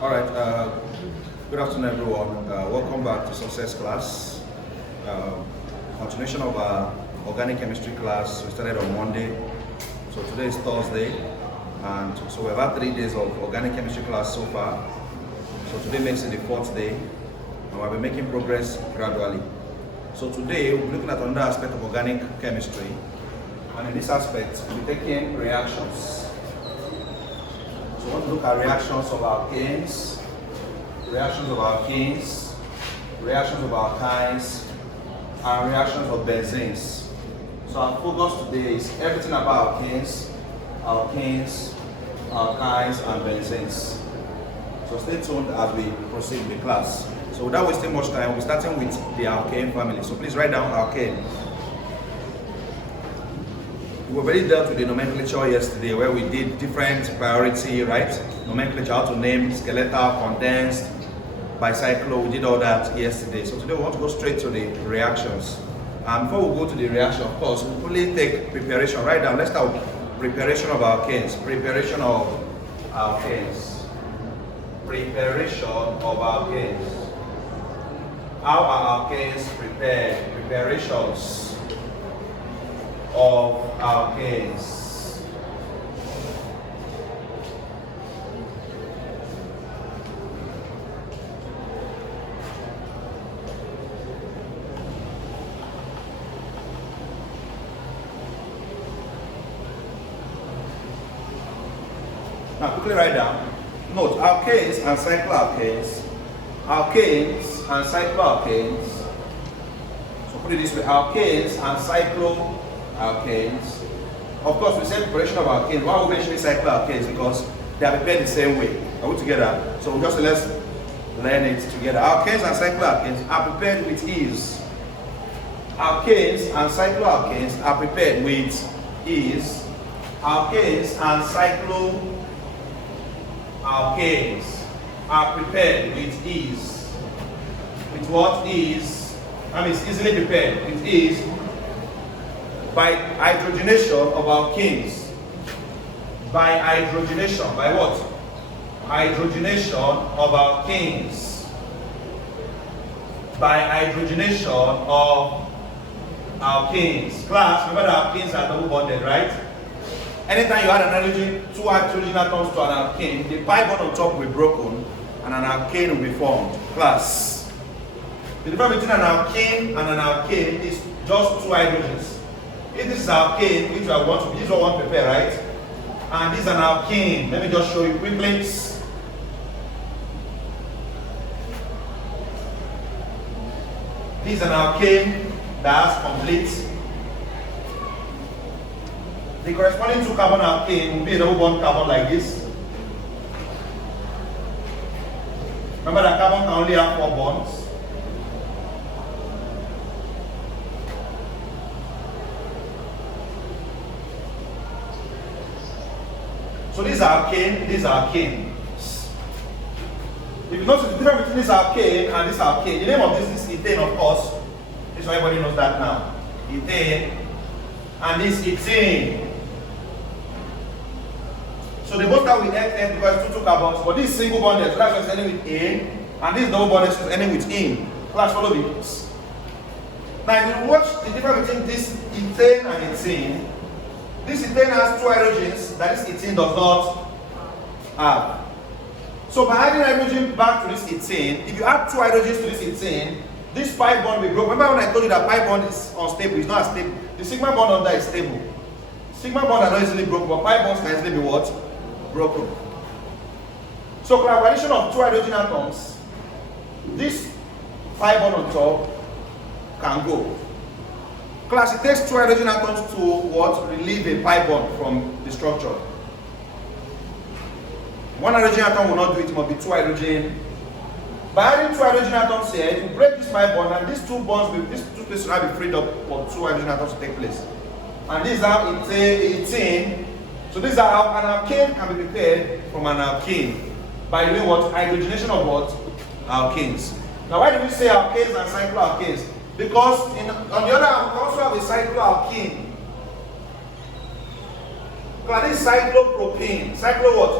All right. Good afternoon, everyone. Welcome back to Success class. Continuation of our organic chemistry class. We started on Monday, so today is Thursday, and so we've had 3 days of organic chemistry class so far. So today makes it the 4th day, and we'll be making progress gradually. So today we'll be looking at another aspect of organic chemistry, and in this aspect we'll be taking reactions. So we want to look at reactions of alkanes, reactions of alkenes, reactions of alkynes, and reactions of benzenes. So our focus today is everything about alkanes, alkenes, alkynes, and benzenes. So stay tuned as we proceed with the class. So without wasting much time, we'll be starting with the alkane family. So please write down alkane. We already dealt with the nomenclature yesterday where we did different priority, right? Nomenclature, how to name skeletal, condensed, bicyclo, we did all that yesterday. So today we want to go straight to the reactions. And before we go to the reaction, of course, we'll fully take preparation. Write down, let's start with preparation of alkanes. Preparation of alkanes. Preparation of alkanes. How are alkanes prepared? Preparations of alkanes. Now quickly write down. Note, alkanes and cycloalkanes. Alkanes and cycloalkanes. So put it this way, alkanes and cycloalkanes. Of course, we say preparation of alkanes. Why are we mentioning cycloalkanes? Because they are prepared the same way. Are we together? So let's learn it together. Alkanes and cycloalkanes are prepared with ease. Alkanes and cycloalkanes are prepared with ease. Alkanes and cycloalkanes are prepared with ease. With what ease? I mean, it's easily prepared with ease by hydrogenation of alkenes. By hydrogenation. By what? Hydrogenation of alkenes. By hydrogenation of alkenes. Class, remember that alkenes are double bonded, right? Anytime you add an hydrogen, 2 hydrogen atoms to an alkane, the pi bond on top will be broken and an alkane will be formed. Class. The difference between an alkane and an alkane is just 2 hydrogens. If this is alkane, which I want to be, this is what I want to prepare, right? And this is an alkane. Let me just show you quickly. This is an alkane that has complete. The corresponding to carbon alkane will be a double bond carbon like this. Remember that carbon can only have 4 bonds. So this is alkane, this is alkane. If you notice the difference between this alkane and this alkane, the name of this is ethane, of course. This is why everybody knows that now. Ethane and this ethane. So they both start with N because it's 2 carbons, but this is single bonded, so that's why it's ending with A, and this double bonded, so it's ending with in. Class, follow me. Now, if you watch the difference between this ethane and ethane, this ethane has 2 hydrogens that this ethane does not have. So by adding hydrogen back to this ethane, if you add 2 hydrogens to this ethane, this pi bond will be broken. Remember when I told you that pi bond is unstable, it's not stable. The sigma bond on that is stable. Sigma bonds are not easily broken, but pi bonds can easily be what? Broken. So collaboration of 2 hydrogen atoms, this pi bond on top can go. Class, it takes 2 hydrogen atoms to what? Relieve a pi bond from the structure. 1 hydrogen atom will not do it, it must be 2 hydrogen. By adding 2 hydrogen atoms here, it will break this pi bond, and these 2 bonds, these 2 places will now be freed up for 2 hydrogen atoms to take place. And this is how ethane. So this is how an alkane can be prepared from an alkene by doing what? Hydrogenation of what? Alkenes. Now why do we say alkanes and cycloalkanes? Because on the other hand, we also have a cycloalkene. This is cyclopropene. Cyclo what?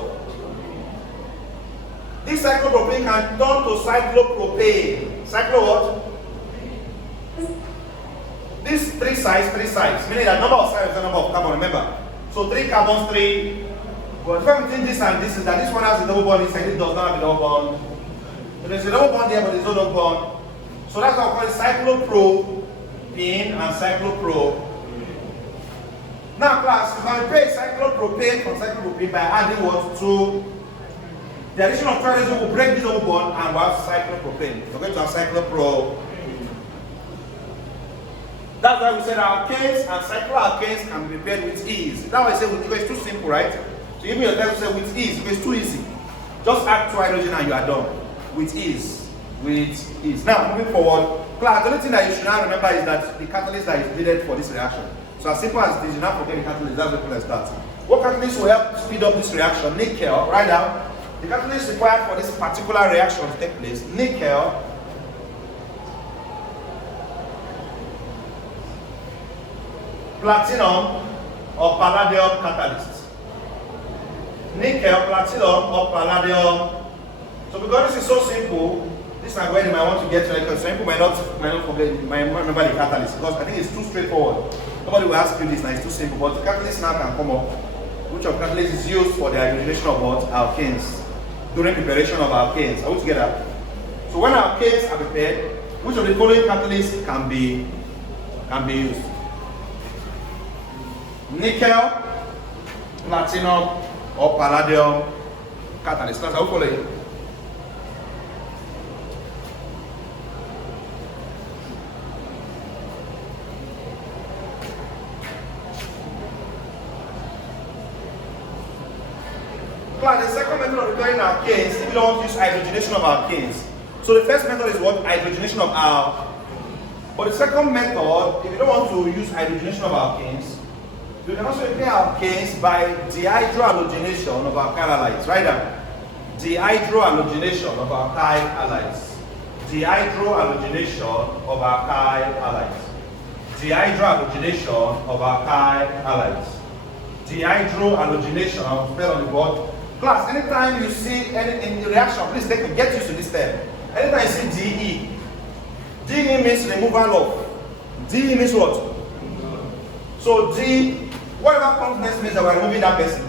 This cyclopropane can turn to cyclopropane. Cyclo what? These three sides, meaning that number of sides is the number of carbon, remember. So 3 carbons, 3. But the difference between this and this is that this one has a double bond inside, it does not have a double bond. So there's a double bond here, but there's no double bond. So that's why we call it cyclopropene and cyclopro. Now class, you can replace cyclopropane from cyclopropane by adding what to the addition of hydrogen will break this double bond and we'll have cyclopropane. We're going to have cyclopro. That's why we said alkanes and cycloalkanes can be prepared with ease. That's why I say because it's too simple, right? So even your test will say with ease because it's too easy. Just add 2 hydrogen and you are done. With ease. With ease. Now moving forward, class, the only thing that you should now remember is that the catalyst that is needed for this reaction. So as simple as this, you now forget the catalyst, that's the place starts. What catalyst will help speed up this reaction? Nickel, right now. The catalyst required for this particular reaction to take place, nickel, platinum, or palladium catalyst. Nickel, platinum, or palladium. So because this is so simple, this is where you might want to get to it because some people might not forget, might not remember the catalyst because I think it's too straightforward. Nobody will ask you this now, it's too simple, but the catalyst now can come up. Which of catalyst is used for the hydrogenation of what? Alkanes. During preparation of alkanes. Are we together? So when alkanes are prepared, which of the following catalysts can be used? Nickel, platinum, or palladium catalyst. That's how we follow it. The second method of preparing alkanes, if you don't use hydrogenation of alkanes. So the first method is what? Hydrogenation of al. But the second method, if you don't want to use hydrogenation of alkanes, you can also prepare alkanes by dehydrohalogenation of alkyl halides. Right now, dehydrohalogenation of alkyl halides. Dehydrohalogenation of alkyl halides. Dehydrohalogenation of alkyl halides. Dehydrohalogenation, I'll spell on the board. Class, anytime you see any in the reaction, please get used to this term. Anytime you see DE, DE means removal of. DE means what? So D, whatever comes next means that we're removing that person.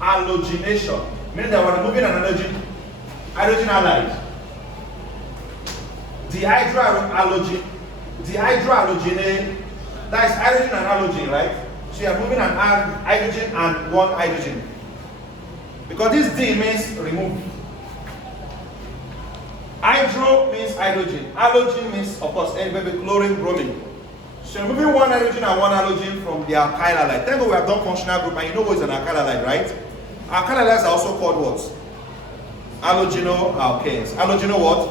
Dehydrohalogenation, meaning that we're removing an hydrogen halide. Dehydrohalogenate, that is hydrogen and halogen, right? So you are moving an hydrogen and one hydrogen. Because this D means remove. Hydro means hydrogen. Halogen means, of course, maybe chlorine, bromine. So you're moving one hydrogen and one halogen from the alkyl halide. Thank God we have done functional group and you know what is an alkyl halide, right? Alkyl halides are also called what? Halogenoalkanes. Halogeno what?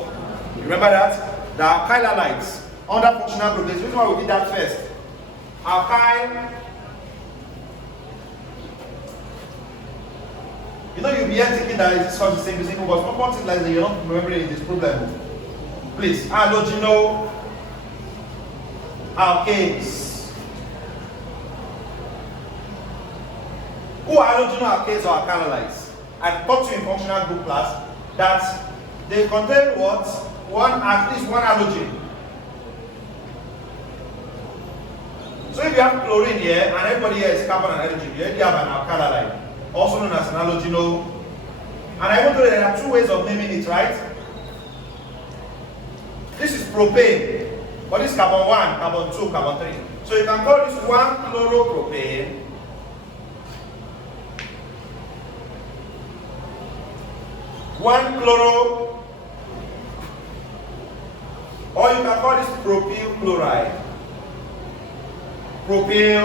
You remember that? The alkyl halides under functional group. There's a reason why we did that first. Alkyl. You know, you'll be here thinking that it's such the same thing, but one thing like that you're not remembering this problem. Please, halogenal-alkanes. Who are halogenal-alkanes or alkyl halides? I taught you in functional group class that they contain what? At least one halogen. So if you have chlorine here and everybody here is carbon and hydrogen, you already have an alkyl halide, also known as an halogeno. And I want to know there are 2 ways of naming it, right? This is propane, but this is carbon 1, carbon 2, carbon 3. So you can call this 1-chloropropane, or you can call this propyl chloride. Propyl.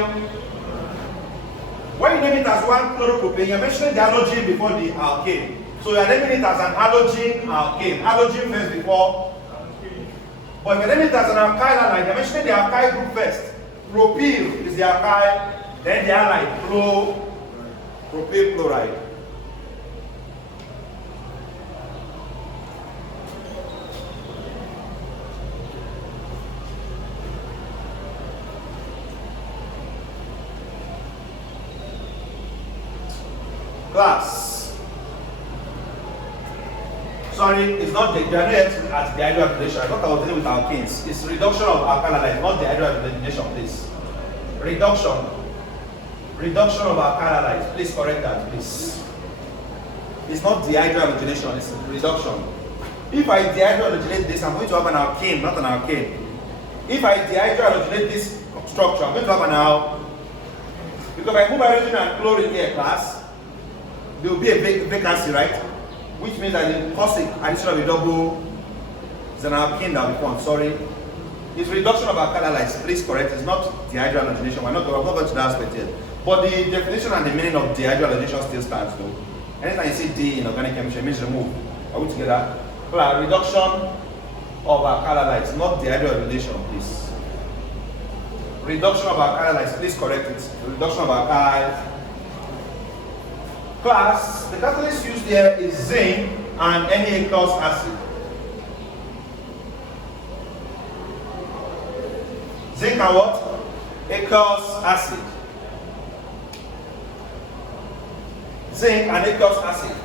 When you name it as 1-chloropropane, you're mentioning the halogen before the alkane. So you're naming it as an halogen alkane. Halogen first before. But if you name it as an alkyl halide, you're mentioning the alkyl group first. Propyl is the alkyl, then the halide, propyl chloride. Class, class. Sorry, it's not the hydrogenation at the hydrogenation. I thought I was dealing with alkenes. It's reduction of alkali, not the hydrogenation, please. Reduction of alkali. Please correct that, please. It's not dehydrogenation, it's reduction. If I dehydrogenate this, I'm going to have an alkene, not an alkane. If I dehydrogenate this structure, I'm going to have an alkene. Because if I move hydrogen and chlorine here, class, there will be a vacancy, right? Which means that the caustic addition of a double is an alkene that will be formed. Sorry. It's reduction of alkali. Please correct. It's not dehydrogenation. I'm not going to that aspect yet. But the definition and the meaning of dehydrogenation still stands though. Anytime you see D in organic chemistry, it means remove. Are we together? Well, reduction of alkali, not dehydrogenation, please. Reduction of alkali, please correct it. Reduction of alkali. Class, the catalyst used here is zinc and NECO acid. Zinc and what? Aqueous acid. Zinc and aqueous acid.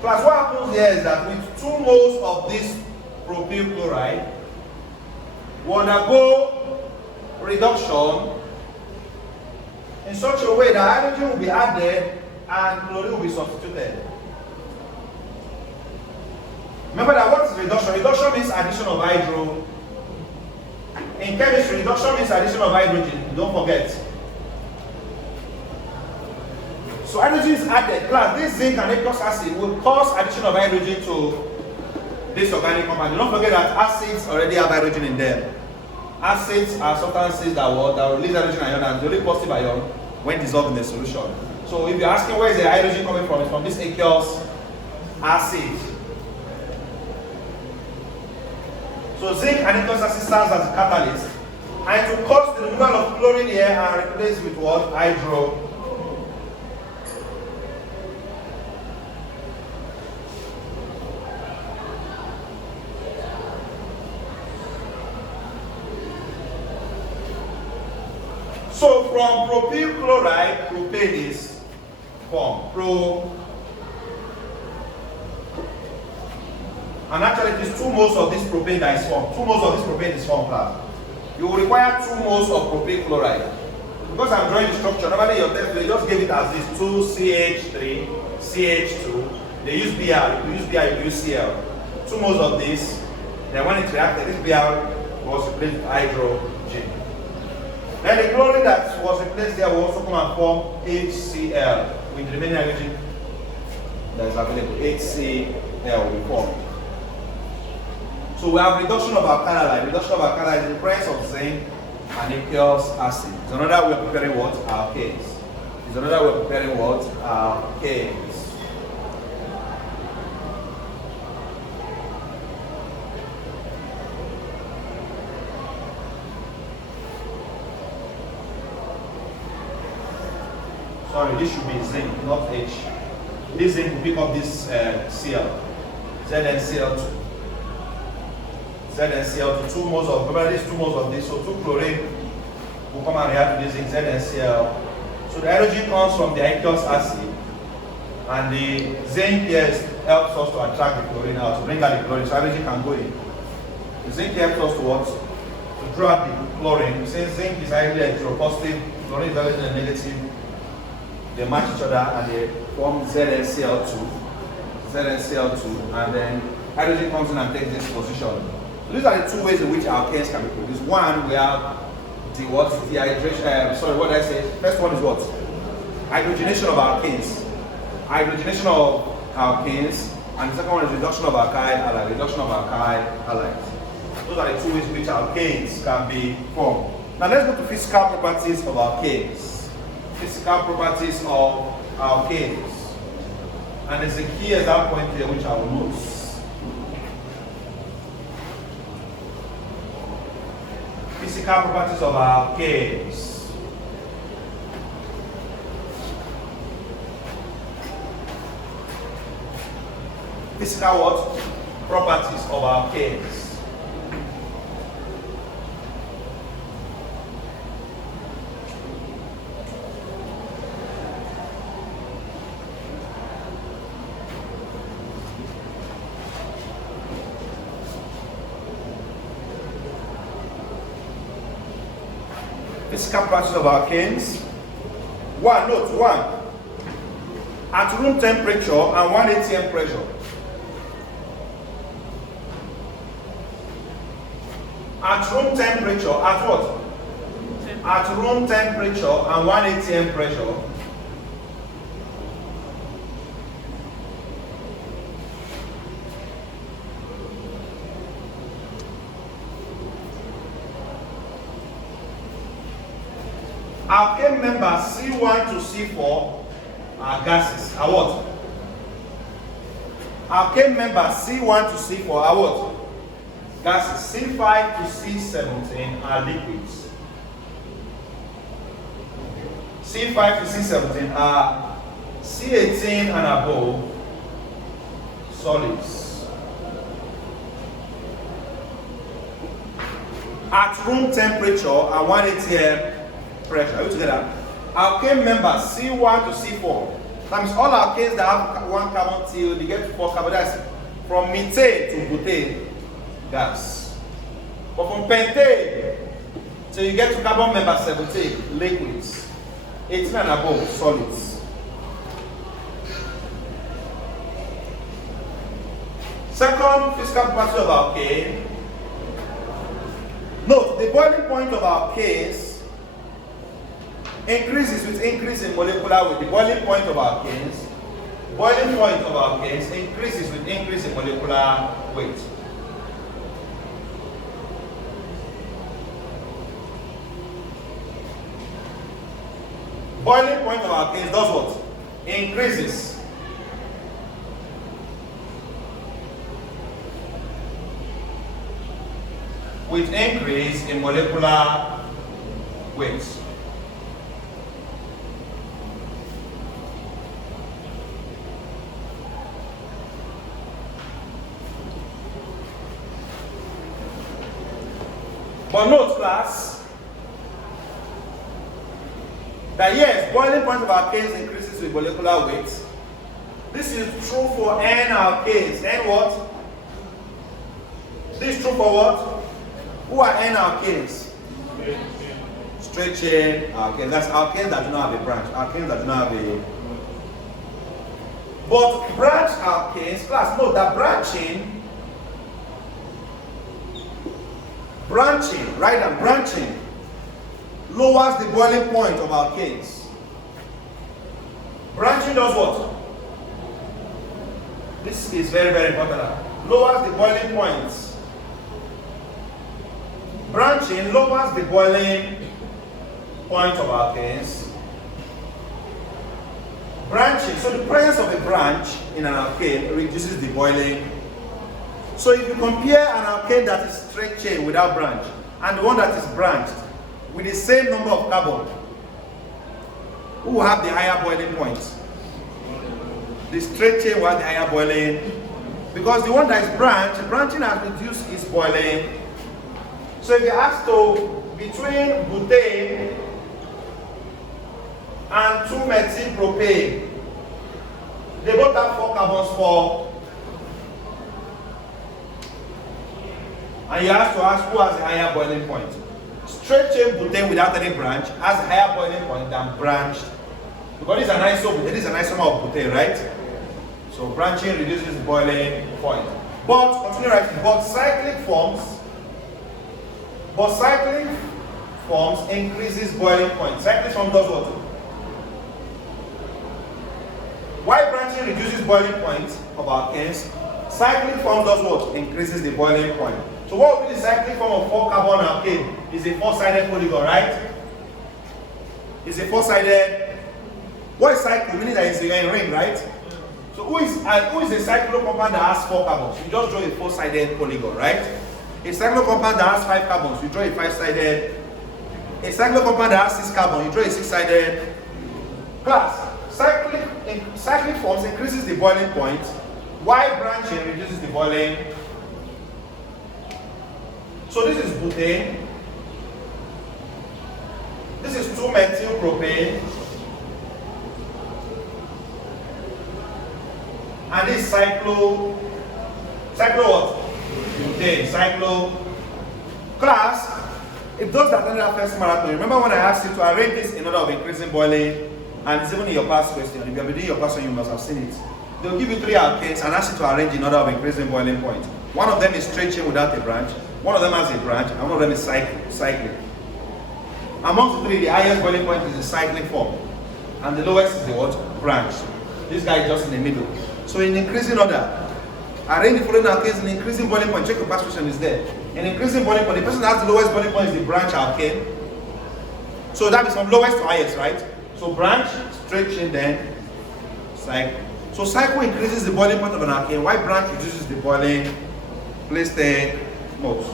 Class, what happens here is that with 2 moles of this propyl chloride, we undergo reduction in such a way that hydrogen will be added and chlorine will be substituted. Remember that what is reduction? Reduction means addition of hydro. In chemistry, reduction means addition of hydrogen. Don't forget. So hydrogen is added. Class, this zinc and aqueous acid will cause addition of hydrogen to this organic compound. Don't forget that acids already have hydrogen in them. Acids are substances that will release hydrogen ion and the only positive ion when dissolved in the solution. So if you're asking where is the hydrogen coming from, it's from this aqueous acid. So zinc and aqueous acid stands as a catalyst, and it will cause the removal of chlorine here and replace with what? Hydro. So from propyl chloride, propane is formed. And actually it is 2 moles of this propane that is formed. 2 moles of this propane is formed, class. You will require 2 moles of propyl chloride. Because I'm drawing the structure, normally your text, they just give it as this 2CH3, CH2. They use Br, if you use Br, you use Cl. 2 moles of this. Then when it reacted, this Br was replaced with hydrogen. Then the chlorine that was replaced there will also come and form HCl with the remaining hydrogen that is available. HCl will be formed. So we have reduction of alkali. Reduction of alkali is the presence of zinc and aqueous acid. It's another way of preparing what? Alkanes. It's another way of preparing what? Alkanes. Sorry, this should be zinc, not H. This zinc will pick up this Cl. ZnCl2. ZnCl2, 2 moles of, remember this 2 moles of this, so 2 chlorine will come and react with this zinc, ZnCl. So the hydrogen comes from the aqueous acid, and the zinc here helps us to attract the chlorine out, to bring out the chlorine, so hydrogen can go in. The zinc helps us to what? To draw out the chlorine. Since zinc is highly electropositive, chlorine is always in a negative. They match each other and they form ZnCl2, and then hydrogen comes in and takes this position. So these are the 2 ways in which alkanes can be produced. One, we have the what? Dehydration. What did I say? First one is what? Hydrogenation of alkanes. Hydrogenation of alkanes, and the second one is reduction of alkyl halides. Reduction of alkyl halides. Those are the 2 ways in which alkanes can be formed. Now let's go to physical properties of alkanes. Physical properties of alkanes. And there's a key example point here which I will note. Physical properties of alkanes. Physical what? Properties of alkanes. physical properties of alkanes. One, note one. At room temperature and 1 atm pressure. At room temperature, at what? At room temperature and 1 atm pressure. Alkane members C1 to C4 are gases. Are what? Alkane members C1 to C4 are what? Gases. C5 to C17 are liquids. C5 to C17 are C18 and above solids. At room temperature and 1 atm pressure. Are you together? Alkane members C1 to C4. That means all alkanes that have 1 carbon till they get to 4 carbon. That's from methane to butane, gas. But from pentane till you get to carbon member 17, liquids. 18 and above, solids. Second physical property of alkane. Note the boiling point of alkanes increases with increase in molecular weight. The boiling point of alkanes, increases with increase in molecular weight. Boiling point of alkanes does what? Increases with increase in molecular weight. But note, class, that yes, boiling point of alkanes increases with molecular weight. This is true for N alkanes. N what? This is true for what? Who are N alkanes? Straight chain alkanes. That's alkanes that do not have a branch. Alkanes that do not have a. But branch alkanes, class, note that branching, right, and branching lowers the boiling point of alkanes. Branching does what? This is very, very important. Lowers the boiling point. Branching lowers the boiling point of alkanes. Branching, so the presence of a branch in an alkane reduces the boiling. So if you compare an alkane that is straight chain without branch and the one that is branched with the same number of carbon, who will have the higher boiling point? The straight chain will have the higher boiling, because the one that is branching has reduced its boiling. So if you ask to between butane and 2-methyl propane, they both have 4 carbons for. And you have to ask who has a higher boiling point. Straight chain butane without any branch has a higher boiling point than branched. Because it's an isomer of butane, right? So branching reduces the boiling point. But continue writing. But cyclic forms increases boiling point. Cyclic form does what? Why branching reduces boiling point of alkanes? Cyclic form does what? Increases the boiling point. So what would be the cyclic form of 4-carbon alkane? Is a 4-sided polygon, right? It's a 4-sided. What is cycle? Meaning that it's a ring, right? So who is a cyclo compound that has 4 carbons? You just draw a 4-sided polygon, right? A cyclo compound that has 5 carbons, you draw a 5-sided. A cyclo compound that has 6 carbons, you draw a 6-sided. Class, cyclic forms increases the boiling point, while branching reduces the boiling. So this is butane. This is 2-methyl propane. And this cyclo what? Butane. Cyclo. Class, If those that attended our first marathon, remember when I asked you to arrange this in order of increasing boiling, and it's even in your past question. If you have been doing your past question, you must have seen it. They'll give you 3 alkanes and ask you to arrange in order of increasing boiling point. One of them is straight chain without a branch, one of them has a branch, and one of them is cycling. Amongst the 3, the highest boiling point is the cycling form, and the lowest is the what? Branch. This guy is just in the middle. So in increasing order, arrange the following alkanes in increasing boiling point. Check the past question is there. In increasing boiling point, the person that has the lowest boiling point is the branch alkane. So that is from lowest to highest, right? So branch, straight chain, then cycle. So cycle increases the boiling point of an alkane, while branch reduces the boiling. Please take notes.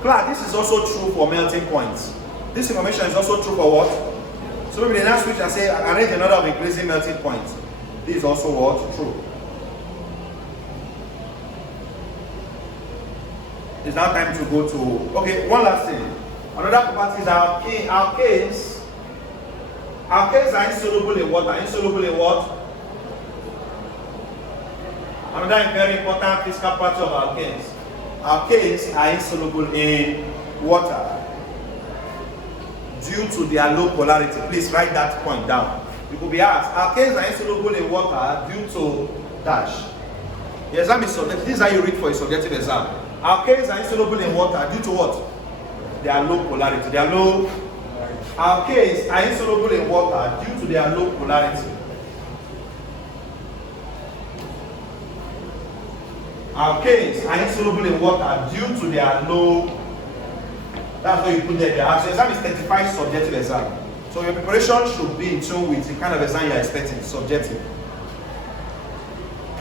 Class, this is also true for melting points. This information is also true for what? So maybe they now switch and say, arrange another of increasing melting points. This is also what? True. It's now time to go to, okay, one last thing. Another property is alkanes. Alkanes are insoluble in water. Insoluble in what? Another very important physical property of alkanes. Alkanes are insoluble in water due to their low polarity. Please write that point down. You could be asked, alkanes are insoluble in water due to dash. The exam is subjective. This is how you read for a subjective exam. Alkanes are insoluble in water due to what? Their low polarity. Alkanes are insoluble in water due to their low polarity. Alkanes are insoluble in water due to their low. That's what you put there. So exam is 35 subjective exam. So your preparation should be in tune with the kind of exam you are expecting, subjective.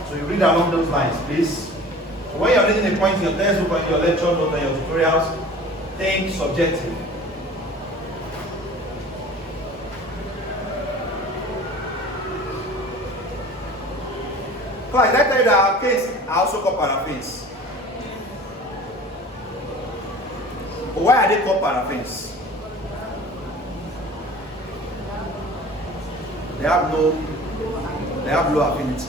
So you read along those lines, please. So when you are reading a point in your textbook, or in your lecture note, and your tutorials, think subjective. Class, did I tell you that alkanes are also called paraffins? But why are they called paraffins? They have low affinity.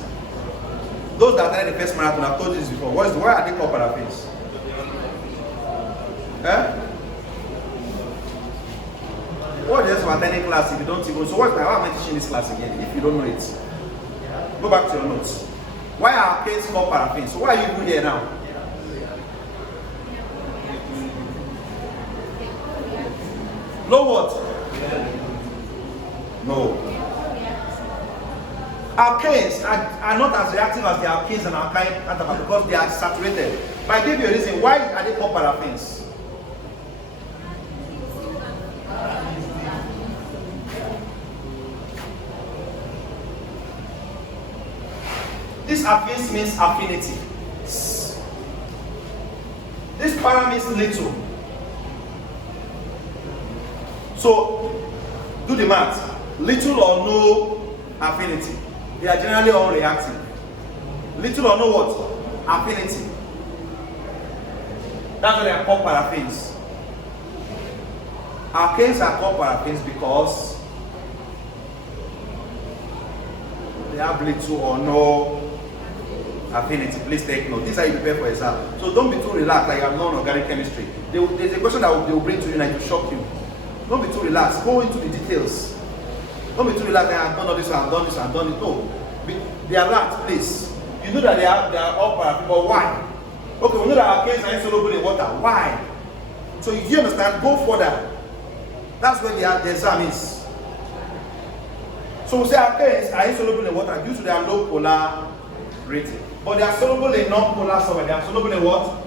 Those that attended the first marathon, I've told you this before. Why are they called paraffins? What is for attending class if you don't even? So why am I teaching this class again if you don't know it? Go back to your notes. Why are alkanes called paraffins? So why are you here now? Low what? No. Alkanes are not as reactive as the alkanes and alkyne antiphons because they are saturated. But I give you a reason. Why are they called paraffins? This affins means affinity. This para means little. So, do the math. Little or no affinity. They are generally all reactive. Little or no what? Affinity. That's why they are called paraffins. Alkanes are called paraffins because they have little or no affinity. Please take note. This is how you prepare for exam. So don't be too relaxed like I'm not organic chemistry. There's a question that they will bring to you and it will shock you. Don't be too relaxed. Go into the details. Don't be too relaxed. I've done all this, I've done this, I've done it. No. Be alert, please. You know that they are all paraffin, but why? Okay, we know that alkanes are insoluble in water. Why? So if you understand, go further. That's where the exam is. So we say alkanes are insoluble in water due to their low polar rating. But they are soluble in non-polar solvent. They are soluble in what?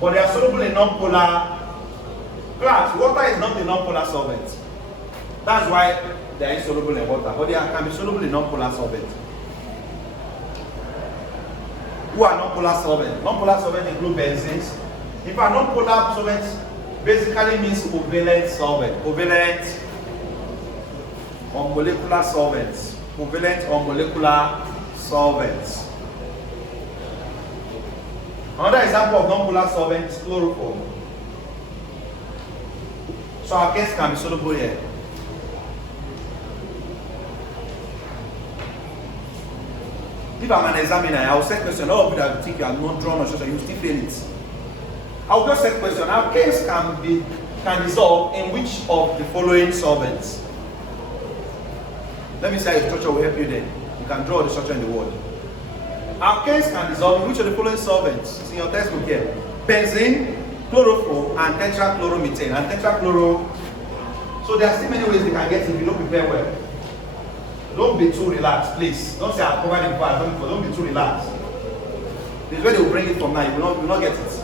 But they are soluble in non-polar. Class, water is not a non-polar solvent. That's why they are insoluble in water. But they can be soluble in non-polar solvent. Who are non-polar solvents? Non-polar solvents include benzenes. In fact, non-polar solvents basically means covalent solvent. Covalent or molecular solvents. Covalent or molecular solvents. Another example of non-polar solvent is chloroform. So alkanes can be soluble here. If I'm an examiner, I will set question. All of you that think you are not drawn or so, you still fail it. I will just set question. Alkanes can dissolve in which of the following solvents? Let me say the structure will help you then. You can draw the structure in the word. Alkanes can dissolve in which of the following solvents? It's in your textbook here. Benzene, chloroform, and tetrachloromethane. And tetrachloro. So there are still many ways they can get it if you don't prepare well. Don't be too relaxed, please. Don't say I've covered it before. Don't be too relaxed. This is where they will bring it from now. You will not get it.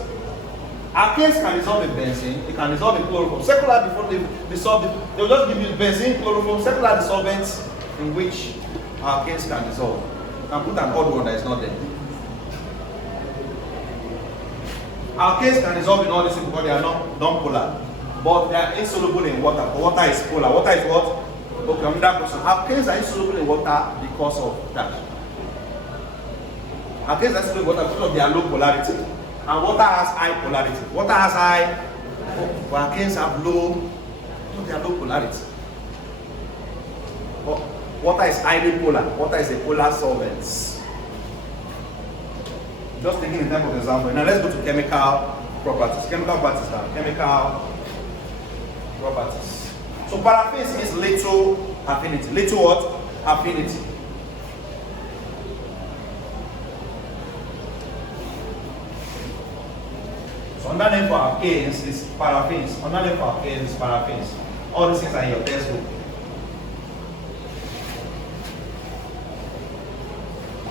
Alkanes can dissolve in benzene. They can dissolve in chloroform. Secular before they dissolve it, they will just give you benzene, chloroform, secular dissolvents in which alkanes can dissolve. You can put an odd one that is not there. Alkanes can dissolve in all these because they are not non-polar, but they are insoluble in water. Water is polar. Water is what? Okay, I'm that question. Alkanes are insoluble in water because of that. Alkanes are insoluble in water because of their low polarity. And water has high polarity. Water has high, but alkanes have low, they are low polarity. But water is highly polar. Water is a polar solvent. Just taking a type of example. Now let's go to chemical properties. Chemical properties now. Chemical properties. So paraffins is little affinity. Little what? Affinity. So another name for alkanes is paraffins. Another name for alkanes is paraffins. All these things are in your textbook.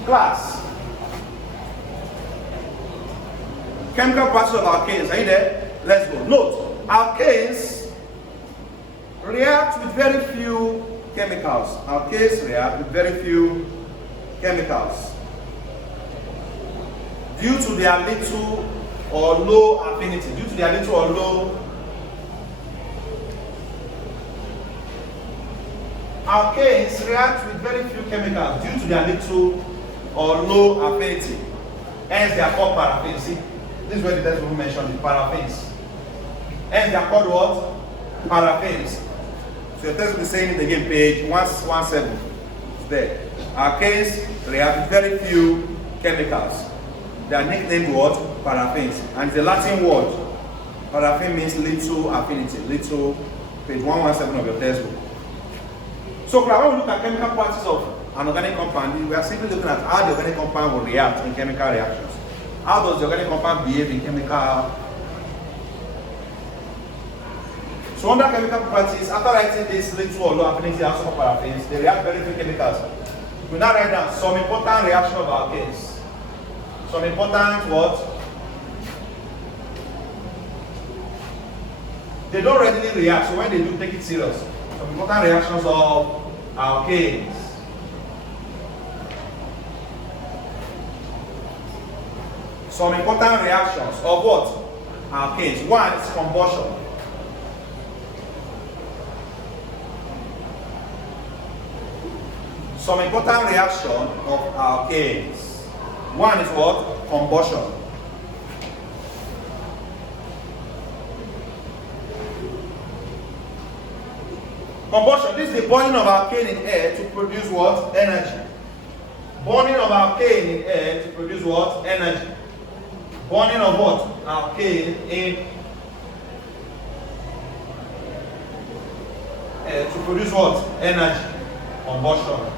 Class. Chemical properties of alkanes. Are you there? Let's go. Note, alkanes react with very few chemicals. Alkanes react with very few chemicals due to their little or low affinity. Due to their little or low. Alkanes react with very few chemicals due to their little or low affinity. Hence they are called paraffins. See, this is where the textbook mentioned the paraffins. Hence they are called what? Paraffins. So your textbook is saying it again, page 117. It's there. Alkanes react with very few chemicals. They are nicknamed what? Paraffins. And it's a Latin word. Paraffin means little affinity. Little, page 117 of your textbook. So when we look at chemical properties of an organic compound, we are simply looking at how the organic compound will react in chemical reactions. How does the organic compound behave in chemical? So under chemical properties, after writing this little or low affinity also for paraffins, they react very few chemicals. We now write down some important reaction of alkanes. Some important what? They don't readily react, so when they do, take it serious. Some important reactions of alkanes. Some important reactions of what? Alkanes. One is combustion. Some important reaction of alkanes. One is what? Combustion. Combustion, this is the burning of alkane in air to produce what? Energy. Burning of alkane in air to produce what? Energy. Burning of what? Alkane in air to produce what? Energy. Combustion.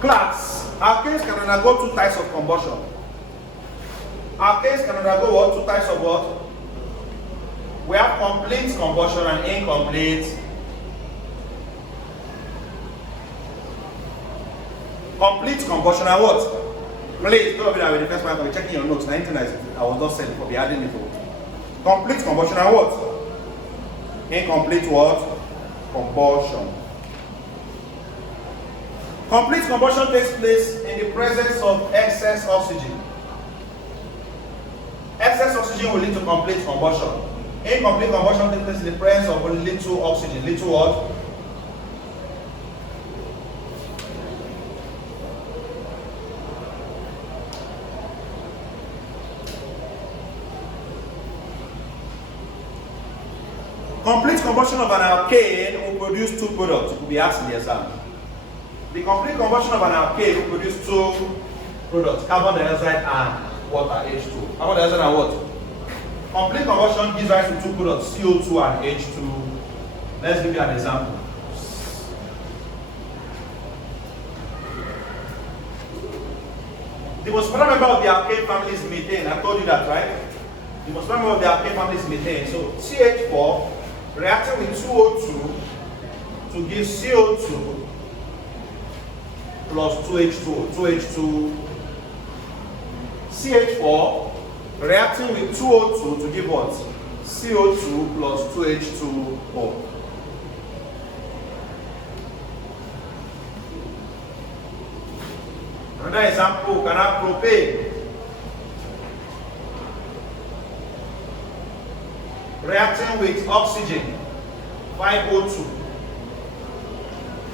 Class. Alkanes can undergo two types of combustion. Alkanes can undergo what? Two types of what? We have complete combustion and incomplete. Complete combustion and what? Please, don't be that with the first one. I'll be checking your notes. 1990, I was not saying for be adding it. Complete combustion and what? Incomplete what? Combustion. Complete combustion takes place in the presence of excess oxygen. Excess oxygen will lead to complete combustion. Incomplete combustion takes place in the presence of little oxygen. Little what? Complete combustion of an alkane will produce two products. It will be asked in the exam. The complete combustion of an alkane will produce two products, carbon dioxide and water, H2. Carbon dioxide and what? Complete combustion gives rise to two products, CO2 and H2. Let's give you an example. The most important member of the alkane family is methane. I told you that, right? The most important member of the alkane family is methane. So CH4 reacting with 2O2 to give CO2 plus 2H2O. 2H2. CH4 reacting with 2O2 to give what? CO2 plus 2H2O. Another example, can have propane reacting with oxygen 5O2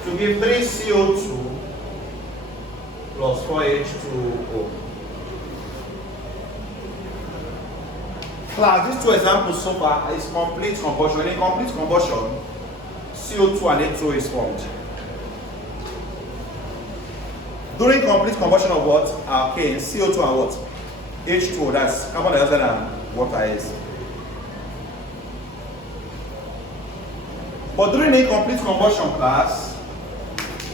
to give 3CO2 plus 4H2O. Class, these two examples so far is complete combustion. In complete combustion, CO2 and H2O is formed. During complete combustion of what? Alkane, CO2 and what? H2O, that's carbon dioxide and water is. But during incomplete combustion class,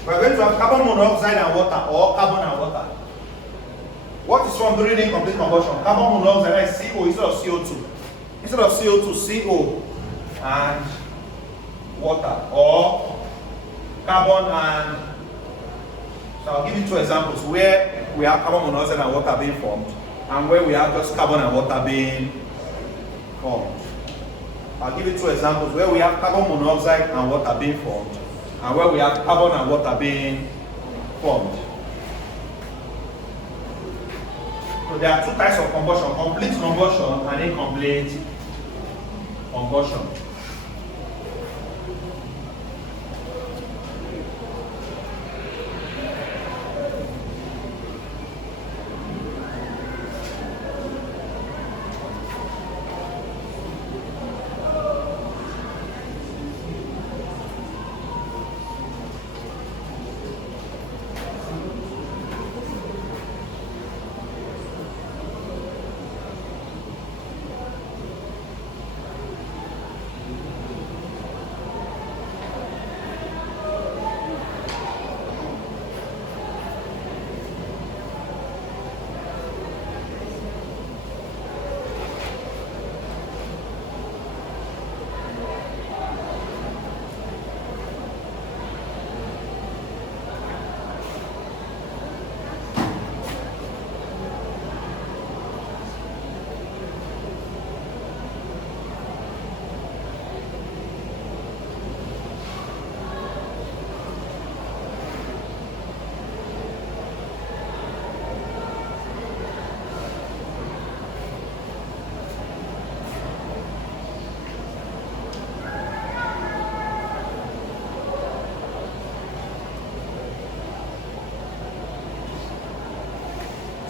we are going to have carbon monoxide and water or carbon and water. What is formed during incomplete combustion? Carbon monoxide is CO instead of CO2. Instead of CO2, CO and water, or carbon and. So I'll give you two examples where we have carbon monoxide and water being formed, and where we have just carbon and water being formed. I'll give you two examples where we have carbon monoxide and water being formed, and where we have carbon and water being formed. So there are two types of combustion, complete combustion and incomplete combustion.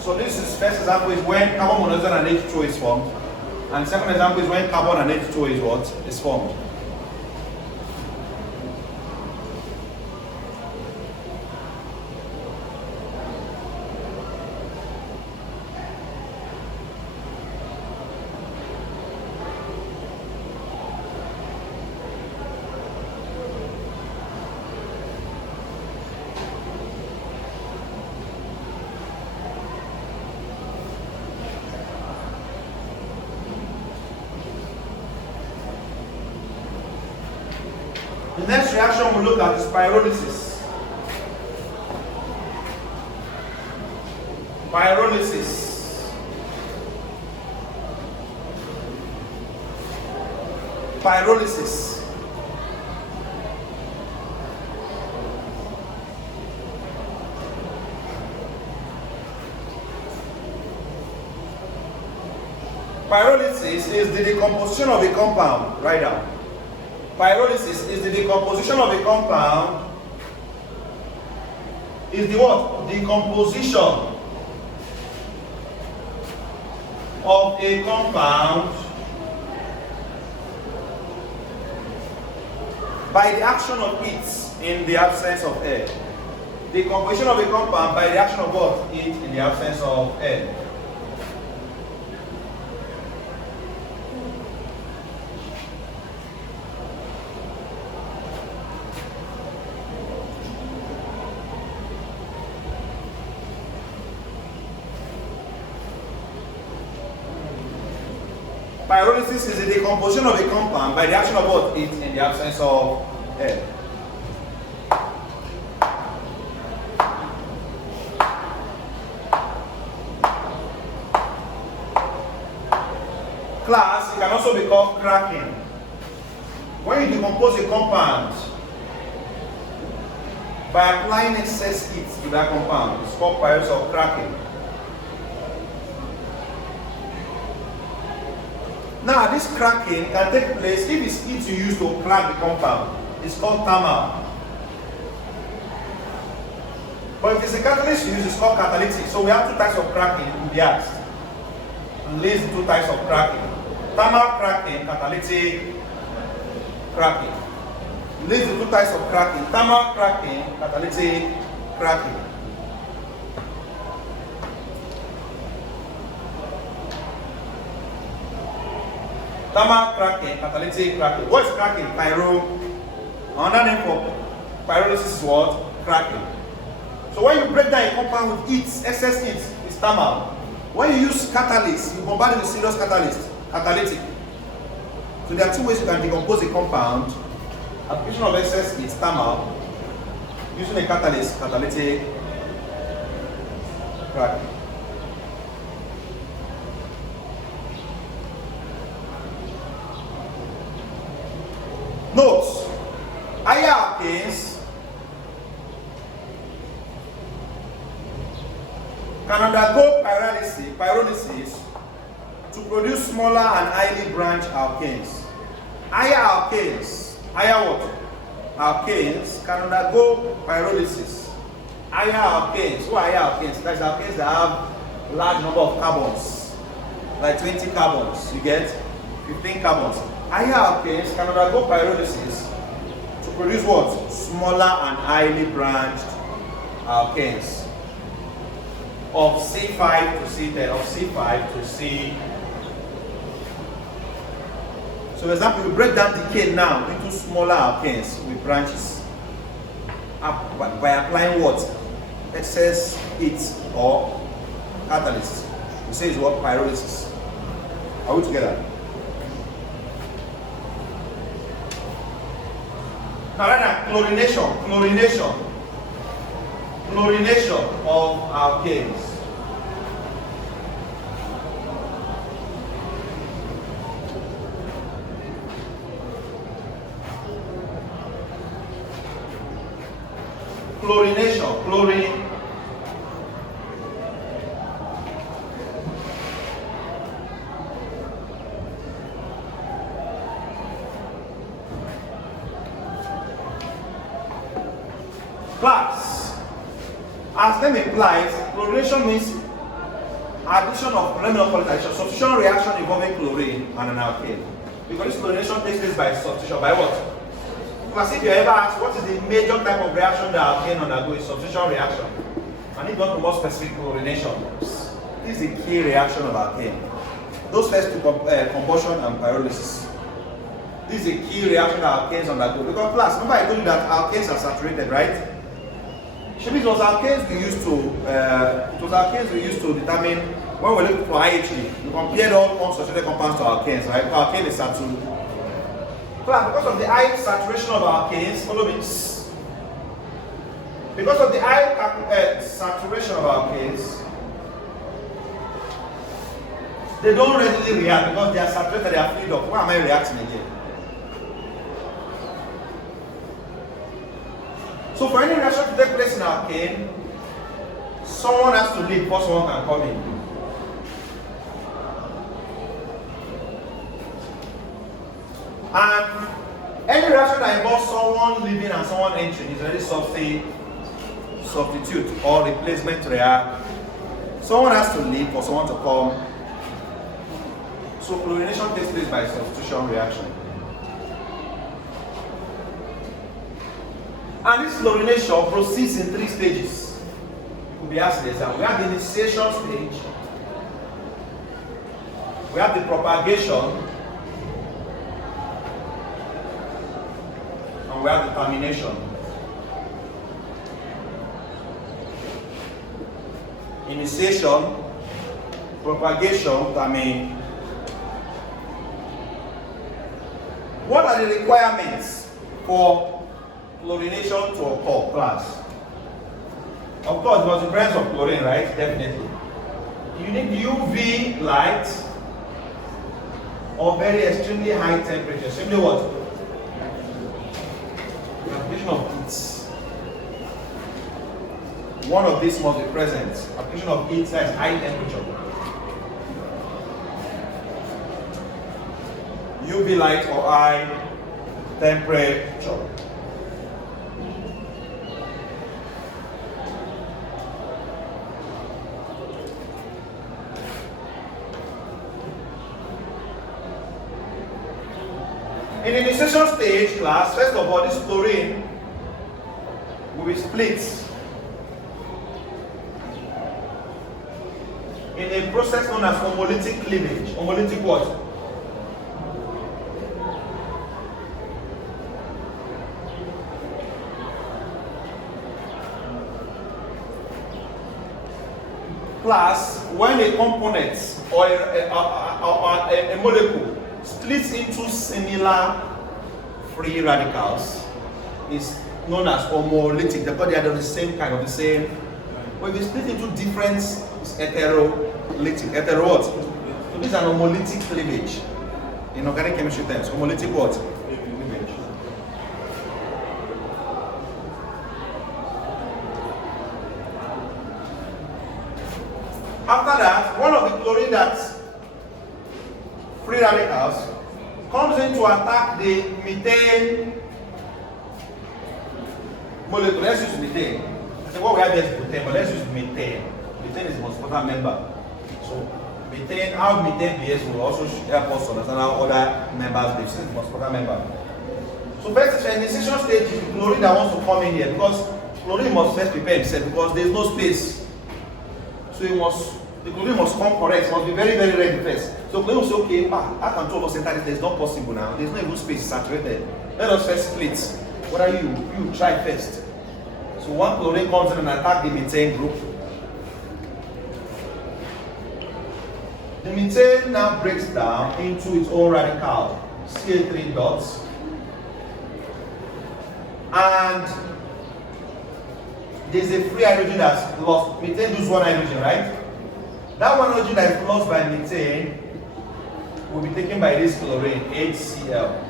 So this is first example is when carbon monoxide and H2O is formed, and second example is when carbon and H2O is what? Is formed. The next reaction we'll look at is pyrolysis. Pyrolysis. Pyrolysis. Pyrolysis is the decomposition of a compound. Write down. Pyrolysis is the decomposition of a compound. Is the what? Decomposition of a compound by the action of heat in the absence of air. The composition of a compound by the action of what? Heat in the absence of air. Pyrolysis is the decomposition of a compound by the action of what? Heat in the absence of air. Class, it can also be called cracking. When you decompose a compound by applying excess heat to that compound, it's called pyrolysis or cracking. Now, this cracking can take place if it's heat you use to crack the compound. It's called thermal. But if it's a catalyst you use, it's called catalytic. So we have two types of cracking in the asked. And these two types of cracking. Thermal cracking, catalytic cracking. These are two types of cracking. Thermal cracking, catalytic cracking. Thermal cracking, catalytic cracking. What is cracking? Another name for pyrolysis is what? Cracking. So when you break down a compound with heat, excess heat, it's thermal. When you use catalyst, you combine it with serious catalyst, catalytic. So there are two ways you can decompose a compound. Application of excess heat, thermal. Using a catalyst, catalytic cracking. Note, higher alkanes can undergo pyrolysis to produce smaller and highly branched alkanes. Higher alkanes, higher what? Alkanes can undergo pyrolysis. Higher alkanes, who are higher alkanes? That's alkanes that have large number of carbons, like 20 carbons, you get 15 carbons. Higher alkanes can undergo pyrolysis to produce what? Smaller and highly branched alkanes of C5 to C10, of C5 to C. So for example, we break down decay now into smaller alkanes with branches by applying what? Excess heat or catalyst. We say it's what? Pyrolysis. Are we together? Now chlorination of alkanes. Chlorine. Class. As name implies, chlorination means addition of substitution reaction involving chlorine and an alkane. Because this chlorination takes place by substitution. By what? Class, if you ever ask what is the major type of reaction that alkane undergoes, substitution reaction. And if you want to more specific, chlorination. This is the key reaction of alkane. Those first two, combustion and pyrolysis. This is the key reaction that alkanes undergo. Because class, remember I told you that alkanes are saturated, right? It was alkanes we used to determine when we look for IHD. We compared all unsaturated compounds to alkanes, right? Alkane is saturated. Because of the high saturation of alkanes, follow me. Because of the high saturation of alkanes, they don't readily react because they are saturated, they are filled up. Why am I reacting again? So for any reaction to take place in alkane, someone has to leave before someone can come in. And any reaction that involves someone leaving and someone entering is already substitute or replacement react. Someone has to leave for someone to come. So chlorination takes place by substitution reaction. And this chlorination proceeds in 3 stages. You could be asked this. We have the initiation stage, we have the propagation, and we have the termination. Initiation, propagation, termination. What are the requirements for chlorination to occur, class? Of course, there was the presence of chlorine, right? Definitely. You need UV light or very extremely high temperature. Simply what? The application of heat. One of these must be present. Application of heat that is high temperature. UV light or high temperature. In the initiation stage, class, first of all, this chlorine will be split in a process known as homolytic cleavage. Homolytic what? Class, when a component or a molecule splits into similar free radicals, is known as homolytic because they are the same kind of the same. When they split into different, it's heterolytic. Hetero what? So this is an homolytic cleavage in organic chemistry terms. Homolytic what? Cleavage. After that, one of the chlorine that's free radicals comes in to attack the methane molecule. Let's use methane. So what we have here is butane, but let's use methane. Methane is the most important member. So methane, how methane behaves will also help us understand how other members behave. This is the most important member. So first, the initiation stage is the chlorine that wants to come in here because chlorine must first prepare himself because there is no space. So the chlorine must come correct, must be very, very ready first. So chlorine will say, okay, how can 2 of us enter this? It's not possible now. There's no even space saturated. Let us first split. What are you? You try first. So one chlorine comes in and attacks the methane group. The methane now breaks down into its own radical, CH3 dots. And there's a free hydrogen that's lost. Methane loses 1 hydrogen, right? That 1 hydrogen that is lost by methane will be taken by this chlorine, HCl.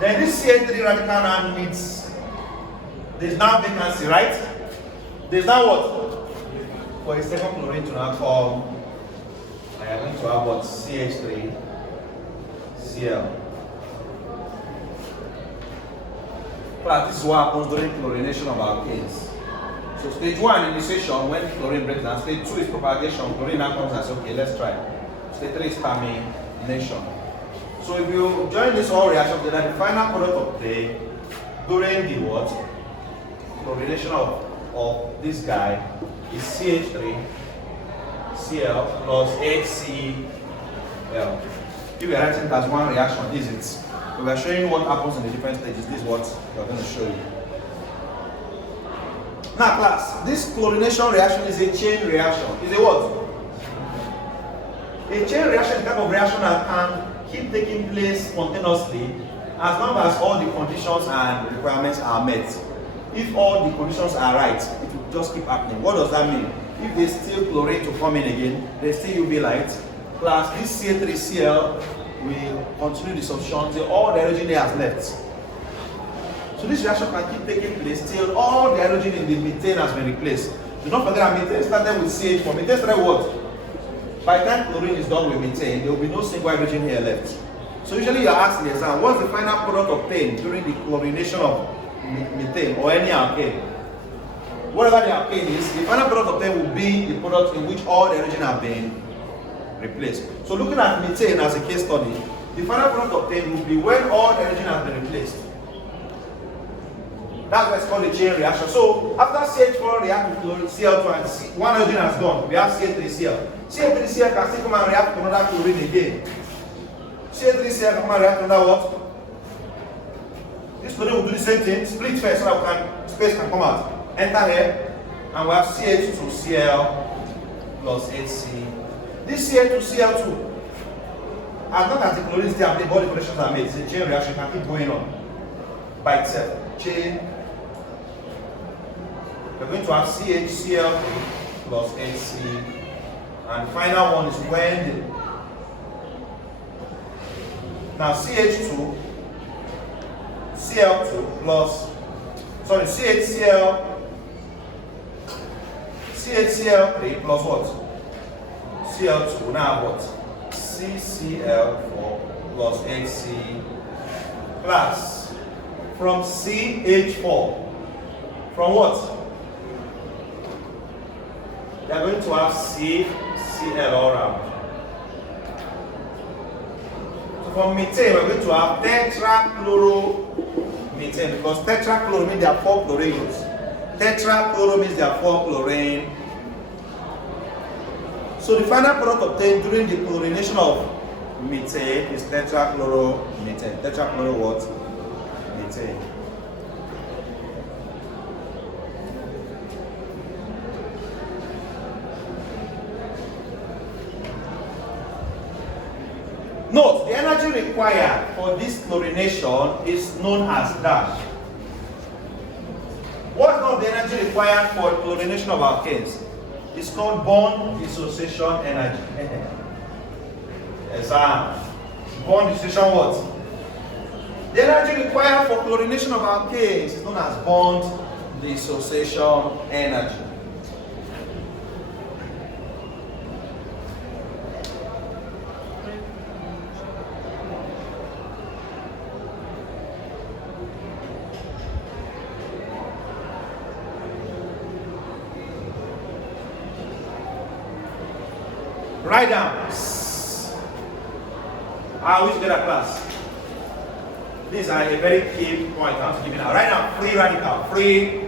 Then this CH3 radical now meets. There's now vacancy, right? There's now what? For a second chlorine to now come, I am going to have what? CH3, Cl. But this is what happens during chlorination of alkanes. So stage 1 initiation, when chlorine breaks down. Stage 2 is propagation. Chlorine now comes and says, okay, let's try. Stage 3 is termination. So if you join this whole reaction, then the final product obtained during the what? Chlorination of this guy is CH3 Cl plus HCl. If we are writing it as one reaction, this is it. So we are showing you what happens in the different stages. This is what we are going to show you. Now class, this chlorination reaction is a chain reaction. Is a what? A chain reaction is the type of reaction that can keep taking place spontaneously as long as all the conditions and requirements are met. If all the conditions are right, it will just keep happening. What does that mean? If there's still chlorine to come in again, there's still UV light, plus this CH3Cl will continue the substitution until all the hydrogen has left. So this reaction can keep taking place till all the hydrogen in the methane has been replaced. Do not forget that methane started with CH4. Methane started what? By the time chlorine is done with methane, there will be no single hydrogen here left. So usually you are asked in the exam, what's the final product obtained during the chlorination of methane or any alkane? Whatever the alkane is, the final product obtained will be the product in which all the hydrogen have been replaced. So looking at methane as a case study, the final product obtained will be when all the hydrogen has been replaced. That's what's called a chain reaction. So after CH4 react with Cl2 and one hydrogen has gone, we have CH3Cl. CH3Cl can still come and react with another chlorine again. CH3Cl can come and react with another what? This chlorine will do the same thing, split first so that space can come out. Enter here, and we have CH2Cl plus HC. This CH2Cl2, as long as the chlorine is there and all the connections are made, it's a chain reaction, can keep going on by itself. Chain. We're going to have CHCl plus HC. And the final one is when now CH2 Cl2 plus CHCl3 plus what? Cl2 now what? CCl4 plus HC plus from CH4. From what? They are going to have CCl all around. So from methane, we are going to have tetrachloromethane because tetrachloro means there are 4 chlorine groups. Tetrachloro means there are 4 chlorine. So the final product obtained during the chlorination of methane is tetrachloromethane. Tetrachloro what? Methane. Note, the energy required for this chlorination is known as dash. What's not the energy required for chlorination of alkanes? It's called bond dissociation energy. Exam. Bond dissociation what? The energy required for chlorination of alkanes is known as bond dissociation energy. Write down. I wish to get a class. These are a very key point I want to give you now. Write down free radical. Free.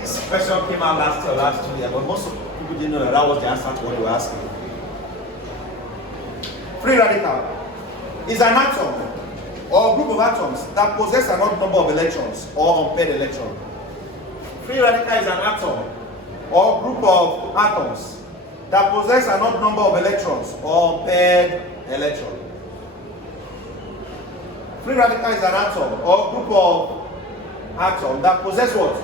This question came out last 2 years, but most people didn't know that was the answer to what they were asking. Free radical is an atom or group of atoms that possess an odd number of electrons or unpaired electrons. Free radical is an atom or group of atoms that possess an odd number of electrons or unpaired electrons. Free radical is an atom or group of atoms that possess what?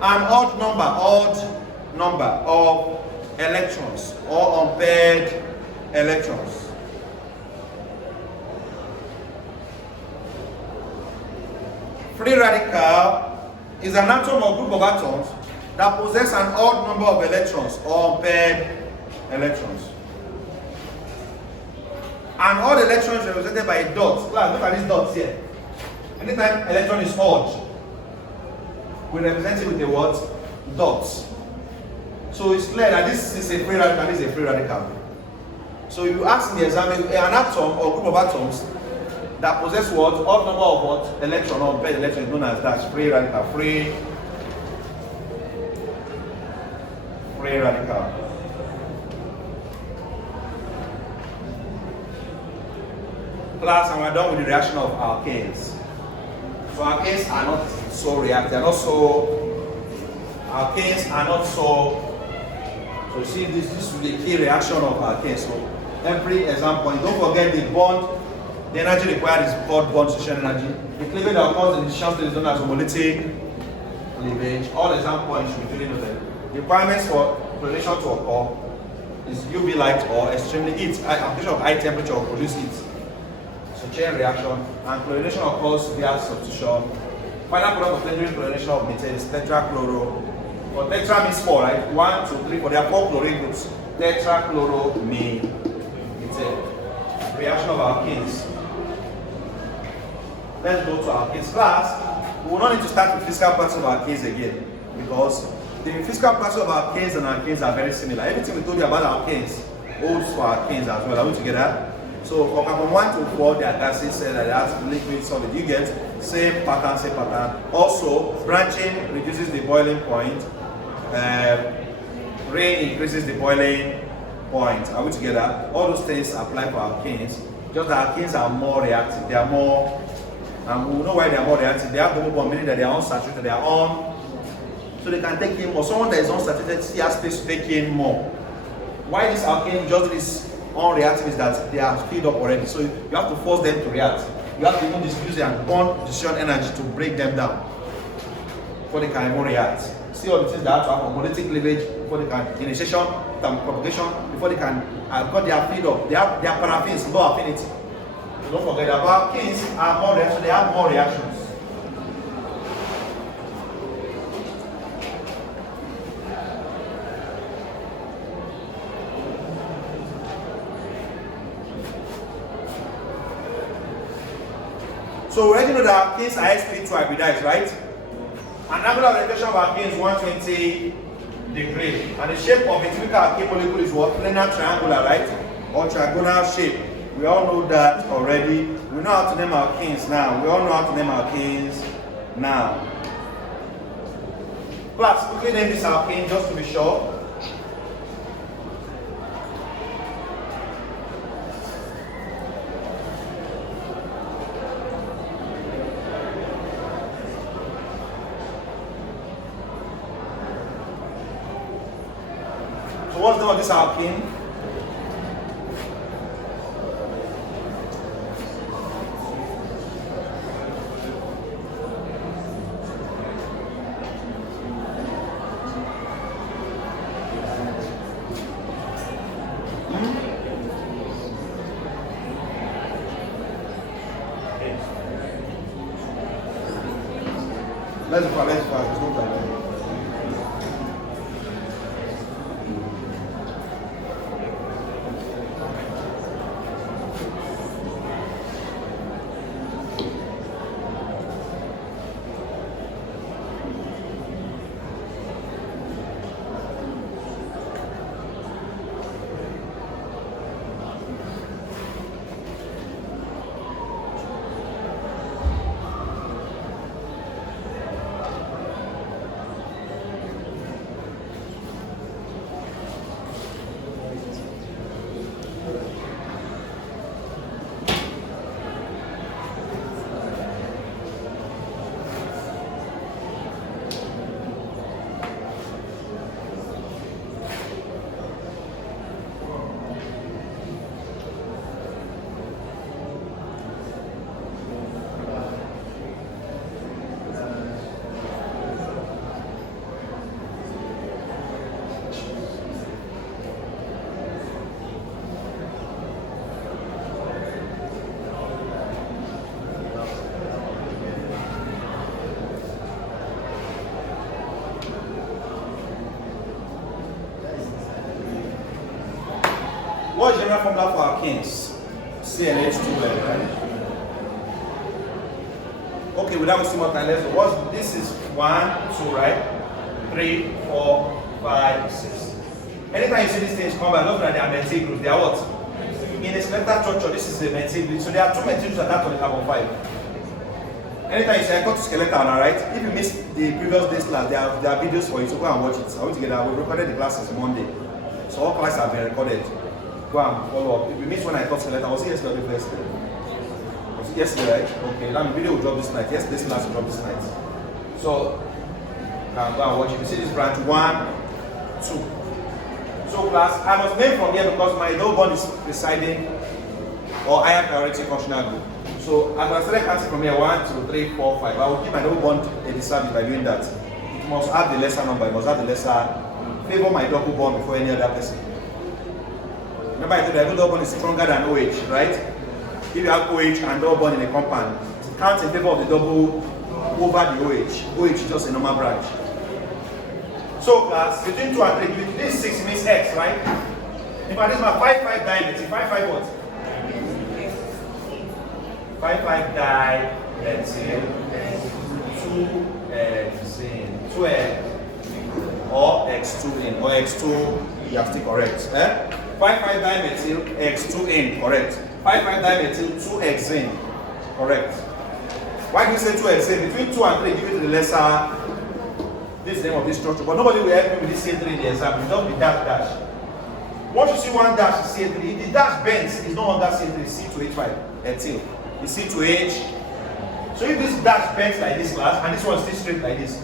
An odd number of electrons or unpaired electrons. Free radical is an atom or group of atoms that possess an odd number of electrons or unpaired electrons. And all the electrons represented by a dot. Look at these dots here. Anytime electron is odd, we represent it with the word dots. So it's clear that this is a free radical, this is a free radical. So you ask in the exam, an atom or group of atoms that possess what? Odd number of what? Electron or unpaired electron is known as dash. Free radical. Free radical. Class, and we're done with the reaction of alkanes. So alkanes are not so reactive. They are not so. Alkanes are not so. So you see, this is the key reaction of alkanes. So every exam point. Don't forget the bond. The energy required is called bond dissociation energy. The cleavage that occurs in the dissociation state is known as homolytic cleavage. All exam points should be duly noted. The requirements for chlorination to occur is UV light or extremely heat. Application of high temperature will produce heat. So chain reaction, and chlorination occurs via substitution. Final product of during chlorination of methane is tetrachloro. For tetra means 4, right? 1, 2, 3, 4. There are 4 chlorine groups. Tetrachloromethane. Reaction of alkanes. Let's go to alkanes class. We will not need to start with physical properties of alkanes again because the physical properties of alkanes and alkanes are very similar. Everything we told you about alkanes holds for alkanes as well. Are we together? So for carbon 1 to 4, they are gases that has liquid solid. You get same pattern, same pattern. Also, branching reduces the boiling point. Rain increases the boiling point. Are we together? All those things apply for alkanes. Just that alkanes are more reactive. They are more, and we know why they are more reactive. They have homobond, meaning that they are unsaturated. They are on, so they can take in more. Someone that is unsaturated still has space to take in more. Why this alkane just is unreactive is that they are filled up already. So you have to force them to react. You have to even diffuse and burn decision energy to break them down before they can even react. See all the things that have to have homolytic cleavage before they can initiation, propagation, before they can, because they are filled up. They are paraffins, low affinity. So don't forget about alkanes are more reactions, they have more reactions. So we already know that alkanes are sp2 hybridized, right? An angular orientation of alkane is 120 degrees, and the shape of a typical alkane molecule is what? Planar triangular, right? Or trigonal shape. We all know that already. We know how to name alkanes now. We all know how to name alkanes now. Class, quickly name this alkane just to be sure. So what's the name of this alkene? Let's go, it's no problem. What is the general formula for alkanes? CnH2n, right? Okay, without wasting more time, let's go. This is 1, 2, right? 3, 4, 5, 6. Anytime you see these things come by, look at they are methyl groups. They are what? In a skeletal structure, this is the methyl group. So there are 2 methyl groups attached to the carbon 5. Anytime you say I got to skeletal now, right? If you missed the previous day's class, there are videos for you, so go and watch it. I want to get that. We recorded the classes Monday. So all classes have been recorded. Go and follow up. If you missed when I taught skeleton, was it yesterday or yesterday? Was it yesterday, right? Okay, that video will drop this night. Yes, this class will drop this night. So, go and watch it. You see this branch 1, 2. So class, I must name from here because my double bond is residing or higher priority functional group. So I'm going to select counting from here 1, 2, 3, 4, 5. I will give my double bond a disservice by doing that. It must have the lesser number, it must have the lesser, favor my double bond before any other person. Remember I told you every double bond is stronger than OH, right? If you have OH and double bond in a compound, it counts in favor of the double over the OH. OH is just a normal branch. So class, between 2 and 3, this 6 means X, right? In fact, this is my 5-5 dimethyl. 5-5 what? 5-5 dimethyl. 2-Xene. 2X or X2N or X2, you have to correct. 5-5 dimethyl, X2N, correct. 5,5-dimethyl 2-hexane. Correct. Why do you say 2-hexane? Between 2 and 3, give it to the lesser. This is the name of this structure. But nobody will help me with this CA3 in the exam. It's just be dash dash. Once you see one dash is CA3, if the dash bends, it's no longer CA3, it's C2H5 ethyl. It's C2H. So if this dash bends like this class, and this one stays straight like this,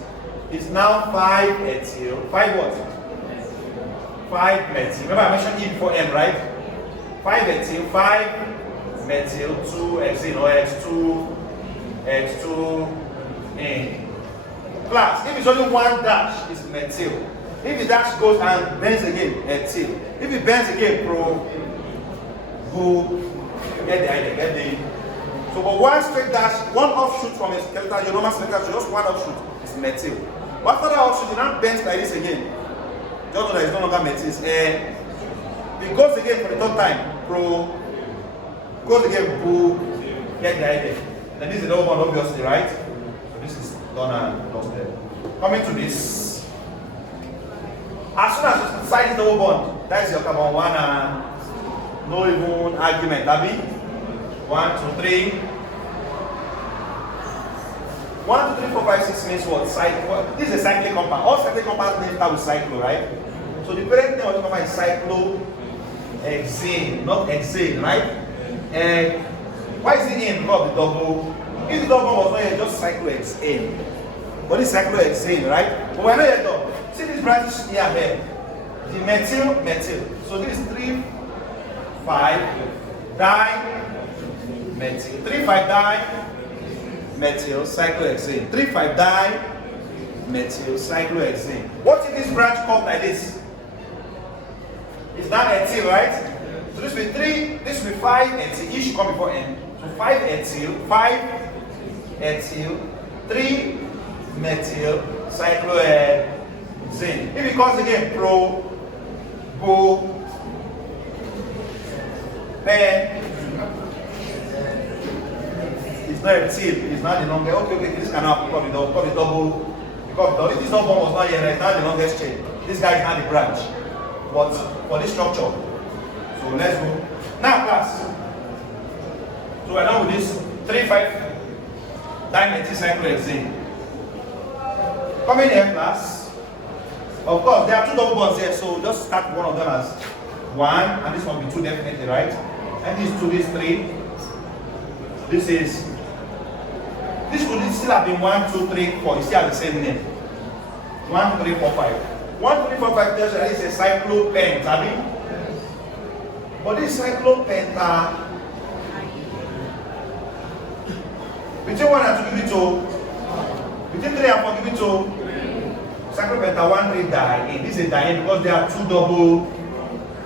it's now 5-ethyl. 5 what? 5-methyl. Remember I mentioned E before M, right? 5-ethyl, 5-methyl, 2-hexane or X2N. Class, if it's only one dash, it's methyl. If the dash goes and bends again, ethyl. If it bends again, get the idea, get the. So, but one straight dash, one offshoot from a skeletal, your normal skeletal, just one offshoot is methyl. But after that offshoot, it now bends like this again. Just know that it's no longer methyl, it's it goes again for the third time, goes again, get the idea. Then this is the other one, obviously, right? So this is done and lost there. Coming to this. As soon as you decide this double bond, that is your carbon 1 and no even argument. That be 1, 2, 3. 1, 2, 3, 4, 5, 6 means what? Cycle. This is a cyclic compound. All cyclic compounds named start with cyclo, right? So the parent name of the compound is cyclohexane, not hexane, right? And why is it in? Because of the double. If the double was not here, just cyclohexane. But this cyclohexane, right? But we're not yet done. See these branches here and here. The methyl. So this is 3,5-dimethyl. 3,5-dimethyl cyclohexane. 3,5-dimethyl cyclohexane. What if this branch comes like this? It's not ethyl, right? So this will be 3, this will be 5-ethyl. E should come before N. So 5-ethyl, 5-ethyl, 3-methyl cyclohexane. If it comes again, pen, it's not ethyl, it's not the longest. Okay, this cannot become the double. Because if this double was not here, it's not the longest chain. This guy is not the branch. But for this structure. So let's go. Now, class. So we're done with this 3,5-dimethyl cyclohexane. Coming here, class. Of course, there are 2 double bonds here, so just start one of them as 1, and this one will be 2 definitely, right? And this 2, this 3. This could still have been 1, 2, 3, 4. You still have the same name. 1, 2, 3, 4, 5. 1, 2, 3, 4, 5 tells you that it's a cyclopent, I mean? But this cyclopenta, between 1 and 2, give it to, between 3 and 4, give it to, cyclopenta 1, 3 diene. This is a diene because there are 2 double.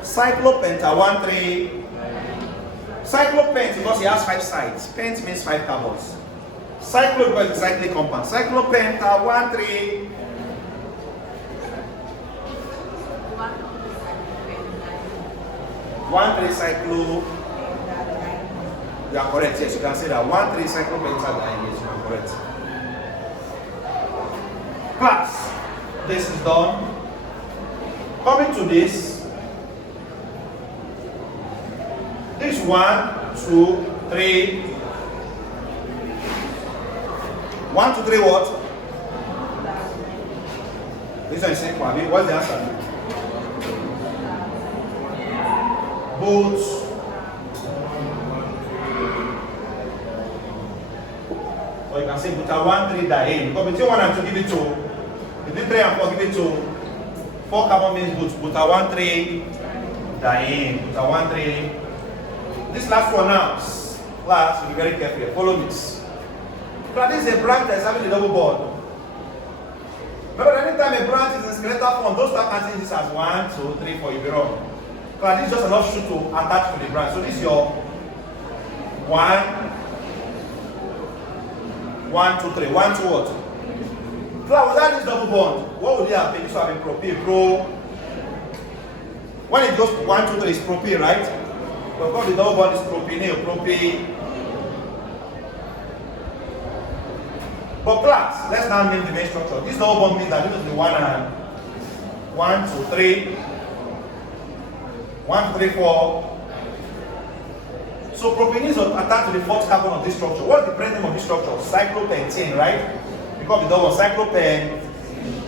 Cyclopenta 1, 3. Cyclopent because it has 5 sides. Pent means 5 carbons. Cyclo because it's a cyclic compound. Cyclopenta 1, 3. 1, 3 cyclo. You are correct. Yes, you can say that 1, 3 cyclopenta diene. Yes, you are correct. Class. This is done. Coming to this. This 1, 2, 3. 1, 2, 3 what? This one is simple. What's the answer? Both. Or you can say buta 1, 3 diene. Because between 1 and 2 give it 2. Between 3 and 4 give it 2. 4 carbon means buta 1, 3 diene. Buta 1, 3. This last one now, class, be very careful here. Follow me. This is a branch that is having a double bond. Remember, anytime a branch is in skeletal form, don't start counting this as 1, 2, 3, 4, you'll be wrong. Because this is just an offshoot to attach to the branch. So this is your 1, 1, 2, 3. 1, 2 what? Class, without this double bond, what would you have been? So having propane, when it goes 1, 2, 3 is propane, right? But because the double bond is propenyl, propane. But class, let's now name the main structure. This double bond means that this is the 1 and 1, 2, 3. 1, 2, 3, 4. So propene is attached to the fourth carbon of this structure. What is the brand name of this structure? Cyclopentane, right? Because the double cyclopentane,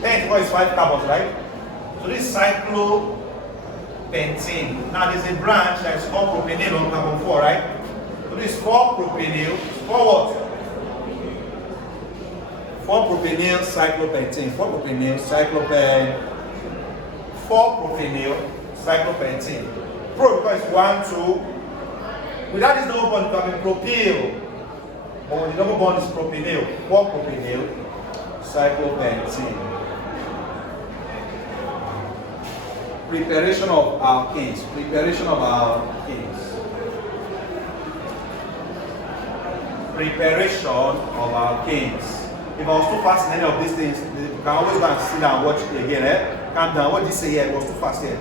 because it's 5 carbons, right? So this is cyclopentane. Now there's a branch that is called propenyl on carbon 4, right? So this is 4-propenyl. 4 what? 4-propenyl cyclopentane. 4-propenyl cyclopentane. 4-propenyl cyclopentane. Pro because it's 1, 2. Without this double bond, it would have been propyl. But the double bond is propenyl. 4-propenyl cyclopentane. Preparation of alkanes. Preparation of alkanes. Preparation of alkanes. If I was too fast in any of these things, you can always go and sit down and watch it again. Calm down. What did you say here? It was too fast here.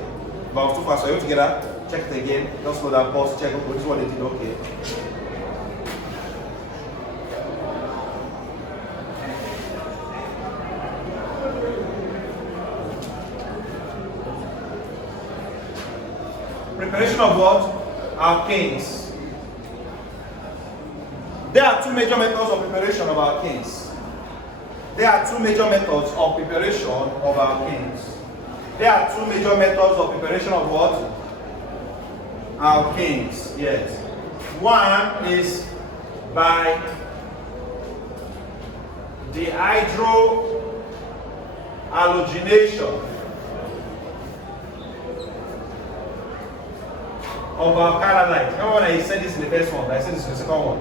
If I was too fast, are you together? Check it again. Just slow down, pause, check. This is what they did. Okay. Preparation of what? Alkanes. There are 2 major methods of preparation of alkanes. There are 2 major methods of preparation of alkanes. There are 2 major methods of preparation of what? Alkanes, yes. One is by dehydrohalogenation of alkali. Remember when I said this in the first one, I said this in the second one.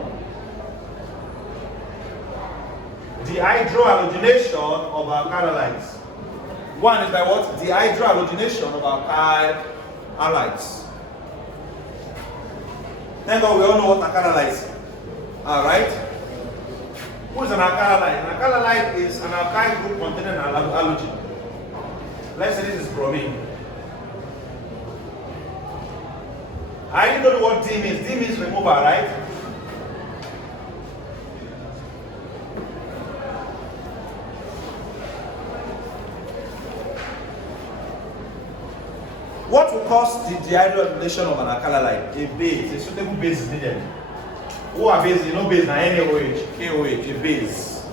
Dehydrohalogenation of alkalides. One is by what? Dehydrohalogenation of alkyl halides. Thank God we all know what alkalides are, right? Who is an alkali? An alkali is an alkyl group containing an halogen. Let's say this is bromine. I didn't know what D means. D means remover, right? What will cause the dehydrogenation of an alkali? A base, a suitable base is needed. Who are bases? You know base now, NaOH, KOH, a base.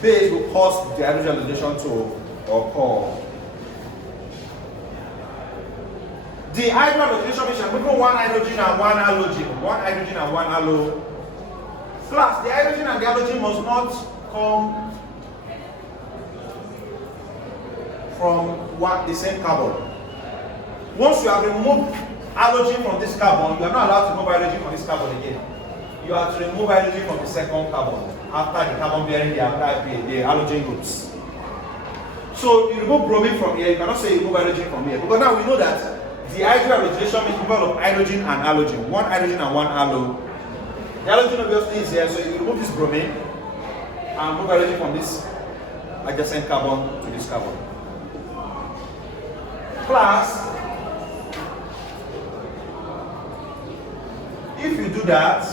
Base will cause dehydrogenation to occur. Dehydrogenation means we put 1 hydrogen and 1 halogen. 1 hydrogen and 1 halo. Plus, the hydrogen and the halogen must not come from the same carbon. Once you have removed halogen from this carbon, you are not allowed to remove hydrogen from this carbon again. You have to remove hydrogen from the second carbon after the carbon bearing the halogen groups. So you remove bromine from here, you cannot say you remove hydrogen from here. Because now we know that the hydrogenation means removal of hydrogen and halogen. 1 hydrogen and 1 halo. The halogen obviously is here, so you remove this bromine and remove hydrogen from this adjacent carbon to this carbon. Class, if you do that,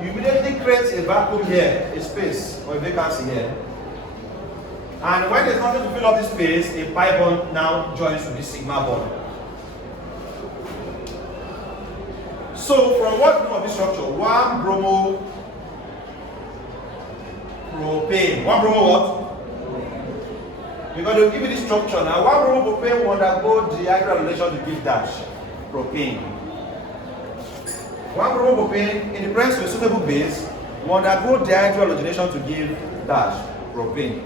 you immediately create a vacuum here, a space or a vacancy here. And when there's nothing to fill up this space, a pi bond now joins to the sigma bond. So from what we know of this structure, 1 bromo propane. 1 bromo what? Because they'll give you this structure now. 1 bromo propane will undergo dehydrogenation to give dash propane. 1 bromo propane in the presence of a suitable base will undergo dehydrogenation to give dash propane.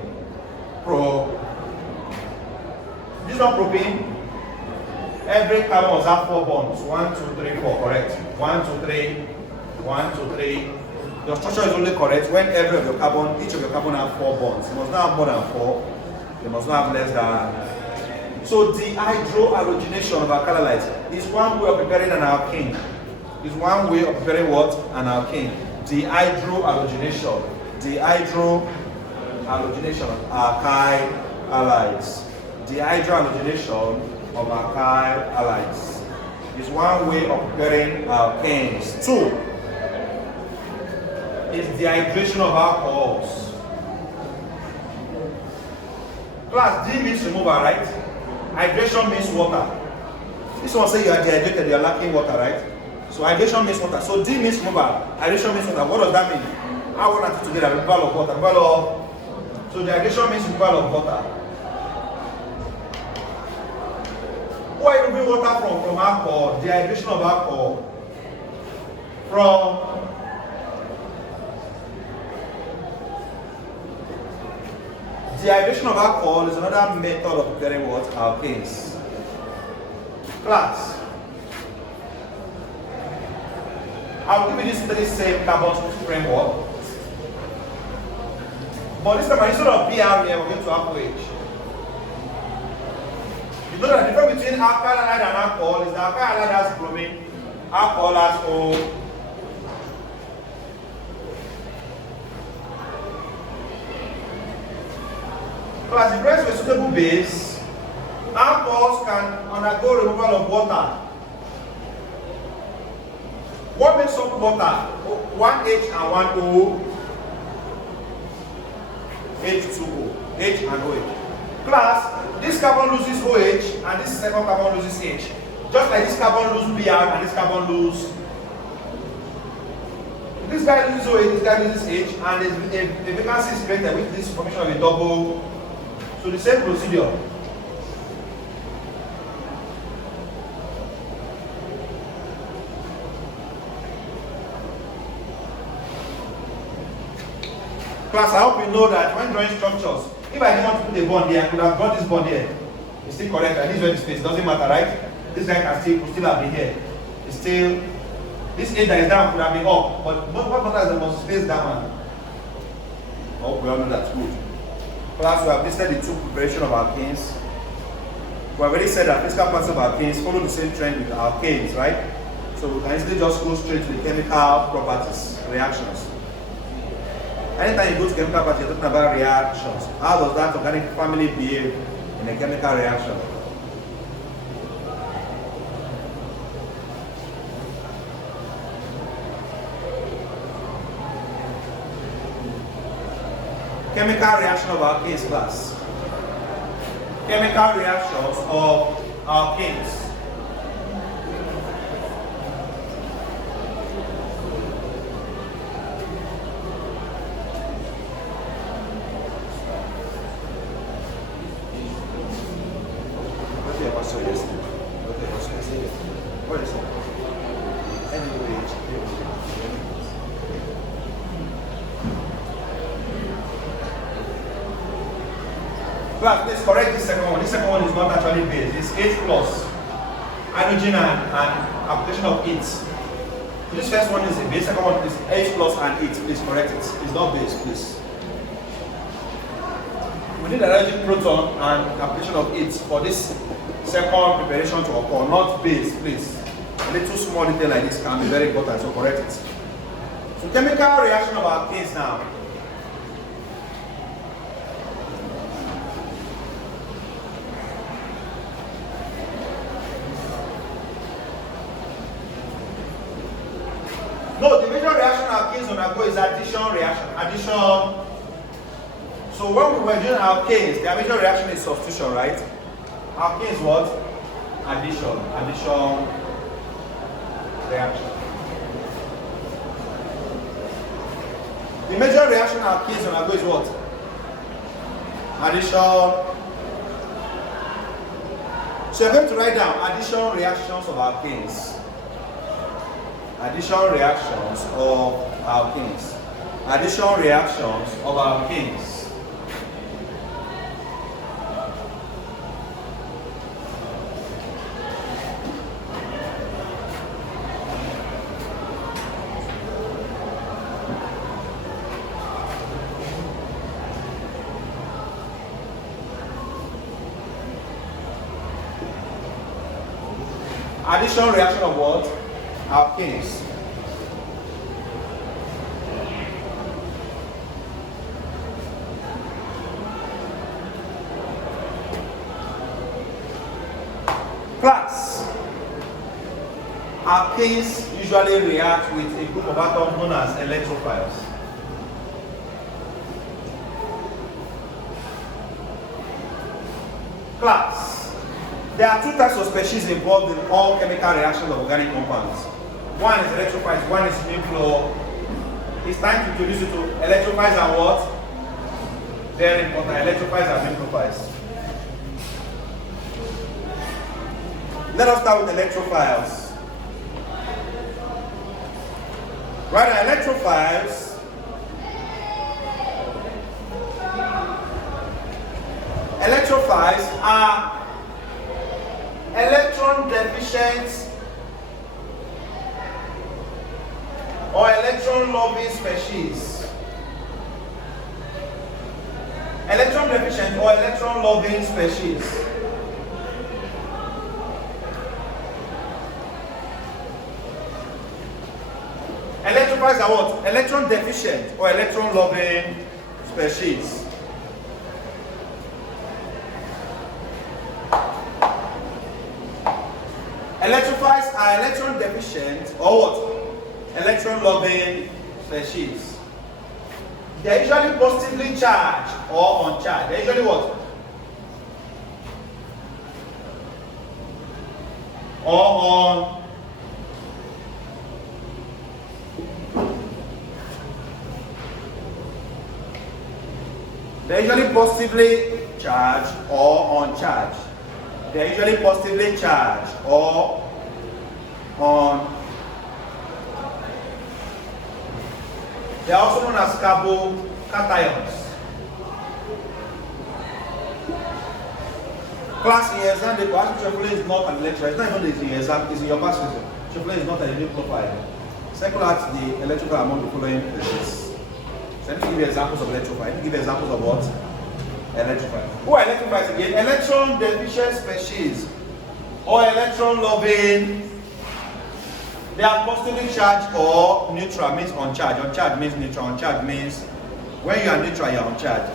This is not propane. Every carbon must have 4 bonds. 1, 2, 3, 4, correct? 1, 2, 3, 1, 2, 3. Your structure is only correct when each of your carbon have 4 bonds. It must not have more than 4. They must not have less than. So dehydrohalogenation of alkalides is one way of preparing an alkane. Is one way of preparing what? An alkane. Dehydrohalogenation. Dehydrohalogenation of alkyl halides. Dehydrohalogenation of alkyl halides is one way of preparing alkanes. 2 is dehydration of alcohols. Class D means remover, right? hydration means water. This one say you are dehydrated, you are lacking water, right? So hydration means water. So D means removal, hydration means water. What does that mean? How one and two together, removal of water, removal of. So dehydration means removal of water. Where are you removing water from alcohol? Dehydration of alcohol. From dehydration of alcohol is another method of preparing what? Alkanes. Class. I'll give you this three same carbon framework. But this time, instead of Br here, we're going to have OH. You know that the difference between alkyl halide and alcohol is that alkyl halide has bromine, alcohol has O. So as it breaks with a suitable base, alcohols can undergo removal of water. What makes up water? One H and one O. H2O. H and OH. Class, this carbon loses OH and this second carbon loses H. Just like this carbon loses Br and this carbon loses. This guy loses OH, this guy loses H, and a vacancy is created with this formation of a double. So the same procedure. Class, I hope you know that when drawing structures, if I didn't want to put a bond here, I could have brought this bond here. It's still correct, and this is where the space doesn't matter, right? This guy could still have been here. It's still, this edge that is down could have been up, but what matters is the most space down. I hope we all know that's good. Class, we have listed the two preparation of alkanes. We have already said that physical parts of alkanes follow the same trend with alkanes, right? So we can easily just go straight to the chemical properties, reactions. Anytime you go to chemical properties, you're talking about reactions. How does that organic family behave in a chemical reaction? Chemical reaction of alkanes class. Chemical reactions of alkanes. Class, please correct this second one. This second one is not actually base. It's H plus hydrogen and application of heat. So this first one is a base, second one is H plus and heat. Please correct it. It's not base, please. We need a hydrogen proton and application of heat for this second preparation to occur, not base, please. A little small detail like this can be very important, so correct it. So chemical reaction of alkanes now. No, the major reaction alkanes undergo is addition reaction. Addition. So when we were doing alkanes, their major reaction is substitution, right? Alkanes what? Addition. Addition reaction. The major reaction alkanes undergo is what? Addition. So you're going to write down addition reactions of alkanes. Addition reactions of alkanes. Addition reactions of alkanes. Addition reaction of what? Alkanes. Class. Alkanes usually react with a group of atoms known as electrophiles. Class. There are two types of species involved in all chemical reactions of organic compounds. One is electrophiles, one is nuclear. It's time to introduce you to electrophiles and what? Very important, electrophiles and nucleophiles. Let us start with electrophiles. Right, electrophiles are electron deficient or electron loving species. Electron deficient or electron loving species. Electrophiles are what? Electron deficient or electron loving species. Electrophiles are electron deficient or what? Electron loving species. They are usually positively charged or uncharged. They are usually what? Or on. They are usually positively charged or uncharged. They are usually positively charged or on. They are also known as carbocations. Class in your exam, the class Chevrolet is not an electrophile. It's not even in your exam, it's in your past result. Chevrolet is not an nucleophile. Secular at the electrophile among the following species. So let me give you examples of electrophile. Let me give you examples of what? Electrophile. Who are electrophiles again? Electron deficient species or electron loving. They are positively charged or neutral, means uncharged. Uncharged means neutral. Uncharged means when you are neutral, you are uncharged.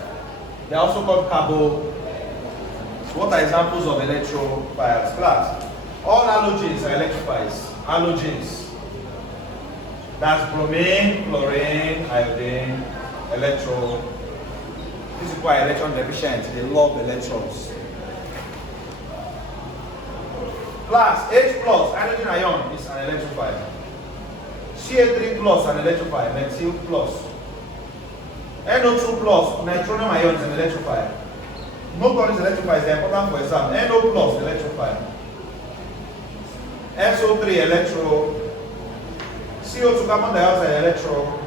They are also called carbo. So what are examples of electrophiles? Class. All halogens are electrophiles. Halogens. That's bromine, chlorine, iodine, electro. These people are electron deficient. They love electrons. Plus, H plus, hydrogen ion is an electrophile. Ca3 plus, an electrophile. Methyl plus. NO2 plus, nitronium ion is an electrophile. Note all these electrophiles, they are important for exam. NO plus, electrophile. SO3, electro. CO2, carbon dioxide, electro.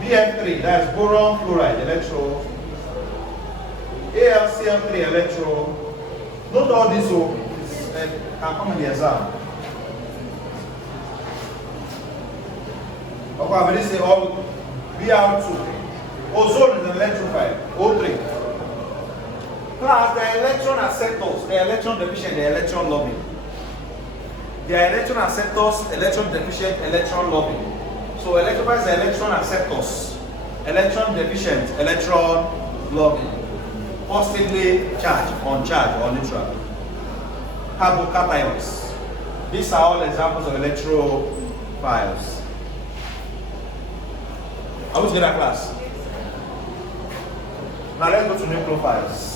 BF3, that's boron fluoride, electro. AlCl3, electro. Note all these can come in the exam. Okay, but this is all Br2. Ozone is an electrophile, O3. Class, they are electron acceptors, they are electron deficient, they are electron loving. They are electron acceptors, electron deficient, electron loving. So electrophiles are electron acceptors, electron deficient, electron loving. Positively charged, uncharged, or neutral. Carbocations. These are all examples of electrophiles. Are we together, class? Now let's go to nucleophiles.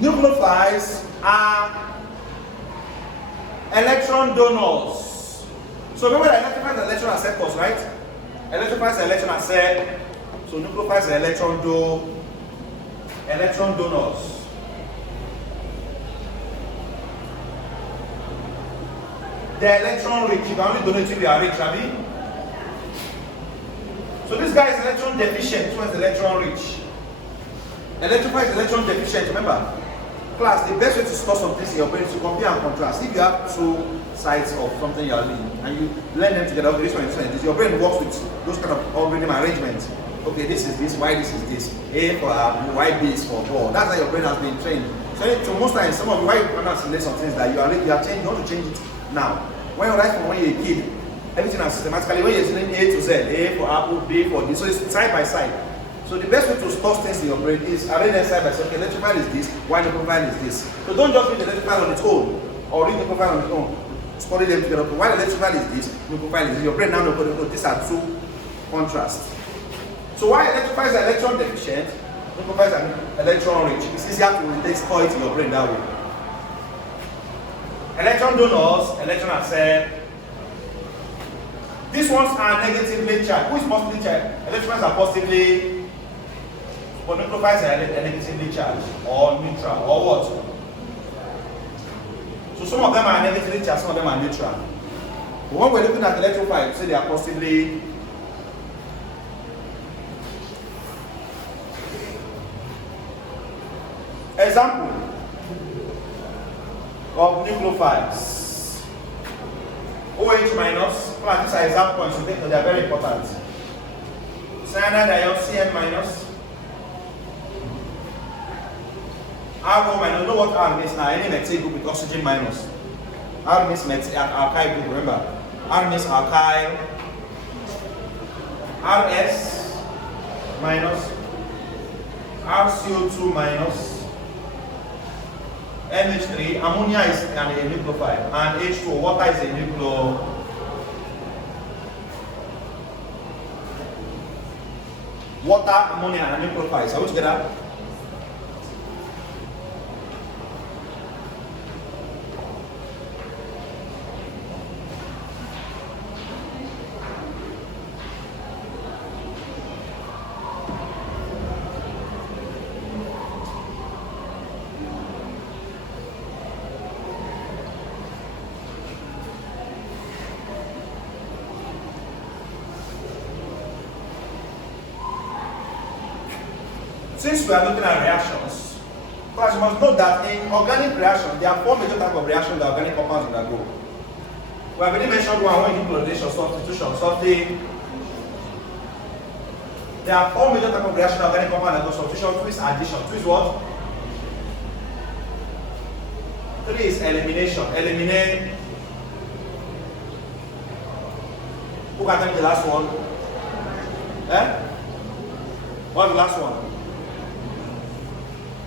Nucleophiles are electron donors. So remember that electrophiles are electron acceptors, right? Electrophiles are electron accept. So nucleophiles are electron donors. They're electron rich. You can only donate if you are rich, have you? So this guy is electron deficient. This one is electron rich. Electrophile is electron deficient, remember? Class, the best way to store some things in your brain is to compare and contrast. If you have two sides of something you are reading and you blend them together, okay, this one is this, your brain works with those kind of algorithm arrangements. Okay, this is this, Y this is this, A for apple, Y B is for ball. That's how your brain has been trained. So most times, some of you, why you cannot select some things that you are changing, you want to change it now. When you write from when you're a kid, everything is systematically, when you're saying A to Z, A for apple, B for this, so it's side by side. So the best way to store things in your brain is arrange them side by side. Okay, electrophile is this, Y nucleophile is this. So don't just read the electrophile on its own, or read the nucleophile on its own. Study them together. Okay, why electrophile is this, nucleophile is this. Your brain now knows, oh, these are two contrast. So why electrify is electron deficient, nucleophile is an electron rich. It's easier to store it in your brain that way. Electron donors, electron accept. These ones are negatively charged. Who is positively charged? Electrons are positively, but nucleophiles are negatively charged, or neutral, or what? So some of them are negatively charged, some of them are neutral. But when we're looking at electrophiles, say they are positively. Example of nucleophiles. OH minus, well, these are example points, so they are very important. Cyanide ion, CN minus. RO minus, you know what R means now, any methyl group with oxygen minus. R means alkyl group, remember. R means alkyl. RS minus. RCO2 minus. NH3, ammonia is a nucleophile, and H2O, water is a nucleophile. Water, ammonia, and nucleophiles. Are we together? Since we are looking at reactions, first you must know that in organic reaction, there are 4 major types of reactions that organic compounds undergo. We have already mentioned one when you do chlorination, substitution, something. There are 4 major types of reactions that organic compounds undergo: substitution, 2 is addition, 2 is what? 3 is elimination. Eliminate. Who can tell me the last one? What's the last one?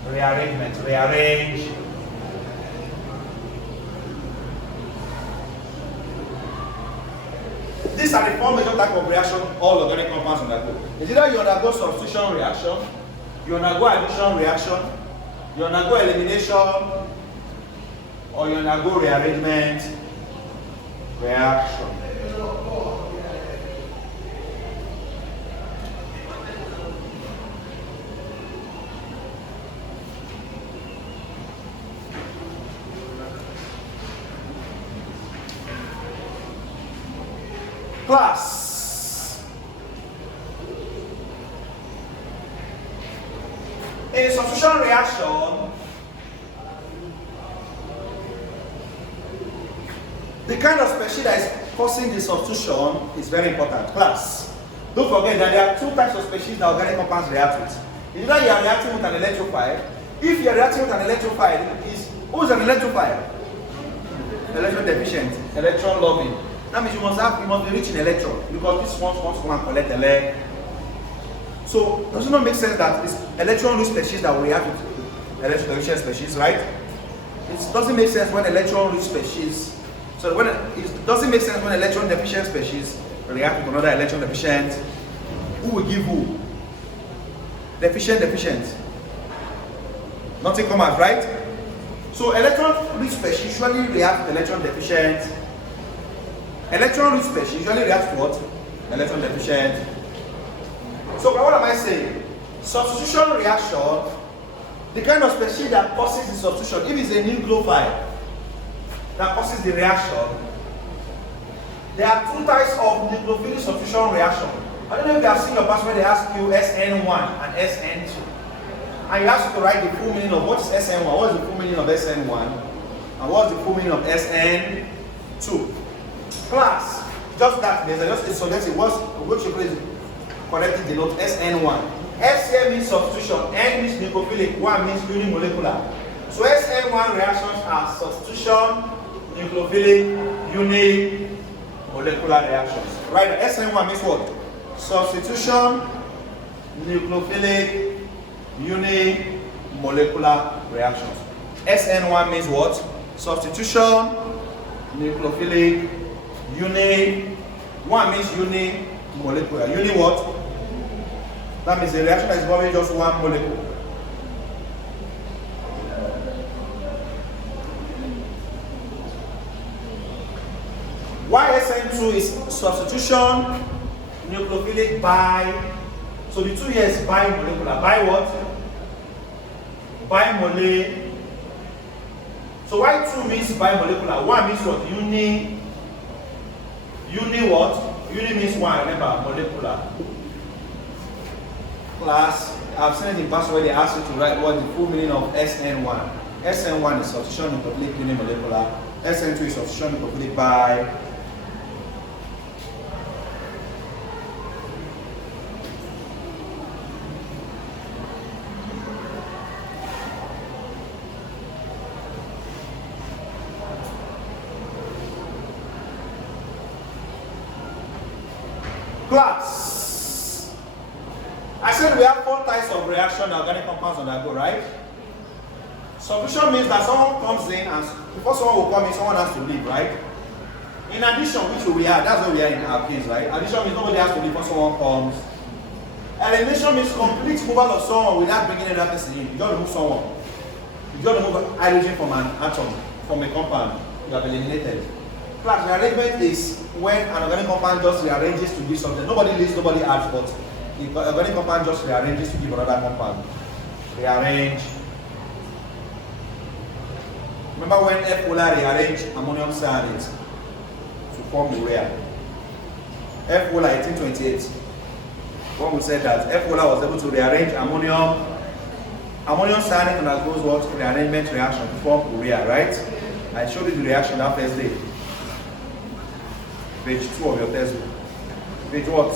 Rearrangement, rearrange. These are the 4 major types of reaction all organic compounds undergo. It's either you undergo substitution reaction, you undergo addition reaction, you undergo elimination, or you undergo rearrangement reaction. Class. In substitution reaction, the kind of species that is causing the substitution is very important. Class. Don't forget that there are 2 types of species that organic compounds react with. Either you are reacting with an electrophile. If you are reacting with an electrophile, who is an electrophile? Electron deficient, electron loving. That means you must be rich in electron, because this one wants to come and collect electron. So does it not make sense that it's electron-rich species that will react with electron deficient species, right? It doesn't make sense when electron-rich species. So when it doesn't make sense when electron deficient species react with another electron deficient. Who will give who? Deficient. Nothing come out, right? So electron-rich species usually react with electron deficient. Electron-rich species usually react to what? Electron deficient. So what am I saying? Substitution reaction, the kind of species that causes the substitution, if it's a nucleophile that causes the reaction, there are 2 types of nucleophilic substitution reaction. I don't know if you have seen your past where they ask you SN1 and SN2. And you ask you to write the full meaning of what is SN1, what is the full meaning of SN1, and what is the full meaning of SN2. Class, just that, there's just a suggestion, which you please correctly denote SN1. S here means substitution, N means nucleophilic, 1 means unimolecular. So SN1 reactions are substitution, nucleophilic, unimolecular reactions. Right, SN1 means what? Substitution, nucleophilic, unimolecular reactions. SN1 means what? Substitution, nucleophilic, 1 means molecular. Uni what? That means the reaction is involving just one molecule. Why SN2 is substitution nucleophilic bi. So the 2 here is bimolecular. Bi what? Bimole. So why 2 means bimolecular? 1 means what? Uni what? Uni means 1, remember, molecular. Class, I've seen it in past where they ask you to write what the full meaning of SN1. SN1 is substitution nucleophilic unimolecular. SN2 is substitution nucleophilic bi. Class. I said we have 4 types of reaction that organic compounds undergo, right? Substitution means that someone comes in and before someone will come in, someone has to leave, right? In addition, which we are, that's what we are in our case, right? Addition means nobody has to leave before someone comes. Elimination means complete removal of someone without bringing another person in. You got to remove someone. You got to remove hydrogen from an atom, from a compound. You have eliminated. Class, rearrangement is when an organic compound just rearranges to give something. Nobody leaves, nobody adds, but the organic compound just rearranges to give another compound. Rearrange. Remember when F. Wohler rearranged ammonium cyanide to form urea? F. Wohler 1828. When we said that F. Wohler was able to rearrange ammonium cyanide undergoes what? Rearrangement reaction to form urea, right? I showed you the reaction that first day. Page 2 of your textbook. Page what?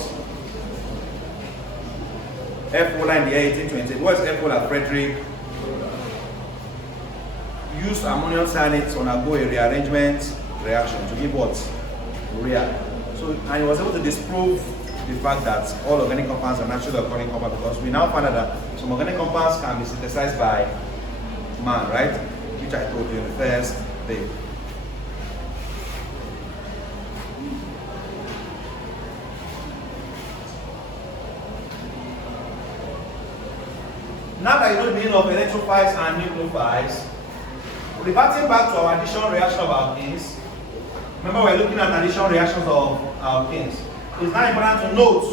F. Wohler in the year 1828. What is F. Wohler? Frederick used ammonium cyanide to undergo a rearrangement reaction to give what? Urea. So, and he was able to disprove the fact that all organic compounds are naturally occurring compounds, because we now find out that some organic compounds can be synthesized by man, right? Which I told you in the first day. Now that you know the meaning of electrophiles and nucleophiles, reverting back to our addition reaction of alkenes, remember we're looking at addition reactions of alkenes. It's now important to note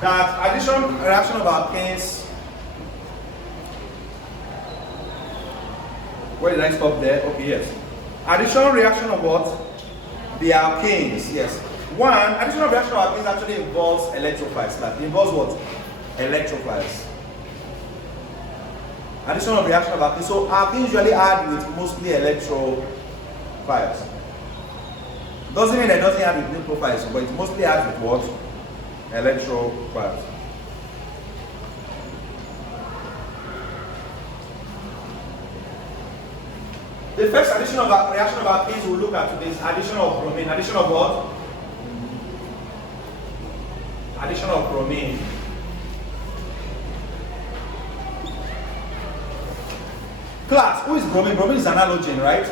that addition reaction of alkenes, where did I stop there? Okay, yes. Addition reaction of what? The alkenes, yes. One, addition reaction of alkenes actually involves electrophiles. That involves what? Electrophiles. Addition of reaction of alkenes. So alkenes usually add with mostly electrophiles. Doesn't mean it doesn't add with nucleophiles, but it mostly adds with what? Electrophiles. The first addition of reaction of alkenes we'll look at today is addition of bromine. Addition of what? Addition of bromine. Class, who is bromine? Bromine is an halogen, right?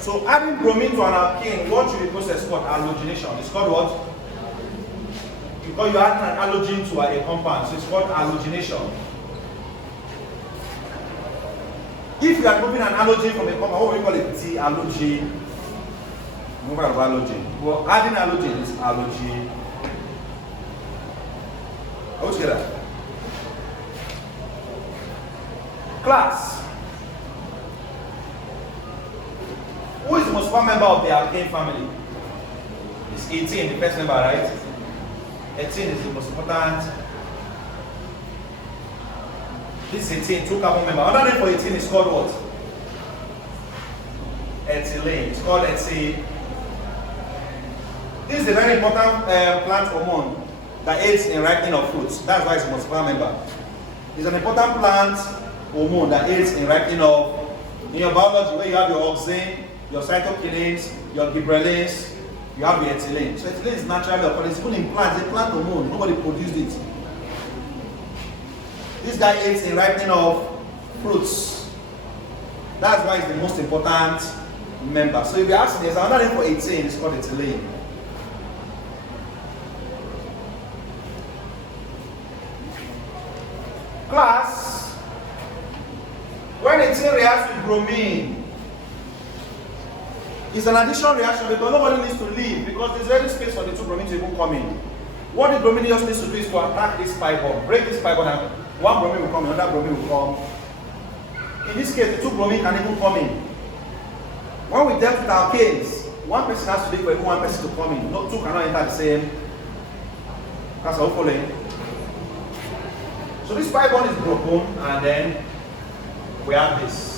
So adding bromine to an alkene, what should be process called halogenation? It's called what? Because you add an halogen to a compound, so it's called halogenation. If you are moving an halogen from a compound, what we call it? Halogen. Removal of halogen. Well, adding halogen is halogen. Are we together? Class. Who is the most important member of the alkane family? It's 18, the first member, right? 18 is the most important. This is 18, 2 carbon member. Another name for 18 is called what? Ethylene. It's called ethylene. This is a very important plant hormone that aids in ripening of fruits. That's why it's the most important member. It's an important plant hormone that aids in ripening of. In your biology, where you have your auxin, your cytokinins, your gibberellins, you have the ethylene. So ethylene is naturally occurring. It's in plants, it's a plant hormone. Nobody produced it. This guy aids in ripening of fruits. That's why it's the most important member. So if you're asking, there's another name for 18, it's called ethylene. bromine. It's an additional reaction because nobody needs to leave because there's already space for the two bromine to even come in. What the bromine just needs to do is to attack this pi bond, break this pi bond, and one bromine will come, another bromine will come. In this case, the two bromine can even come in. When we dealt with alkanes, one person has to leave for every one person to come in. No, two cannot enter the same. That's all following. So this pi bond is broken, and then we have this.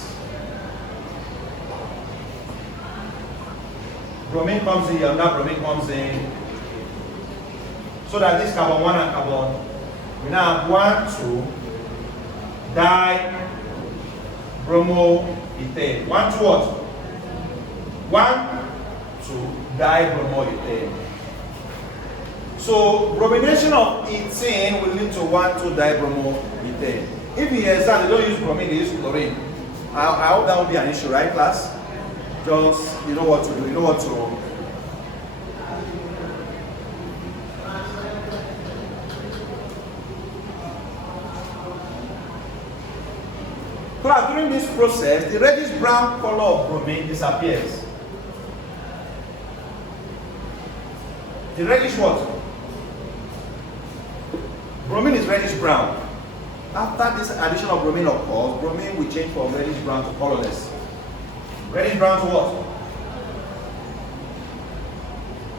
Bromine comes in, another bromine comes in. So that this carbon 1 and carbon, we now have 1, 2, dibromoethane. 1, 2 what? 1, 2, dibromoethane. So bromination of ethane will lead to 1, 2, dibromoethane. If you hear that they don't use bromine, they use chlorine. I hope that won't be an issue, right, class? Just, you know what to do, you know what to. Class, during this process, the reddish brown color of bromine disappears. The reddish what? Bromine is reddish brown. After this addition of bromine occurs, bromine will change from reddish brown to colorless. Reddish brown to what?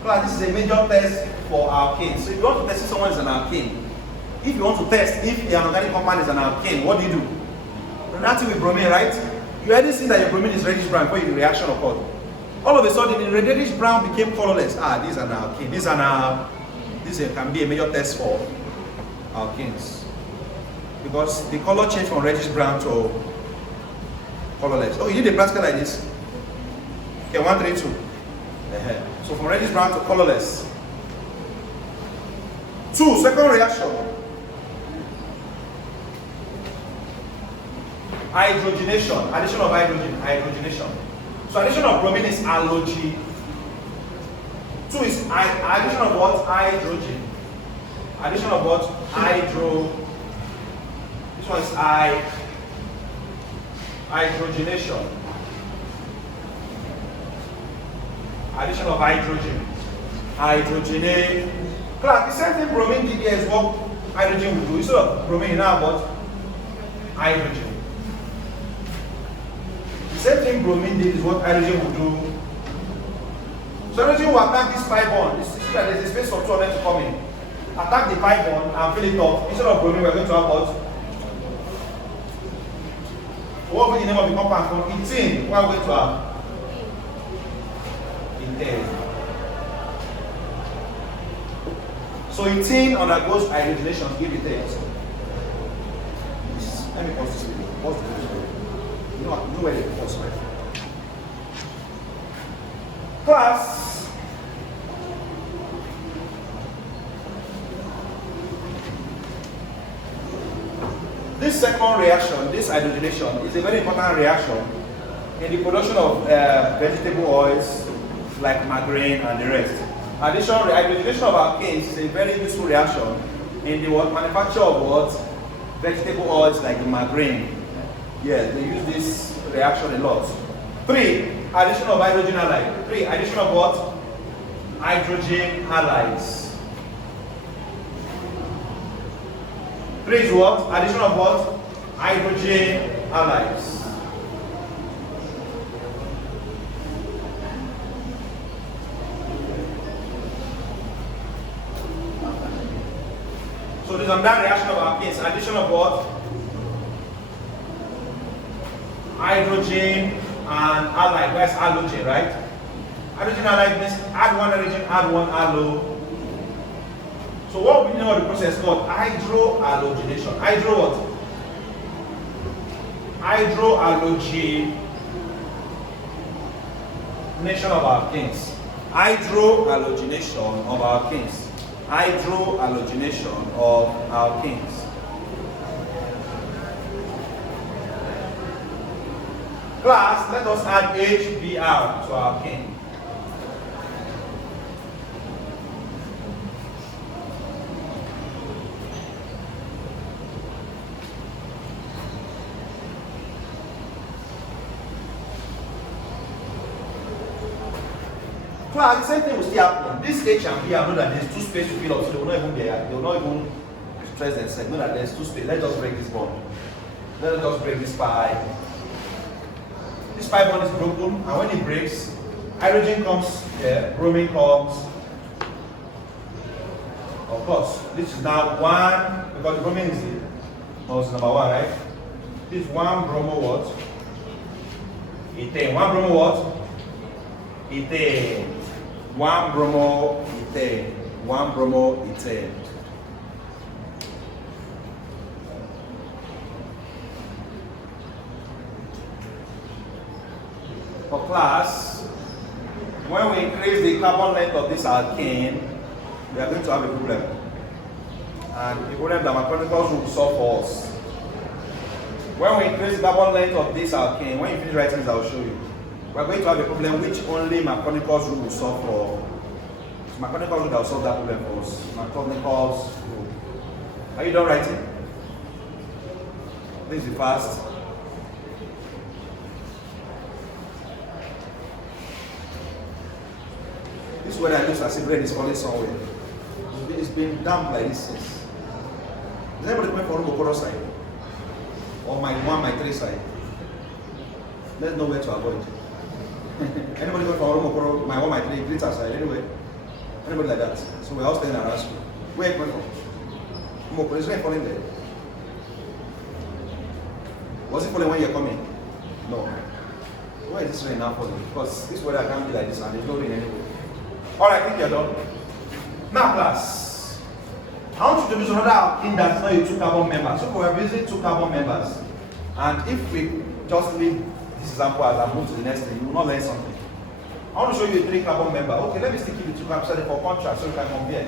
Class, this is a major test for alkanes. So if you want to test if someone is an alkane, if you want to test if an organic compound is an alkane, what do? Reacting with bromine, right? You already see that your bromine is reddish brown before the reaction occurred. All of a sudden, the reddish brown became colorless. This is an alkane. This can be a major test for alkanes because the color changed from reddish brown to colorless. Oh, you did a practical like this. Okay, 1, 3, 2. So from reddish brown to colorless. 2, second reaction. Hydrogenation, addition of hydrogen, hydrogenation. So addition of bromine is halogen. 2 is addition of what? Hydrogen. Addition of what? Hydro. This one is hydrogenation. Addition of hydrogen. Hydrogenate. Class, the same thing bromine did here is what hydrogen will do. Instead of bromine, now what? Hydrogen. The same thing bromine did is what hydrogen will do. So hydrogen will attack this pi bond. You see that there's a space for two of them to come in. Attack the pi bond and fill it up. Instead of bromine, we're going to have what? What will be the name of the compound? From ethane, what are we going to have? Ethane. So ethane undergoes hydrogenation to give ethane. Let me pause this video. Pause the video. You know where they pause, right? Class. This second reaction, this hydrogenation, is a very important reaction in the production of vegetable oils like margarine and the rest. Hydrogenation of alkanes is a very useful reaction in the manufacture of what? Vegetable oils like the margarine. Yeah, they use this reaction a lot. 3, addition of hydrogen halide. 3, addition of what? Hydrogen halides. 3 is what? Addition of what? Hydrogen halides. So this is another reaction of alkanes. Addition of what? Hydrogen and halide. Where's halogen, right? Hydrogen halide means add one hydrogen, add one halo. So what we know the process called hydrohalogenation. Hydro what? Hydrohalogenation of alkanes. Hydrohalogenation of alkanes. Hydrohalogenation of alkanes. Class, let us add HBr to alkane. Class, the same thing will still happen. This H and B, I know that there's two spaces to fill up, so they will not even be, they will not even stress themselves. Know that there's two spaces. Let's just break this bond. Let us just break this pi. This pi bond is broken, and when it breaks, hydrogen comes here, bromine comes. Of course, this is now 1, because the bromine is number 1, right? This is 1 bromo what? Ethane. 1 bromo what? Ethane. 1 bromo ethane. 1 bromo ethane. For class, when we increase the carbon length of this alkane, we are going to have a problem. And the problem that my chronicles will solve for us. When we increase the carbon length of this alkane, when you finish writing this, I will show you. We are going to have a problem which only Maconical's rule will solve for. So Maconical's rule will solve that problem for us. Maconical's rule. Are you done writing? This is fast. This is what I use as if rain is falling somewhere. It's been damp like this since. Is anybody coming from Okoro side? Or my 1, my 3 side? Let's know where to avoid. Anybody going from Okoro, my 1, my 3, glitter side, anyway? Anybody like that? So we're all staying around school. Where are you coming from? Okoro, is rain falling there? Was it falling when you're coming? No. Why is this rain now falling? Because this weather can't be like this and there's no rain anyway. Alright, I think you're done. Now class, I want you to use another alkene that's not a 2 carbon member. So we're using 2 carbon members. And if we just leave this example as I move to the next thing, you will not learn something. I want to show you a 3 carbon member. Okay, let me stick with 2 carbon for contrast so you can compare.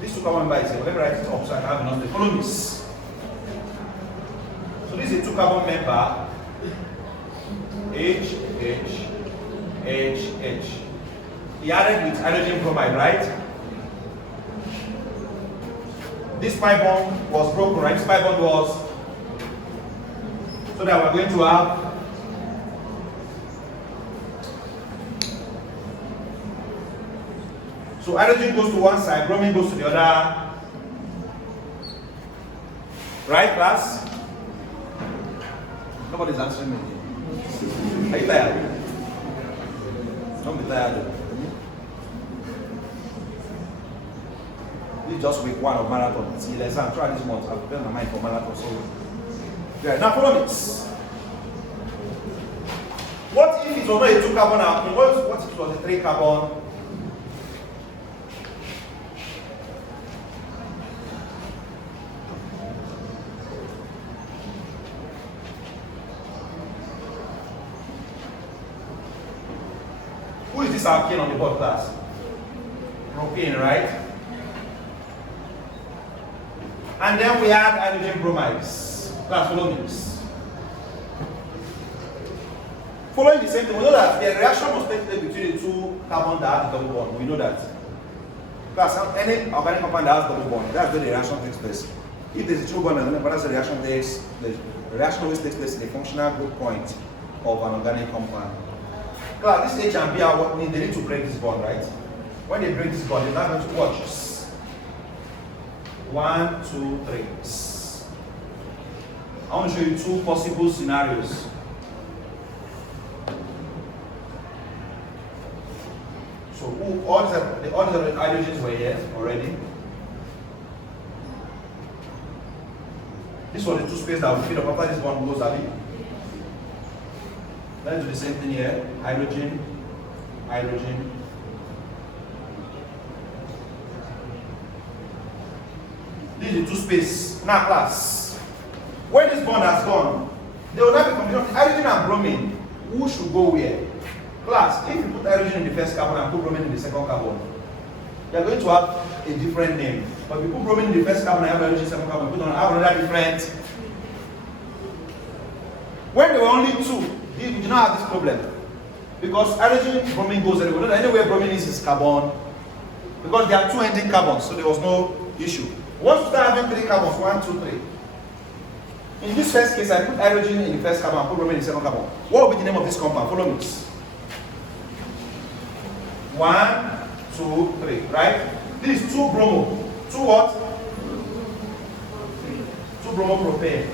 This 2 carbon member is here. Let me write it up so I can have enough. Follow this. So this is a 2 carbon member. H, H, H, H. He added with hydrogen bromide, right? This pi bond was broken, right? This pi bond was, so that we're going to have so hydrogen goes to one side, bromine goes to the other. Right, class? Nobody's answering me. Are you tired? Don't be tired. This is just week 1 of marathon. See, let's try this month. I've prepared my mind for marathon. So, yeah, now follow me. What if it was not a 2 carbon alkene? What if it was a 3 carbon? Who is this alkene on the board, class? Propane, right? And then we add hydrogen bromides. Class, follow me. Following the same thing, we know that the reaction must take place between the 2 carbon that has double bond. We know that. Class, any organic compound that has double bond, that's where the reaction takes place. If there's a triple bond and that's the reaction takes place. The reaction always takes place in the functional group point of an organic compound. Class, this H and B are they need to break this bond, right? When they break this bond, they're not going to watch. 1, 2, 3. I want to show you 2 possible scenarios. So all the hydrogens were here already. This was the 2 space that will fill up after this one goes up. Let's do the same thing here. Hydrogen, hydrogen. This is the 2 space. Now class, when this bond has gone, there will not be combination of hydrogen and bromine. Who should go where? Class, if you put hydrogen in the first carbon and put bromine in the second carbon, you are going to have a different name. But if you put bromine in the first carbon and have hydrogen in the second carbon, put on have another different. When there were only 2, you do not have this problem. Because hydrogen, bromine goes everywhere. Anywhere bromine is carbon. Because there are 2 ending carbons, so there was no issue. Once you start having 3 carbons, 1, 2, 3. In this first case, I put hydrogen in the first carbon and put bromine in the second carbon. What will be the name of this compound? Follow me. 1, 2, 3, right? This is 2 bromo. 2 what? 2 bromopropane.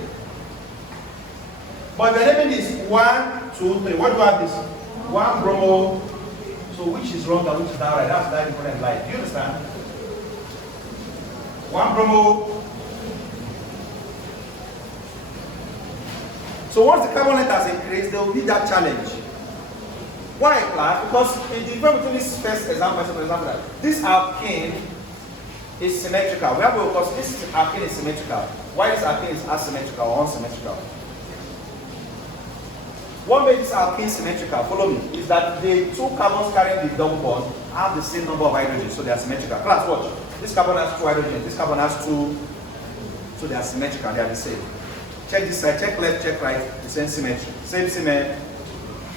But the naming is 1, 2, 3. What do I have this? 1 bromo. So which is wrong and which is not right? That's that different light. Do you understand? 1 bromo. So once the carbon length has increased, there will be that challenge. Why, class? Because in the difference between this first example and second example, this alkane is symmetrical. We have to, because this alkane is symmetrical. Why this alkane is asymmetrical or unsymmetrical? What makes this alkane symmetrical, follow me, is that the 2 carbons carrying the double bond have the same number of hydrogens, so they are symmetrical. Class, watch. This carbon has 2 hydrogens, this carbon has 2, so they are symmetrical, they are the same. Check this side, check left, check right, the same symmetry. Same symmetry.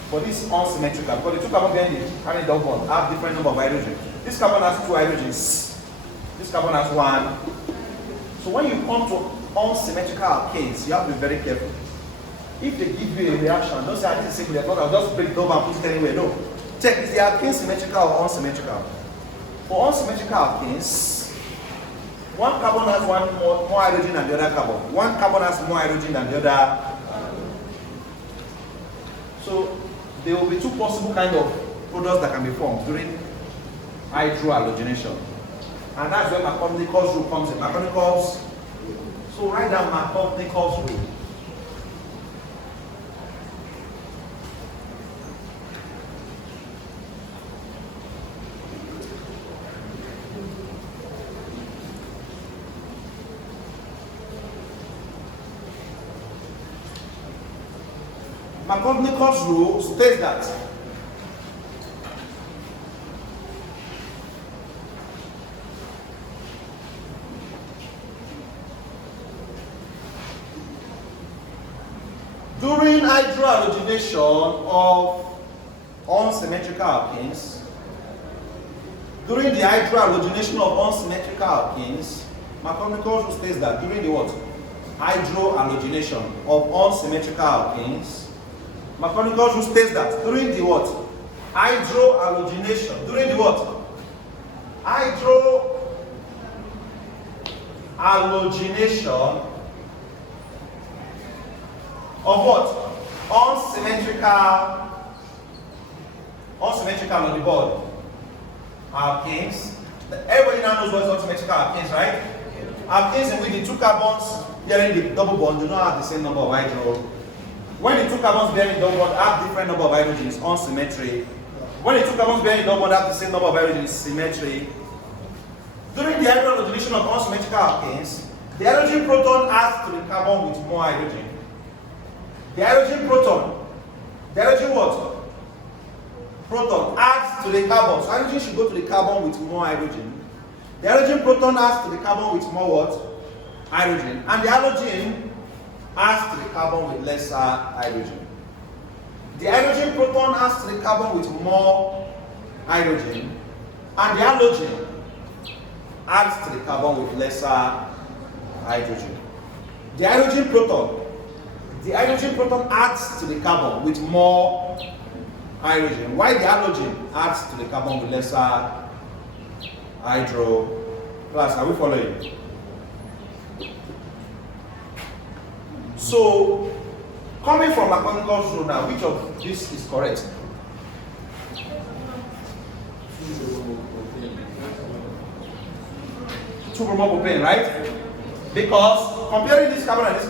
But this is unsymmetrical because the 2 carbon behind it carrying the double bond have different number of hydrogens. This carbon has 2 hydrogens. This carbon has 1. So when you come to unsymmetrical alkanes, you have to be very careful. If they give you a reaction, don't say this is simple, I'll just break it over and put it anywhere. No. Check, is the alkane symmetrical or unsymmetrical? For unsymmetrical alkanes, 1 carbon has more hydrogen than the other carbon. 1 carbon has more hydrogen than the other. So there will be 2 possible kind of products that can be formed during hydrogenation. And that's where Markovnikov's rule comes in. Markovnikov's, so write down Markovnikov's rule. Markovnikov's rule states that during hydrogenation of unsymmetrical alkanes, during the hydrogenation of unsymmetrical alkanes, Markovnikov's rule states that during the what? Hydrogenation of unsymmetrical alkanes, Markovnikov's rule states that during the what? Hydrogenation. During the what? Hydrogenation of what? Unsymmetrical on the board. Alkanes. Everybody now knows what is unsymmetrical alkanes, right? Alkanes in which the 2 carbons bearing the double bond do not have the same number of hydrogens. When the 2 carbons bearing the double bond have different number of hydrogens, unsymmetry. When the 2 carbons bearing the double bond have the same number of hydrogens, symmetry. During the hydrogenation of unsymmetrical alkanes, the hydrogen proton adds to the carbon with more hydrogen. The hydrogen proton, the hydrogen what? Proton adds to the carbon. So hydrogen should go to the carbon with more hydrogen. The hydrogen proton adds to the carbon with more what? Hydrogen. And the halogen adds to the carbon with lesser hydrogen. The hydrogen proton adds to the carbon with more hydrogen, and the halogen adds to the carbon with lesser hydrogen. The hydrogen proton adds to the carbon with more hydrogen, while the halogen adds to the carbon with lesser hydro. Class, are we following? So, coming from Markovnikov's rule now, which of this is correct? 2 bromopropane, right? Because comparing this carbon and this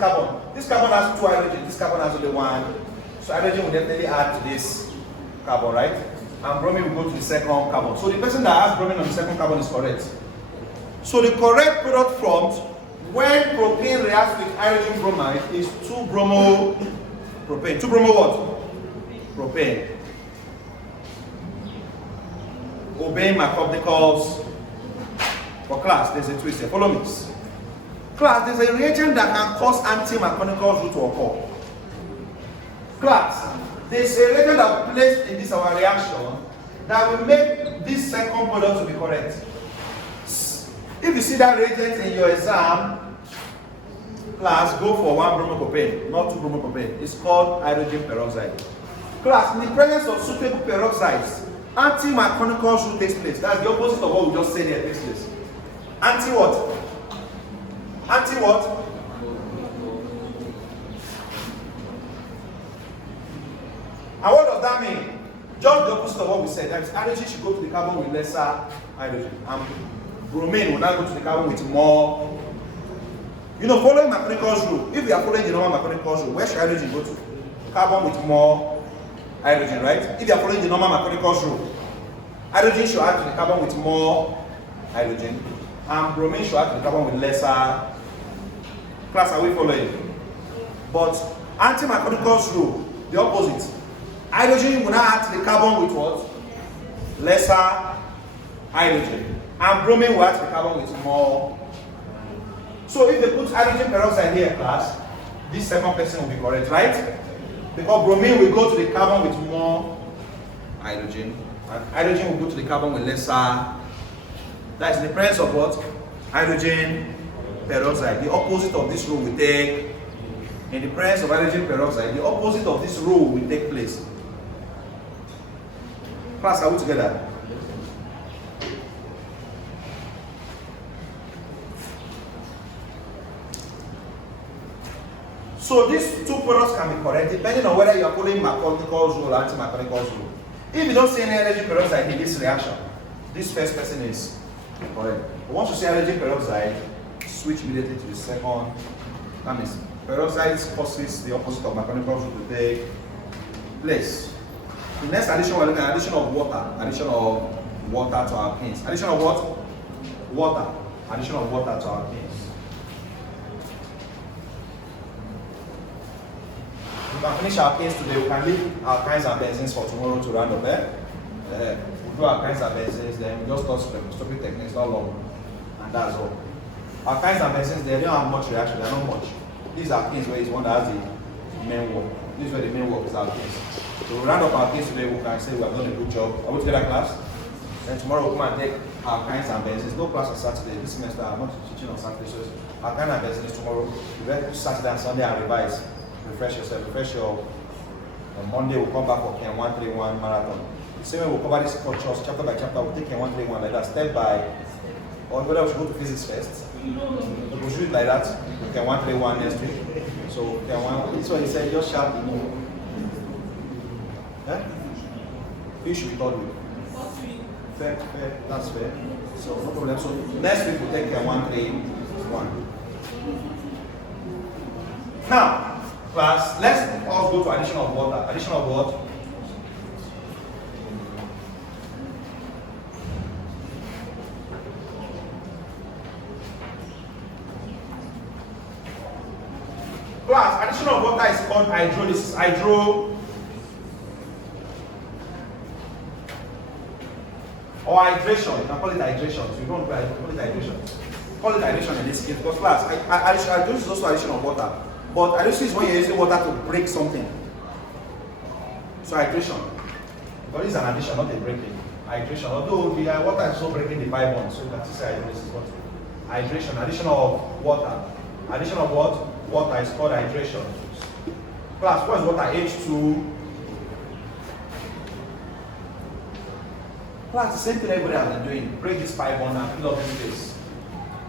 carbon has 2 hydrogen, this carbon has only 1. So hydrogen will definitely add to this carbon, right? And bromine will go to the second carbon. So the person that has bromine on the second carbon is correct. So the correct product formed when propane reacts with hydrogen bromide is 2 bromopropane. 2 bromo what? Propane. Obeying Markovnikov's. For class, there's a twist here. Follow me. Class, there's a reagent that can cause anti-Markovnikov's rule to occur. Class, there's a reagent that we placed in this our reaction that will make this second product to be correct. If you see that reagent in your exam, class, go for 1 bromopropane, not 2 bromopropane. It's called hydrogen peroxide. Class, in the presence of suitable peroxides, Anti-Marconic rule takes place. That's the opposite of what we just said here takes place. Anti what? Anti what? And what does that mean? Just the opposite of what we said. That is, hydrogen should go to the carbon with lesser hydrogen. And bromine will now go to the carbon with more. You know, following Marconic rule, if we are following the normal Marconic rule, where should hydrogen go to? Carbon with more hydrogen, right? If you are following the normal Marconic rule, hydrogen should add to the carbon with more hydrogen, and bromine should add to the carbon with lesser. Class, are we following? But anti-Marconic rule, the opposite. Hydrogen will now add to the carbon with what? Lesser hydrogen. And bromine will add to the carbon with more. So if they put hydrogen peroxide here, class, this second person will be correct, right? Because bromine will go to the carbon with more hydrogen, and hydrogen will go to the carbon with lesser. That is the presence of what? Hydrogen peroxide. The opposite of this rule will take, in the presence of hydrogen peroxide, the opposite of this rule will take place. Class, are we together? So these two products can be correct depending on whether you are following Marconic rule or anti-Marconic rule. If you don't see any hydrogen peroxide in this reaction, this first person is correct. But once you see hydrogen peroxide, switch immediately to the second. That means peroxide causes the opposite of Marconic rule to take place. The next addition, we're looking at addition of water. Addition of water to alkanes. Addition of what? Water. Addition of water to alkanes. We can finish alkanes today. We can leave alkynes and benzenes for tomorrow to round up. We'll do alkynes and benzenes, then we just start spectroscopic techniques, not long. And that's all. Alkynes and benzenes, they don't have much reaction, they're not much. These alkanes where is one that has the main work. This is where the main work is alkanes. So we'll round up alkanes today, we can say we have done a good job. Are we together, class? Then tomorrow we'll come and take alkynes and benzenes. No class on Saturday. This semester I'm not teaching on Saturday, so alkynes and benzenes tomorrow. You better do Saturday and Sunday and revise. Refresh yourself, refresh your. On Monday we'll come back for Chem 131 marathon. The same way we'll cover this cultures chapter by chapter. We'll take Chem 131 like that, step by. Or whether we should go to physics first. We'll do it like that. Chem 131 next week. So Chem 1. This one he said just shout the name. You should be third week. Fair, that's fair. So no problem. So next week we'll take Chem 131. Now. Class, let's all go to addition of water. Addition of what? Class, addition of water is called hydrolysis. Or hydration. You can call it hydration. So you don't call it hydration. Call it hydration in this case. Because class, hydrolysis is also addition of water. But hydration is when you're using water to break something. So hydration. But this is an addition, not a breaking. Hydration. Although the water is also breaking the 5 bonds, so you can see hydrolysis. But hydration, addition of water. Addition of what? Water is called hydration. Class, what is water? H2. Class, the same thing everybody has been doing. Break this 5 bond and fill up this space.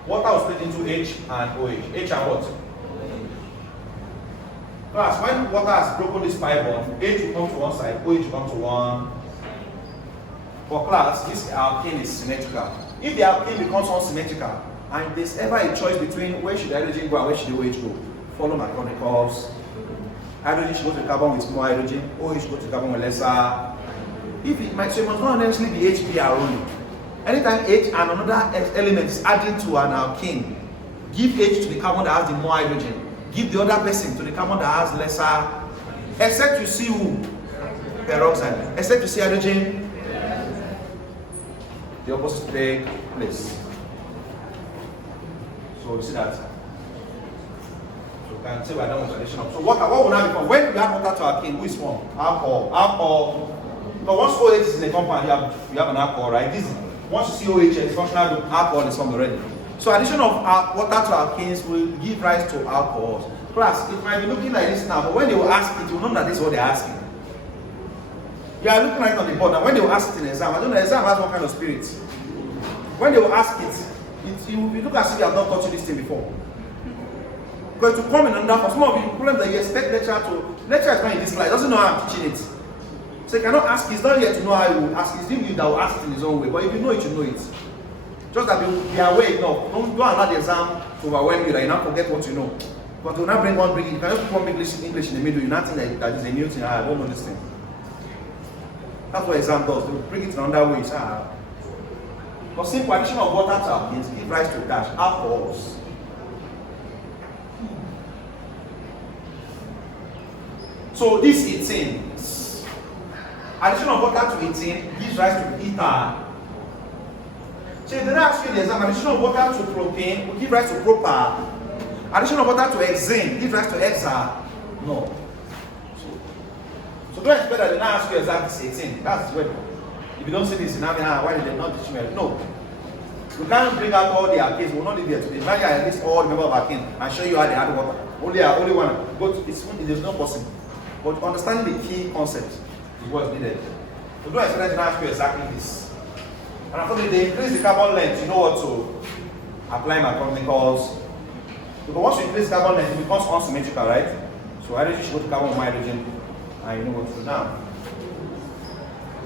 Water will split into H and OH. H and what? Class, when water has broken this 5 bond, H will come to one side, OH will come to one. For class, this alkane is symmetrical. If the alkane becomes unsymmetrical, and there's ever a choice between where should the hydrogen go and where should the OH go, follow my curves. Hydrogen should go to the carbon with more hydrogen, OH should go to the carbon with lesser. If it might, so it must not necessarily be HBr only. Anytime H and another element is adding to an alkane, give H to the carbon that has the more hydrogen. Give the other person to the carbon that has lesser, except you see who? Peroxide. Except you see hydrogen, the opposite take place. So you see that. So you can say we are done with addition of. So what will now become? When we add water to alkane, who is formed? Alcohol. But once OH is in the compound, you have an alcohol, right? This is, once you see OH, it's functional group, alcohol is formed already. So addition of water to alkanes will give rise to alcohols. Class, it might be looking like this now, but when they will ask it, you will know that this is what they're asking. You are looking at it on the board. Now, when they will ask it in exam, I don't know, exam has one kind of spirit. When they will ask it, you look as if you have not taught you this thing before. Because to come in under for some of you, problem that you expect lecturer is not in this slide, doesn't know how I'm teaching it. So you cannot ask, he's not here to know how you will ask, it's you that will ask it in his own way. But if you know it, you know it. Just that be aware enough. Don't allow the exam to overwhelm you that you now forget what you know. But to now bring you cannot put English in the middle, you not think that is a new thing, I don't know this thing. That's what exam does, they will bring it in another way. But simple addition of water to alkenes give rise to dash alcohols. So this 18, addition of water to 18 gives rise to ether. So if they don't ask you in the exam, addition of water to propane will give rise to propane. Addition of water to hexane gives rise to hexa. No. So don't expect that they not ask you exactly 18. That's what. If you don't see this, why did they not teach me? No. We can't bring out all the alkanes. We'll not leave here today. Now you at least all the members of alkane and show you how they add water. Only one. Go to it's not possible. But understanding the key concept is what's needed. So don't expect them to ask you exactly this. And after they increase the carbon length, you know what to apply because once you increase carbon length, it becomes unsymmetrical, right? So hydrogen should go to carbon more hydrogen, and you know what to do now.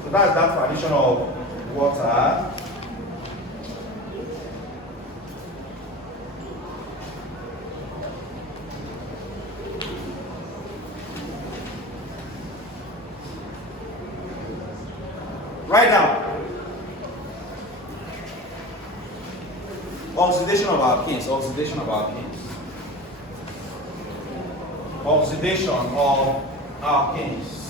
So that's that for addition of water. Write down. Oxidation of alkenes. Oxidation of alkenes. Oxidation of alkenes.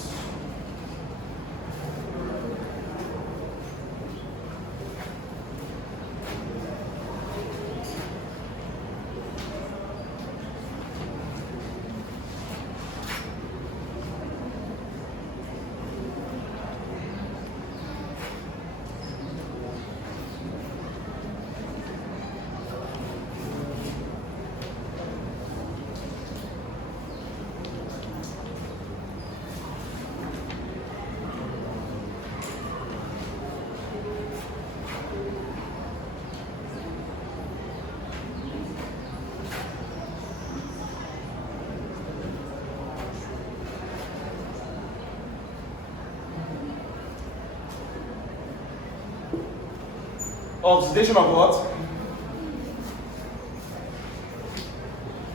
Oxidation of what?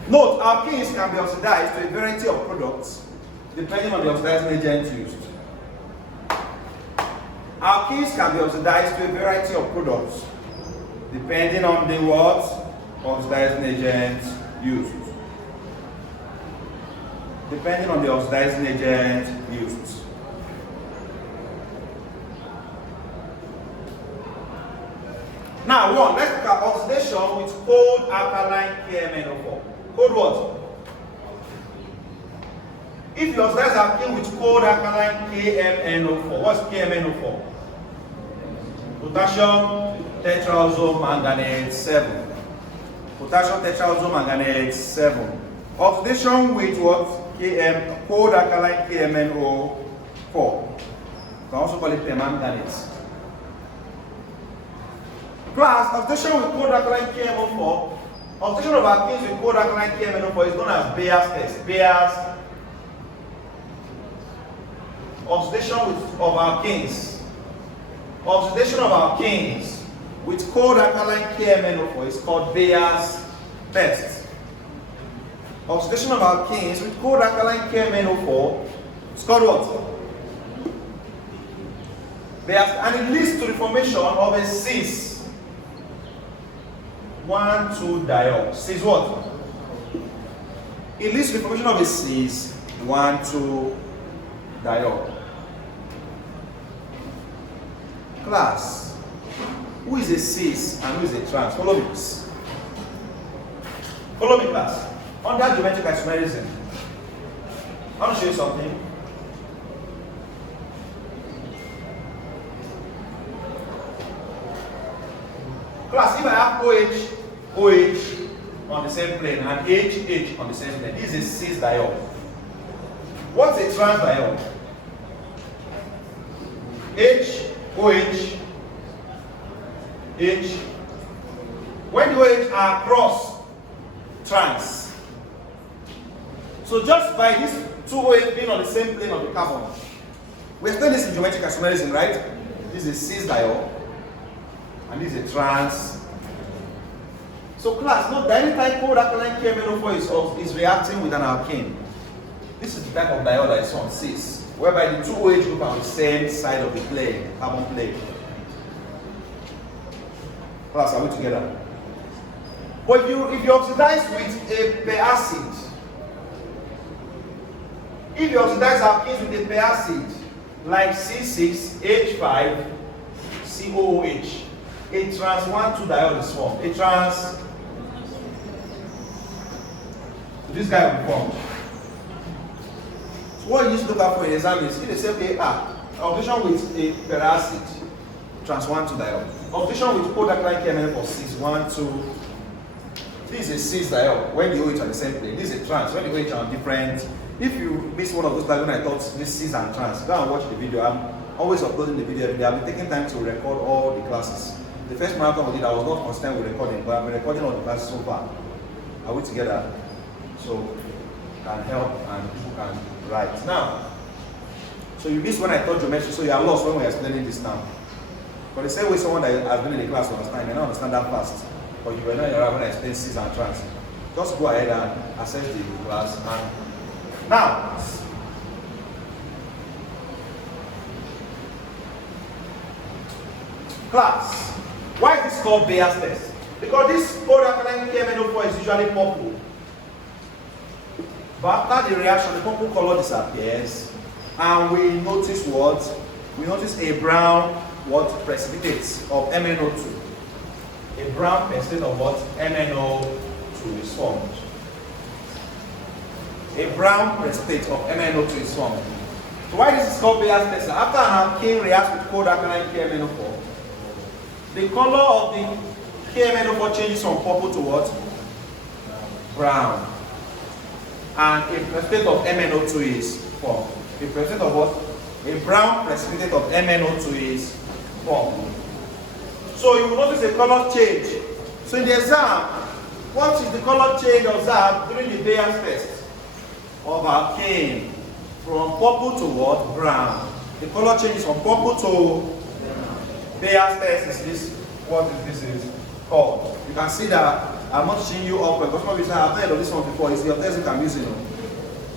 Note, alkenes can be oxidized to a variety of products depending on the oxidizing agent used. Alkenes can be oxidized to a variety of products depending on the what? Oxidizing agent used. Depending on the oxidizing agent used. Now, one, let's look at oxidation with cold alkaline KMnO4. Cold what? If you oxidize alkene with cold alkaline KMnO4, what's KMnO4? Potassium tetraoxo manganate 7. Potassium tetraoxo manganate 7. Oxidation with what? Cold alkaline KMnO4. You can also call it permanganate. Plus, oxidation with cold alkaline KMnO4, oxidation of alkenes with cold alkaline KMnO4 is known as Bayer's test. Bayer's oxidation of alkenes. Oxidation of alkenes with cold alkaline KMnO4 is called Bayer's test. Oxidation of alkenes with cold alkaline KMnO4 is called what? Bayer's, and it leads to the formation of a cis 1,2-diol. Cis what? It leads to the formation of a cis 1,2-diol. Class, who is a cis and who is a trans? Follow me, please. Follow me, class. Under geometric isomerism, I want to show you something. Class, if I have OH on the same plane and HH on the same plane, this is a cis diol. What's a trans diol? H, OH, H. When the OH are cross trans. So just by these two OH being on the same plane of the carbon, we explain this in geometric isomerism, right? This is a cis diol, and this is a trans. So class, note that anytime cold alkaline KMNO4 is reacting with an alkane, this is the type of diol that is on cis, whereby the two OH group are on the same side of the plane, carbon plane. Class, are we together? But if you oxidize with a per acid, if you oxidize alkenes with a per acid, like C6H5COOH, a trans 1,2 diol is formed. A trans, this guy will be formed. So what you used to look at for an exam is, if they say, okay, oxidation with a per acid, trans 1,2 diol. Oxidation with cold alkaline KMNO for cis 1,2. This is a cis diol when the OH are the same plane. This is a trans when the OH are different. If you miss one of those times when I taught this cis and trans, go and watch the video. I'm always uploading the video every day. I've been taking time to record all the classes. The first marathon we did, I was not consistent with recording, but I've been recording all the classes so far. Are we together? So can help and people can write. Now, so you missed when I taught geometry, so you are lost when we are explaining this now. But the same way someone that has been in the class will understand, they don't understand that fast. But you were not around when I explain cis and trans. Just go ahead and access the class. And now, class, why is this called Bayes test? Because this cold alkaline KMNO4 is usually purple. But after the reaction, the purple color disappears, and we notice what? We notice a brown precipitate of MnO2. A brown precipitate of what? MnO2 is formed. A brown precipitate of MnO2 is formed. So why this is called Bayes test? After an alkane reacts with cold alkaline KMNO4, the color of the KMNO4 changes from purple to what? Brown. And a precipitate of MnO2 is formed. A precipitate of what? A brown precipitate of MnO2 is formed. So you will notice a color change. So in the exam, what is the color change observed during the Bayes test of alkane from purple to what? Brown. The color changes from purple to Bayes test is this. What is this is called? You can see that I'm not showing you up because maybe I've heard of this one before. It's your textbook I'm using.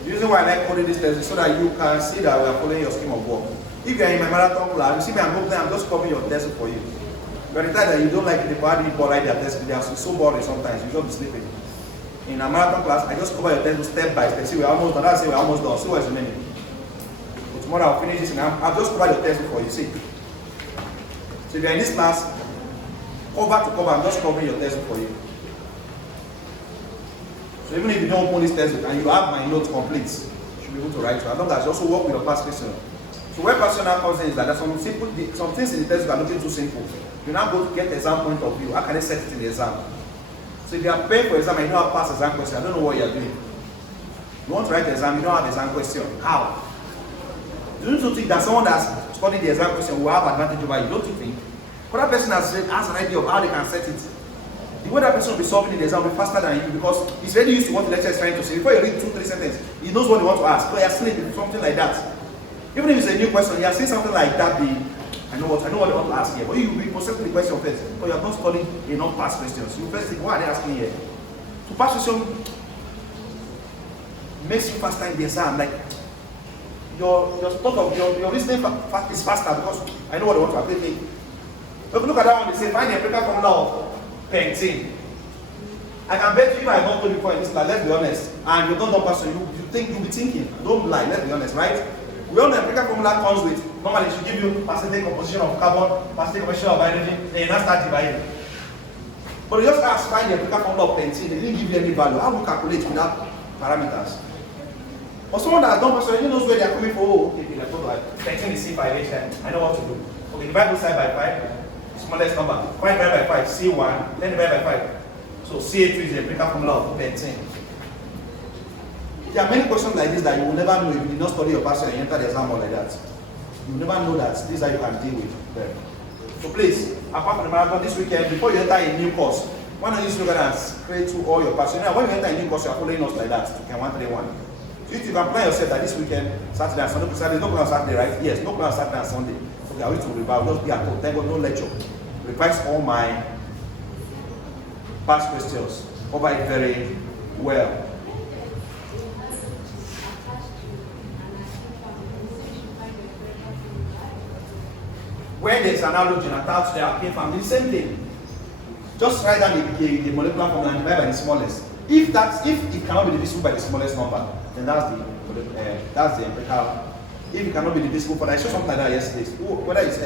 The reason why I like coding this test is so that you can see that we are following your scheme of work. If you are in my marathon class, you see me, I'm just covering your test for you. But the time that you don't like the part you like their test, they are so boring sometimes, you just be sleeping. In a marathon class, I just cover your test step by step. See, we're almost done. That's it, we're almost done. See what's remaining. But tomorrow I'll finish this and I'll just cover your test for you. See. So if you're in this class, cover to cover, I'm just covering your test for you. So even if you don't open this test and you have my notes complete, you should be able to write it. As long as you also work with your past question. So where personal comes in is that there's some things in the test that are looking too simple. You now go to get the exam point of view. How can I set it in the exam? So if you are paying for exam and you don't have past exam question, I don't know what you are doing. You want to write the exam, you don't have exam question. How? Don't you think that someone that's studied the exam question will have advantage over you? Don't you think? But that person has an idea of how they can set it. The way that person will be solving the exam will be faster than you because he's already used to what the lecturer is trying to say. Before you read 2-3 sentences, he knows what he wants to ask. So he has sleeping, something like that. Even if it's a new question, he has seen something like that. I know what they want to ask here. But you will be processing the question first. But you have not studied enough past questions. You first think, what are they asking here? So past question makes you faster in the exam. Like your thought of your listening is faster because I know what they want to apply. If you look at that one, they say find the empirical formula of pentane. I can bet you if I have not told you before in this class, let's be honest, and you're not done person, you'll be thinking, don't lie, let's be honest, right? We all know the empirical formula comes with, normally it should give you percentage composition of carbon, percentage composition of hydrogen, then you now start dividing. But you just ask find the empirical formula of pentane, they didn't give you any value. How do you calculate without parameters? Or someone that has done person, you knows where they are coming from. Oh, okay, let's go like pentane is C5H10. I know what to do. Okay, divide both side by 5. Smallest number. 5 divided by 5, C1, 10 divided by 5. So CH2 is the empirical formula of pentane. There are many questions like this that you will never know if you did not study your past and you enter the exam or like that. You never know that this is how you can deal with them. So please, apart from the marathon this weekend, before you enter a new course, why don't you look at and create to all your passion? Now, when you enter a new course, you are following us like that. You can 131. So you can plan yourself that this weekend, Saturday and Sunday. Saturday, no plan on Saturday, right? Yes, no plan on Saturday and Sunday. Okay, I will to revise. Just be at home. Thank God, no lecture. Revise all my past questions. Cover it very well. When there's an halogen attached to the alkane family, the same thing. Just write down the molecular formula and divide by the smallest. If it cannot be divisible by the smallest number, then that's the empirical. If it cannot be divisible, but I showed something like that yesterday. Whether it's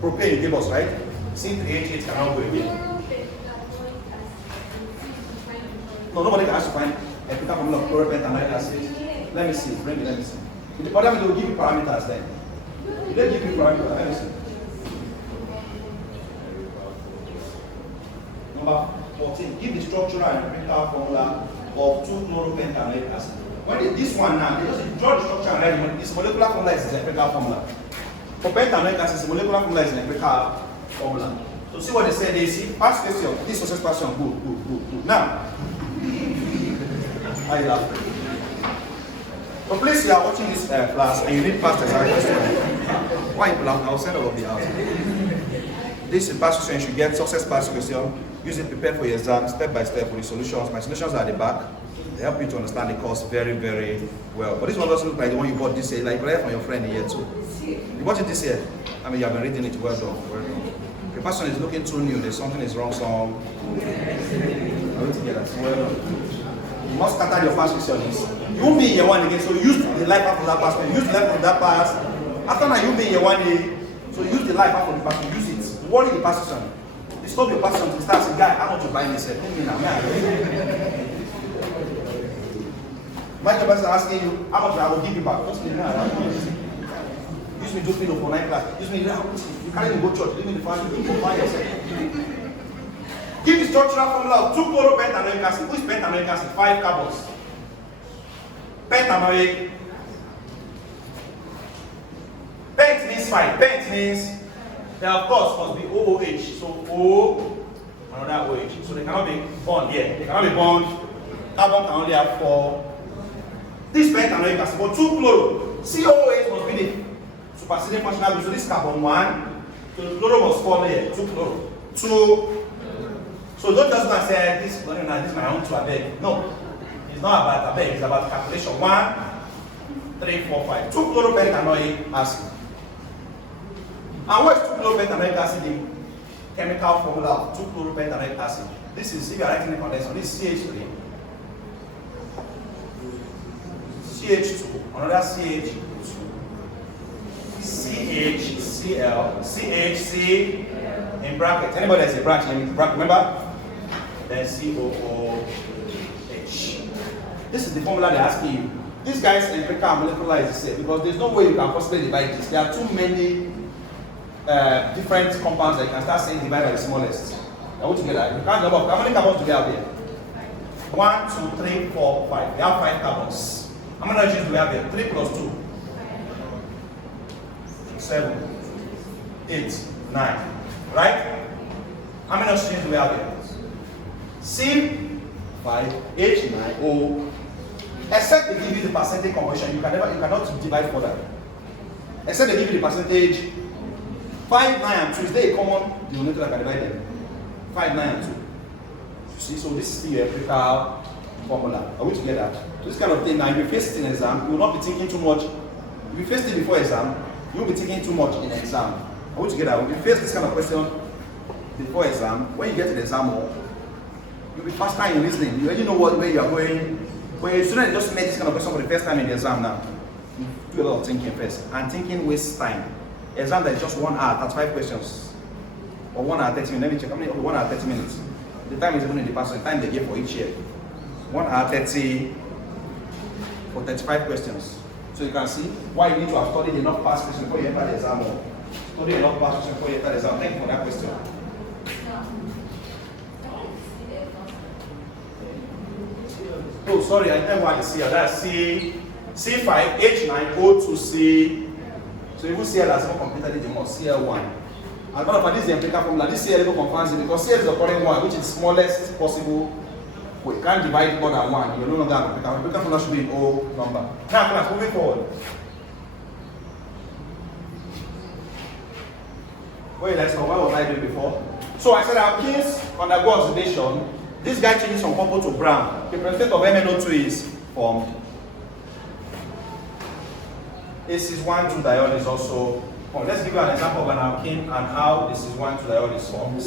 propane, you gave us, right? C3H8 cannot go again. No, nobody can ask to find empirical formula of chloropentamide acid. Let me see. Bring it. Let me see. In the program, they will give you parameters then. They give you parameters. Let me see. Number 14, give the structural and empirical formula of 2-chloropentamide acid. When this one now, they just draw the structure and write this molecular formula is the empirical formula. For pentamide acid, the molecular formula is the empirical formula. So see what they say. They see past question. This was question. Good. Now, I love it. So please, you are watching this class and you need past exam question. Why you blank? I will send all of the out. This is past question. You should get success past question. Use it, prepare for your exam step by step with the solutions. My solutions are at the back. They help you to understand the course very, very well. But this one doesn't look like the one you bought this year. Like you learned from your friend in year 2. You bought it this year. I mean, you have been reading it. Well done. Well done. The person is looking too new. There's something is wrong. Are we together? Well done. You must scatter your past questions. You won't be in year 1 again. So use the life after that past. Use the life from that past. After that, you'll be in year 1A. So use the life after the past. Use it. Worry the past question. Stop your passion to start saying, guy, how much you buy this? My job is asking you, how much I will give you back. Just me now. Use me just for 9 class. Use me now. You can't even go church. Give me the family. You can buy yourself. Give the structural formula of 2-chloropentamide acid. Who is pentamide acid? 5 carbons. Pentamide. Pent means 5. Pent means there, of course, must be OOH. So O, another OH. So they cannot be bond here. They cannot be bond. Carbon can only have 4. This pentamide acid, but 2-chloro. COOH must be the superseding functional group. So this carbon 1. So the chloro must fall here. 2-chloro. 2. So don't just go and say this is my own 2 abeg. No. It's not about abeg, it's about calculation. 1, 3, 4, 5. 2-chloropentamide acid. And what is 2-chloropentamide acid? The chemical formula of 2-chloropentamide acid. This is, if you are writing the condensation, this is CH3, CH2, another CH2, CHCl, CHC in bracket. Anybody that's a branch, remember? Then COOH. This is the formula they're asking you. These guys empirical and molecular is the same because there's no way you can possibly divide this. There are too many different compounds that you can start saying divide by the smallest. Are we together? You can't number. How many carbons do we have here? 1, 2, 3, 4, 5. We have 5 carbons. How many hydrogens do we have here? 3 plus 2. 7, 8, 9. Right? How many oxygens do we have here? C, 5, H, 9, O. Except they give you the percentage conversion, you cannot divide further. Except they give you the percentage. 5, 9, and 2 is there a common denominator that can divide them? 5, 9, and 2. You see, so this is the empirical formula. Are we together? So this kind of thing, now if you face it in exam, you will not be thinking too much. If you face it before exam, you will be thinking too much in exam. Are we together? When you face this kind of question before exam, when you get to the exam hall, you'll be faster in listening. You already know where you are going. When a student just make this kind of question for the first time in the exam now, you do a lot of thinking first. And thinking wastes time. Exam that is just 1 hour, 35 questions. Or 1 hour, 30 minutes. Let me check how many. 1 hour, 30 minutes. The time is even in the past, the time they give for each year. 1 hour, 30 for 35 questions. So you can see why you need to have studied enough past questions before you enter the exam. Or study enough past questions before you enter the exam. Thank you for that question. Oh, sorry, I didn't want to see. That's C5, H9, O2C, So even CL has not completed the more CL1. And one of this is the empirical formula. This CL confirms it because CL is the current one, which is the smallest possible. We can't divide more than one. You're no longer empirical. Empirical formula should be an O number. Now, class, moving forward. Wait, let's know. What was I doing before? So I said alkenes undergo oxidation. This guy changes from purple to brown. The precipitate of MnO2 is formed. Aces 1,2-diol is also formed. Let's give you an example of an alkene and how this is 1,2-diol is formed.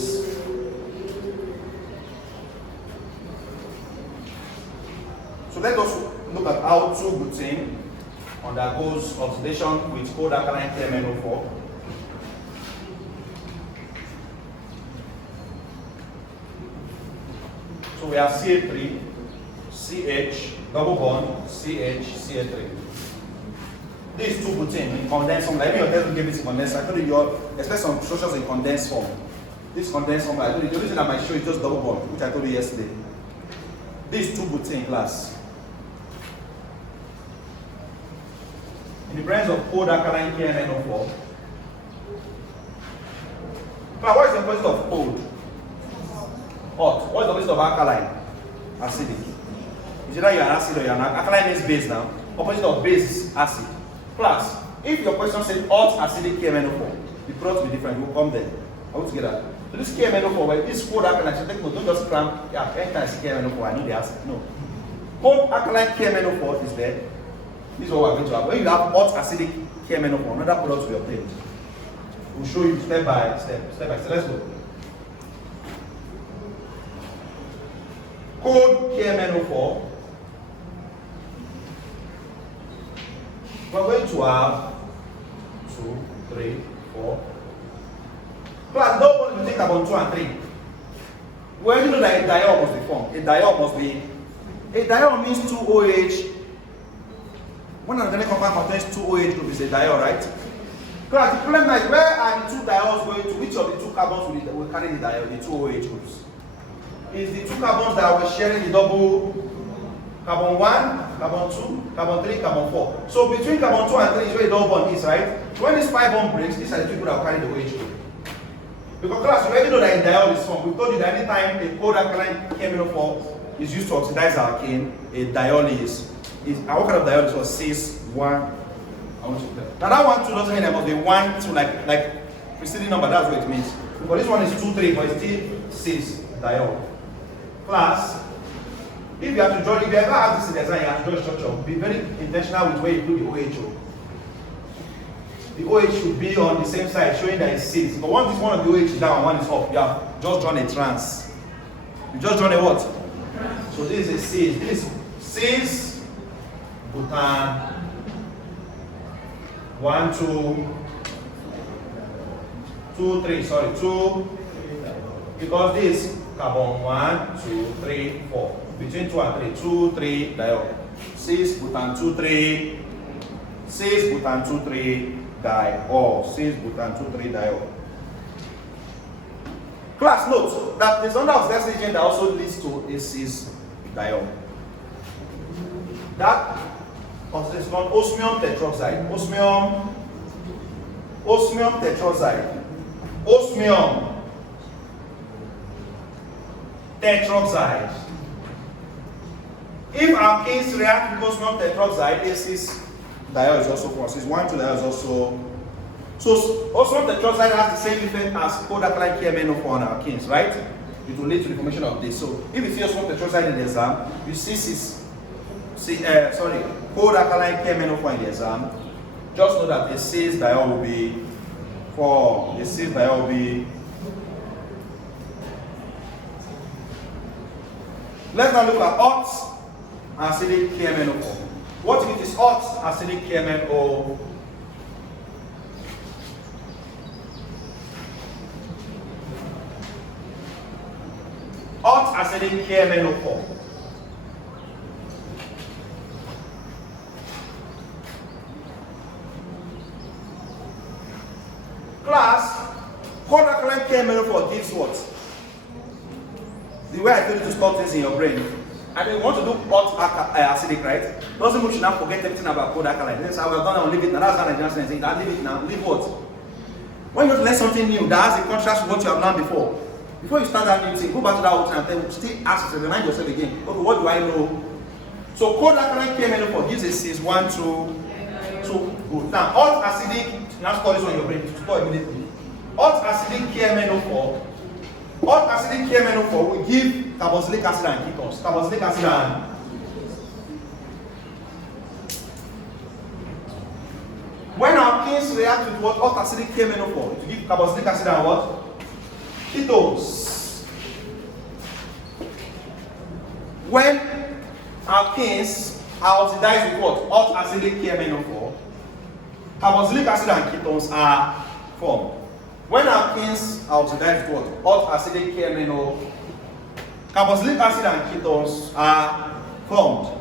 So let us look at how 2-butene undergoes oxidation with cold alkaline KMnO4. So we have CA3, CH, double bond, CH, CA3. This is 2-butene in condensed form. Like your test will give this in condensed. I told you your expect some structures in condensed form. This condensed form, I told you the only thing I might show is just double bond, which I told you yesterday. This is 2-butene class. In the presence of cold alkaline KMnO4. Now, what is the opposite of cold? Hot. What is the opposite of alkaline? Acidic. Is either you're an acid or you're an alkaline is base now. Opposite of base is acid. Plus, if your question says hot acidic KMnO4, the product will be different. We'll come there. All together. So this KMnO4, well, this cold alkaline, so take note, don't just cram, yeah, anytime I see KMnO4, I know the acid. No. Cold alkaline KMnO4 is there. This is what we're going to have. When you have hot acidic KMnO4, another product will be obtained. We'll show you step by step. Let's go. Cold KMnO4. We're going to have 2, 3, 4. Class, no one will think about 2 and 3. Well, you know that a diol must be formed. A diol means 2 OH. One organic compound contains 2 OH group is a diol, right? Class, the problem is where are the 2 diols going to? Which of the 2 carbons will carry the diol, the 2 OH groups? Is the 2 carbons that we're sharing the double carbon 1, carbon 2, carbon 3, carbon 4. So between carbon 2 and 3 is where the double bond is, right? So when this 5 bond breaks, these are the people that will carry the OH group. Because class, you already know that in diol is formed. We told you that anytime a cold alkaline KMnO4 is used to oxidize alkane, a diol is what kind of diol is called cis-1. Now that 1, 2 doesn't mean there must be 1, 2 like preceding number, that's what it means. But this one is 2, 3, but it's still cis-diol. Class, if you have to draw, if you ever have this in the exam, you have to draw a structure, be very intentional with where you put the OHO. The OH should be on the same side, showing that it's cis. But once this one of the OH is down and one is up, you have just drawn a trans. You just drawn a what? So this is a cis. This is cis, butan, 1, 2, 2, 3, sorry, 2, because this carbon 1, 2, 3, 4. Between 2 and 3, 2, 3, diol. 6, butan, 2, 3. 6, butan, 2, 3, diol. 6, butan, 2, 3, diol. Class, note that this under-oxidation agent that also leads to a cis diol. That is called osmium tetroxide. Osmium tetroxide. Osmium tetroxide. If alkanes react with osmium tetroxide, a cis diol is also formed. Cis 1, 2 diol is also. So osmium tetroxide has the same effect as cold alkaline KMnO4 on alkanes, right? It will lead to the formation of this. So if you see osmium tetroxide in the exam, you see cold alkaline KMnO4 in the exam, just know that a cis diol will be formed. A cis diol will be. Let's now look at hot acidic KMnO4. What if it is hot acidic KMnO? Hot acidic KMnO4. Class, cold alkaline KMnO4 gives what? The way I told you to stop things in your brain. I And then we want to do hot acidic, right? Doesn't mean we should not forget everything about cold alkaline. Then say, well done, I'll leave it now. That's how Nigerian saying that. Leave it now. Leave what? When you want to learn something new that has a contrast with what you have learned before you start that new thing, go back to that old thing and then still ask yourself, remind yourself again, okay, what do I know? So cold alkaline KMNO4 gives a cis 1, 2, good. Now, hot acidic, now store this on your brain, store immediately. Hot acidic KMNO4 will give carboxylic acid and ketones. Carboxylic acid and when alkenes react with what? Hot acidic KMNO4, it will give carboxylic acid and what? Ketones. When alkenes are oxidized with what? Hot acidic KMNO4, carboxylic acid and ketones are formed. When alkenes are oxidized with what? Hot acidic KMNO, carboxylic acid and ketones are formed.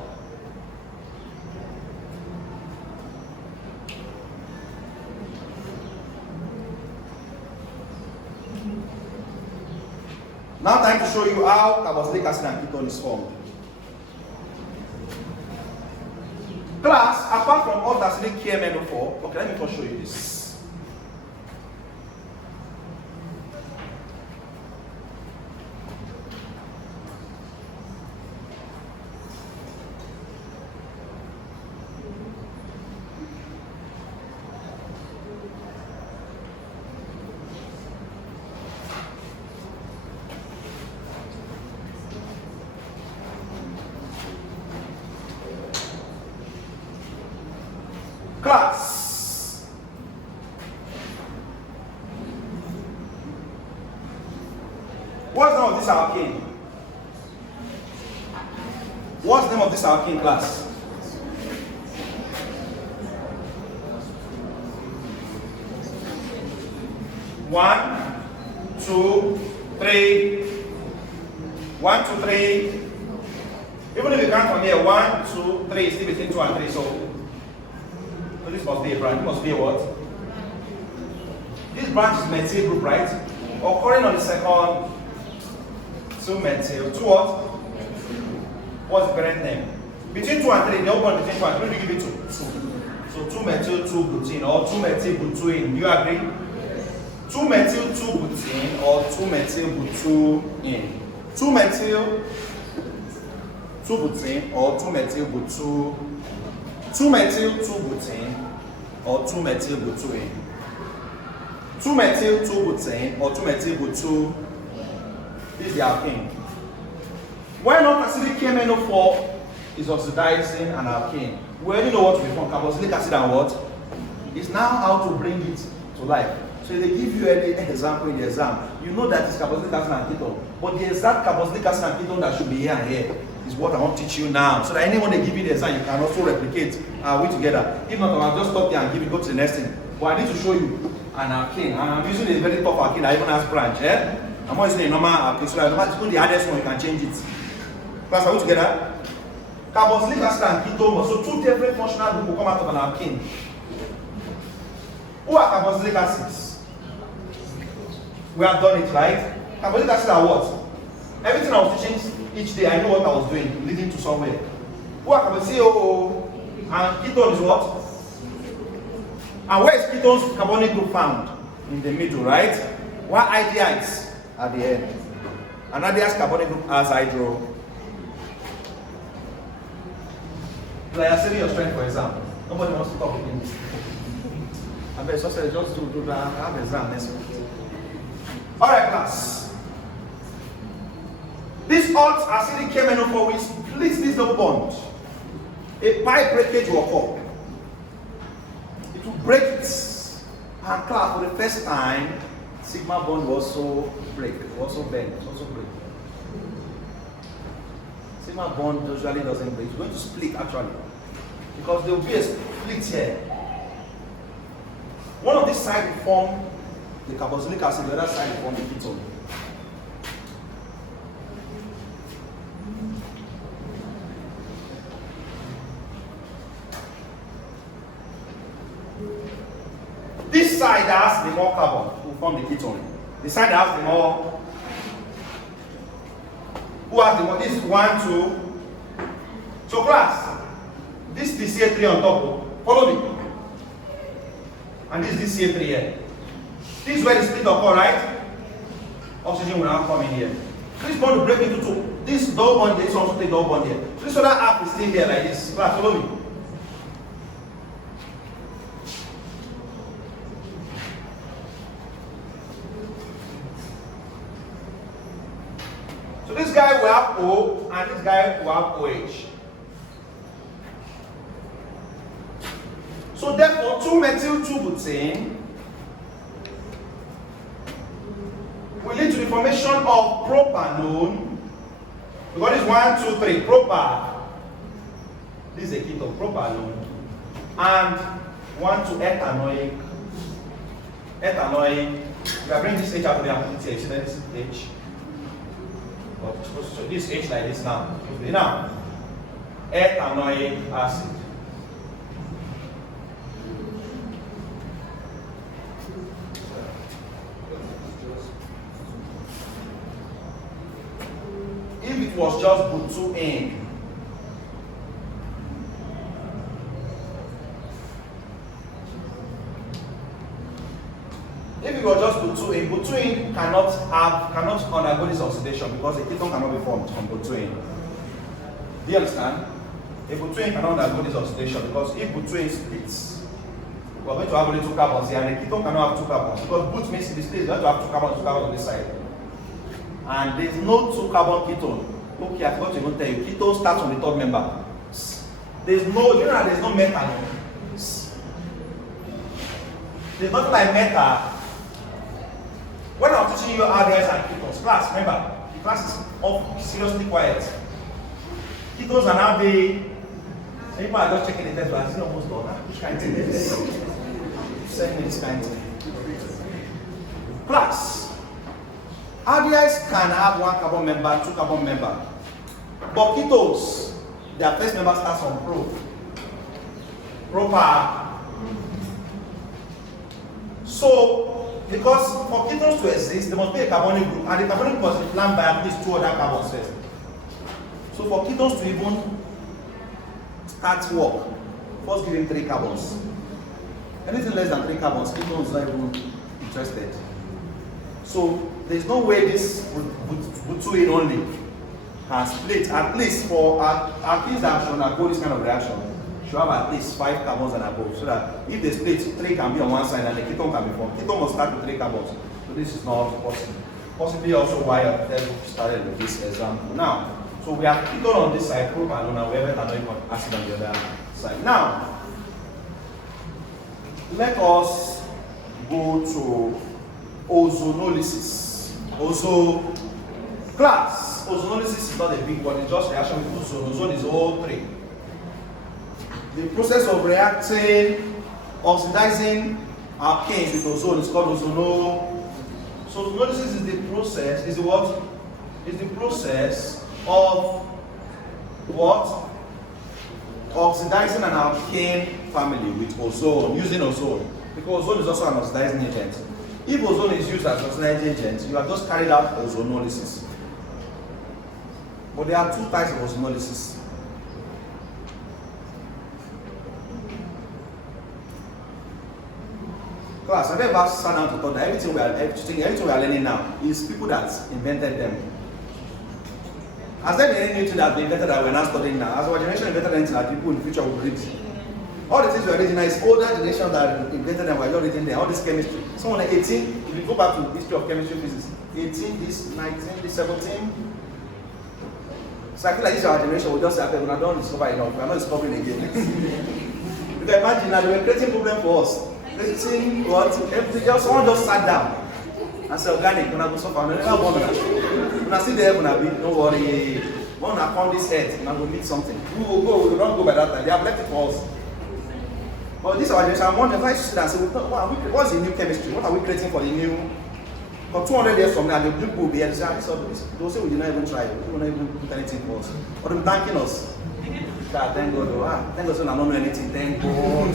Now time to show you how carboxylic acid and ketone is formed. Class, apart from hot acidic KMNO4, okay, let me first show you this. Class. What's the name of this alkane? What's the name of this alkane, class? One, two, three. 1, 2, 3. Even if you count from here, 1, 2, 3, still between 2 and 3. So this must be a branch. It must be a what? This branch is methyl group, right? Occurring on the second, 2 methyl. 2 what? What's the parent name? Between 2 and 3, the open between 2 and 3, we give it 2. 2. So 2 methyl 2 butene or 2 methyl butene. Do you agree? 2 methyl 2 butene or 2 methyl butene. 2 methyl 2 butene or 2 methyl butene. 2 methyl 2 butene or 2 methyl butene. 2 methyl 2 butene or 2 methyl butene. This is the alkane. When hot acidic KMNO4 is oxidizing an alkane, we already know what we form, carboxylic acid and what? It's now how to bring it to life. So they give you any example in the exam. You know that it's carboxylic acid and ketone, but the exact carboxylic acid and ketone that should be here and here is what I want to teach you now. So that anyone they give you the exam, you can also replicate. Are we together? If not, I'll just stop there and give you, go to the next thing. But I need to show you an alkane. And I'm using a very tough alkane that even has branch. I'm not using a normal alkane. So that it's the hardest one, you can change it. Class, are we together? Carboxylic acid and ketone. So two different functional groups will come out of an alkane. Who are carboxylic acids? We have done it, right? Carboxylic acid are what? Everything I was teaching each day, I know what I was doing, leading to somewhere. Who are carboxylic? COO and ketone is what? And where is ketone's carbonic group found? In the middle, right? Why aldehydes at the end? And aldehyde's carbonic group has hydro. Like I saving your strength for exam. Nobody wants to talk again. I bet so just do that. I have exam next week. Alright, class. This hot acidic KMNO4 will split this double bond. A pi breakage will occur. It will break it. And class, for the first time, sigma bond will also break, will also bend, will also break. Sigma bond usually doesn't break. It's going to split actually. Because there will be a split here. One of these sides will form the carboxylic acid, the other side will form the ketone. This side that has the more carbon will form the ketone. The side that has the more, who has the more? This is 1, 2, So class, this is the CA3 on top. Follow me. And this is the CA3 here. This is where the split occur, right? Oxygen will now come in here. This bond will break into two. This double bond here, this also take double bond here. So this other half is still here like this. Class, follow me. So this guy will have O and this guy will have OH. So therefore, 2-methyl-2-butane will lead to the formation of propanone. Because this 1, 2, 3, propa. This is a ketone, propanone. And 1 to ethanoic. Ethanoic. If I bring this H out of here and put it here, see that this is H. So this H like this now. Now, ethanoic acid. If it was just butane, butane cannot undergo this oxidation because a ketone cannot be formed from butane. Do you understand? A butane cannot undergo this oxidation because if butane splits, we are going to have only 2 carbons here, and a ketone cannot have 2 carbons because but means in this place, you have to have 2 carbons on this side. And there is no 2-carbon ketone. Okay, I forgot to even tell you, ketone starts from the third member. There's no, you know, there's no metal. There's nothing like metal. When I was teaching you aldehydes and ketones, class, remember, the class is off, seriously quiet. Ketones are now being, people are just checking the test, but it's almost done. Which kind of thing is this? Send me this kind of thing. Class, aldehydes can have 1 carbon member, 2 carbon member. But ketones, their first member starts from propa. So, because for ketones to exist, there must be a carbonyl group, and the carbonyl group must be flanked by at least 2 other carbons first. So for ketones to even start work, first give him 3 carbons. Anything less than 3 carbons, ketones are not even interested. So there's no way this would 2 in only has split, at least for alkenes that should undergo this kind of reaction. Should have at least 5 carbons and above, so that if they split, 3 can be on one side and the ketone can be formed. Ketone must start with 3 carbons, so this is not possible. Possibly also why I started with this example. Now, so we have ketone on this side, propanone, and we have ethanoic acid on the other side. Now, let us go to ozonolysis. Class, ozonolysis is not a big one, it's just reaction with ozone. Ozone is O3. The process of reacting, oxidizing alkanes with ozone is called ozono. So ozonolysis is the process, is the what? Is the process of what? Oxidizing an alkane family with ozone, using ozone. Because ozone is also an oxidizing agent. If ozone is used as an oxidizing agent, you have just carried out ozonolysis. But there are 2 types of ozonolysis. Class, have you ever sat down to thought that everything we are learning now is people that invented them? Has there been any new thing that we invented that we are now studying now? Has our generation invented anything that people in the future will read? All the things we are reading now is older generation that invented them, we are not reading there. All this chemistry. Someone like 18, if you go back to the history of chemistry physics, 18, this 19, this 17. So I feel like this is our generation, we just say, okay, we don't discover enough, we are not discovering again. You can imagine that they were creating problem for us. Creating what? Someone just sat down and said, organic, when I go suffer, I never wonder. When I see the heaven, I'll be, don't worry, when I found this earth, and I will meet something. We will go, we will not go by that time, they have left it for us. But this is our generation, I'm wondering, if I sit and say, what's the new chemistry? What are we creating for the new? For 200 years from now, the people will be able to say, they'll say we did not even try, we will not even put anything for us. Or they'll be thanking us. God, thank God, thank God, so I don't know anything, thank God.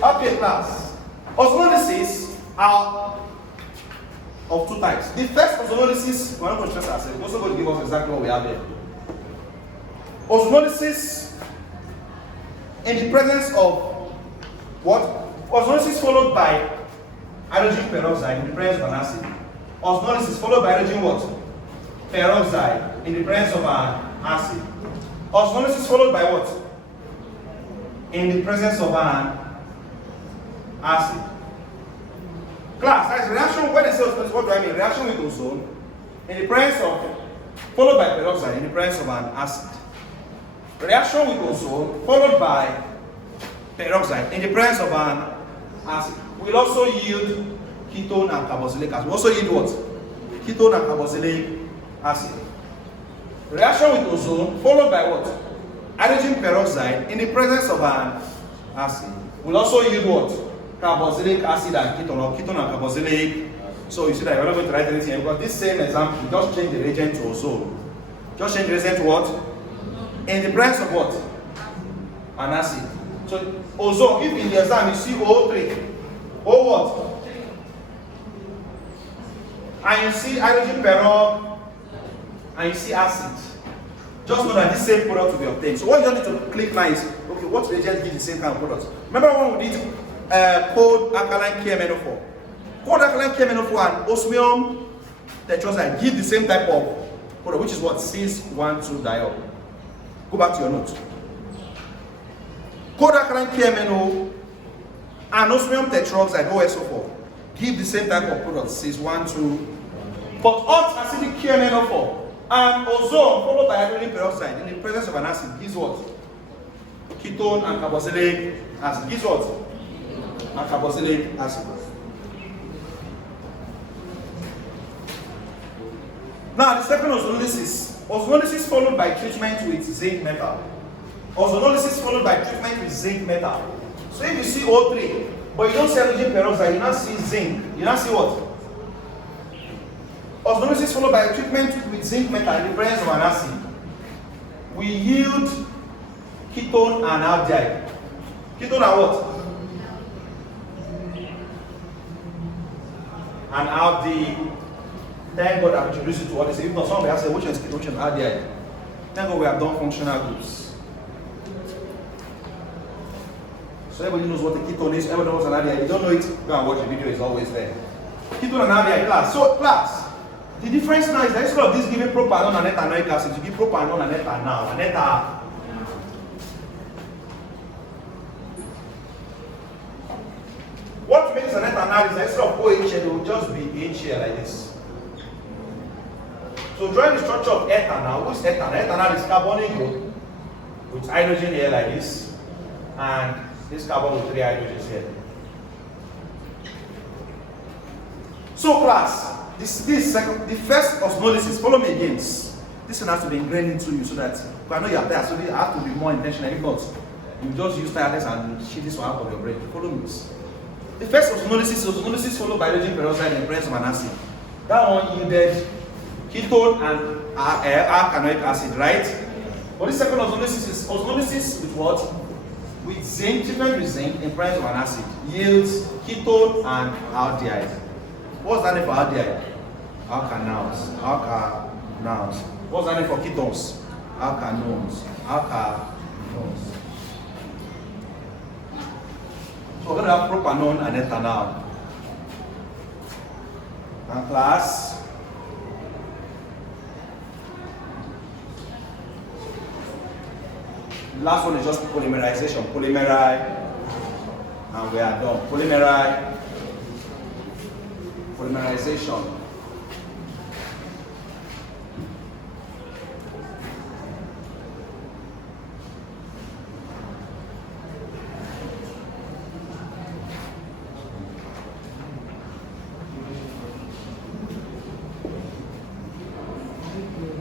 Okay, class. Ozonolysis are of 2 types. The first ozonolysis, we're not going to stress ourselves, we're also going to give us exactly what we have here. Osmolysis in the presence of what? Osmolysis followed by hydrogen peroxide in the presence of an acid. Osmolysis followed by hydrogen what? Peroxide in the presence of an acid. Osmolysis followed by what? In the presence of an acid. Class, that's reaction. When I say osmolysis, what do I mean? Reaction with ozone in the presence of, followed by peroxide in the presence of an acid. Reaction with ozone followed by peroxide in the presence of an acid will also yield ketone and carboxylic acid. We also yield what? Ketone and carboxylic acid. Reaction with ozone followed by what? Hydrogen peroxide in the presence of an acid will also yield what? Carboxylic acid and ketone, or ketone and carboxylic. So you see that you're not going to write anything here because this same example, you just change the reagent to ozone. Just change the reagent to what? In the presence of what? An acid. So ozone, if in the exam you see O3, O what? And you see hydrogen peroxide, and you see acid. Just know that this same product will be obtained. So what you just need to click now is, okay, what reagent gives the same kind of product? Remember when we did cold alkaline KMNO4? Cold alkaline KMNO4 and osmium tetroxide give the same type of product, which is what? Cis-1,2-diol. Go back to your notes. Cold alkaline KMNO and osmium tetroxide, OSO4, give the same type of product, Cis-1,2. But hot acidic KMNO4 and ozone followed by hydrogen peroxide in the presence of an acid gives what? Ketone and carboxylic acid. Gives what? And carboxylic acid. Now the second osmolysis. Osmolysis followed by treatment with zinc metal. Osmolysis followed by treatment with zinc metal. So if you see O3, but you don't see hydrogen peroxide, you now see zinc. You now see what? Osmolysis followed by treatment with zinc metal in the presence of an acid. We yield ketone and aldehyde. Ketone and what? And aldehyde. Thank God I've introduced you to what they say. If not, somebody has said, which one is ketone, which one is aldehyde? Thank God we have done functional groups. So everybody knows what a ketone is, everybody knows an aldehyde. If you don't know it, go and watch the video, it's always there. Ketone and aldehyde, class. So, class, the difference now is that instead of this giving propanol and ethanoic acid, you give propanol and ethanol and ethanol. What makes an ethanol is that instead of OH, it will just be HCl like this. So drawing the structure of ethanol, what's ethanol? Ethanol is carbonic group with hydrogen here like this, and this carbon with 3 hydrogens here. So class, the first osmolysis, follow me again. This one has to be ingrained into you so that, I know you are there, so you have to be more intentional. If not, you just use tiredness and shit this one out of your brain. Follow me. The first osmolysis followed by hydrogen peroxide in the presence of an acid. That one yielded ketone and alkanoic acid, right? But the second osmolysis is osmolysis with what? With zinc, treatment with zinc in presence of an acid yields ketone and aldehyde. What's that name for aldehyde? Alkanals. Alkanals. What's that name for ketones? Alkanones. Alkanones. So we're going to have propanone and ethanol. And class, the last one is just polymerization. Polymerize, and we are done. Polymerization.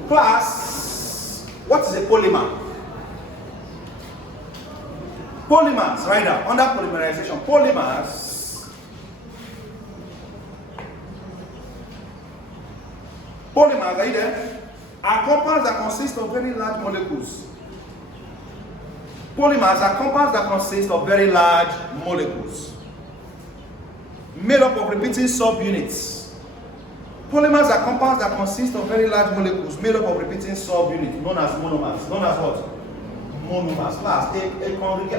Class, what is a polymer? Polymers, right now, under polymerization, polymers are you there? Are compounds that consist of very large molecules. Polymers are compounds that consist of very large molecules, made up of repeating subunits. Polymers are compounds that consist of very large molecules, made up of repeating subunits, known as monomers. Known as what? monomers. Class, a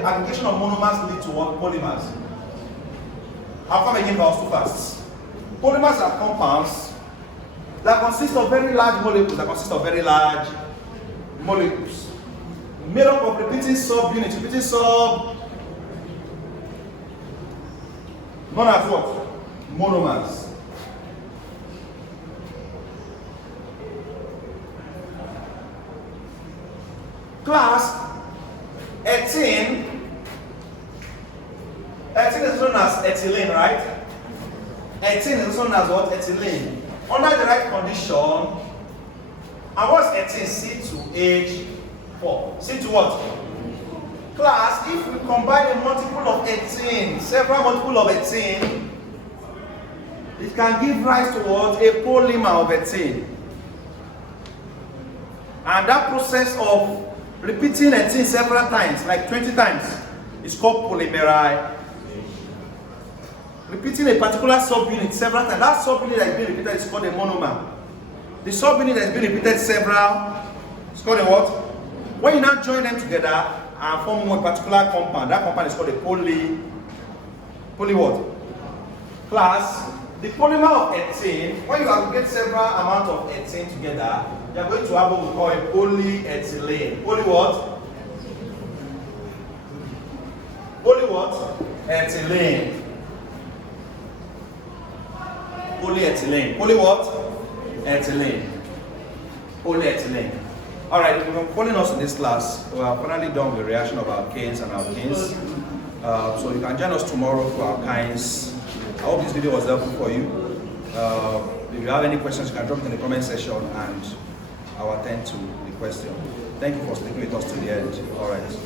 aggregation of monomers lead to what? Polymers. How come again goes too fast? Polymers are compounds that consist of very large molecules, made up of repeating subunits, known as what? Monomers. Class, ethene is known as ethylene, right? Ethene is known as what? Ethylene. Under the right condition, and what's ethene? C2H4. C2 what? Class, if we combine a multiple of ethene, several multiple of ethene, it can give rise to what? A polymer of ethene. And that process of repeating ethene several times, like 20 times, is called polymerization. Repeating a particular subunit several times, that subunit that is being repeated is called a monomer. The subunit that is being repeated several, it's called a what? When you now join them together and form one particular compound, that compound is called a poly what? Class, the polymer of ethene, when you aggregate several amounts of ethene together, you are going to have what we call a polyethylene. Poly what? Poly what? Ethylene. Polyethylene. Poly what? Ethylene. Polyethylene. Alright, if you've been following us in this class, we are finally done with the reaction of alkanes and alkenes. So you can join us tomorrow for alkynes. I hope this video was helpful for you. If you have any questions, you can drop it in the comment section and I'll attend to the question. Thank you for sticking with us to the end. Alright.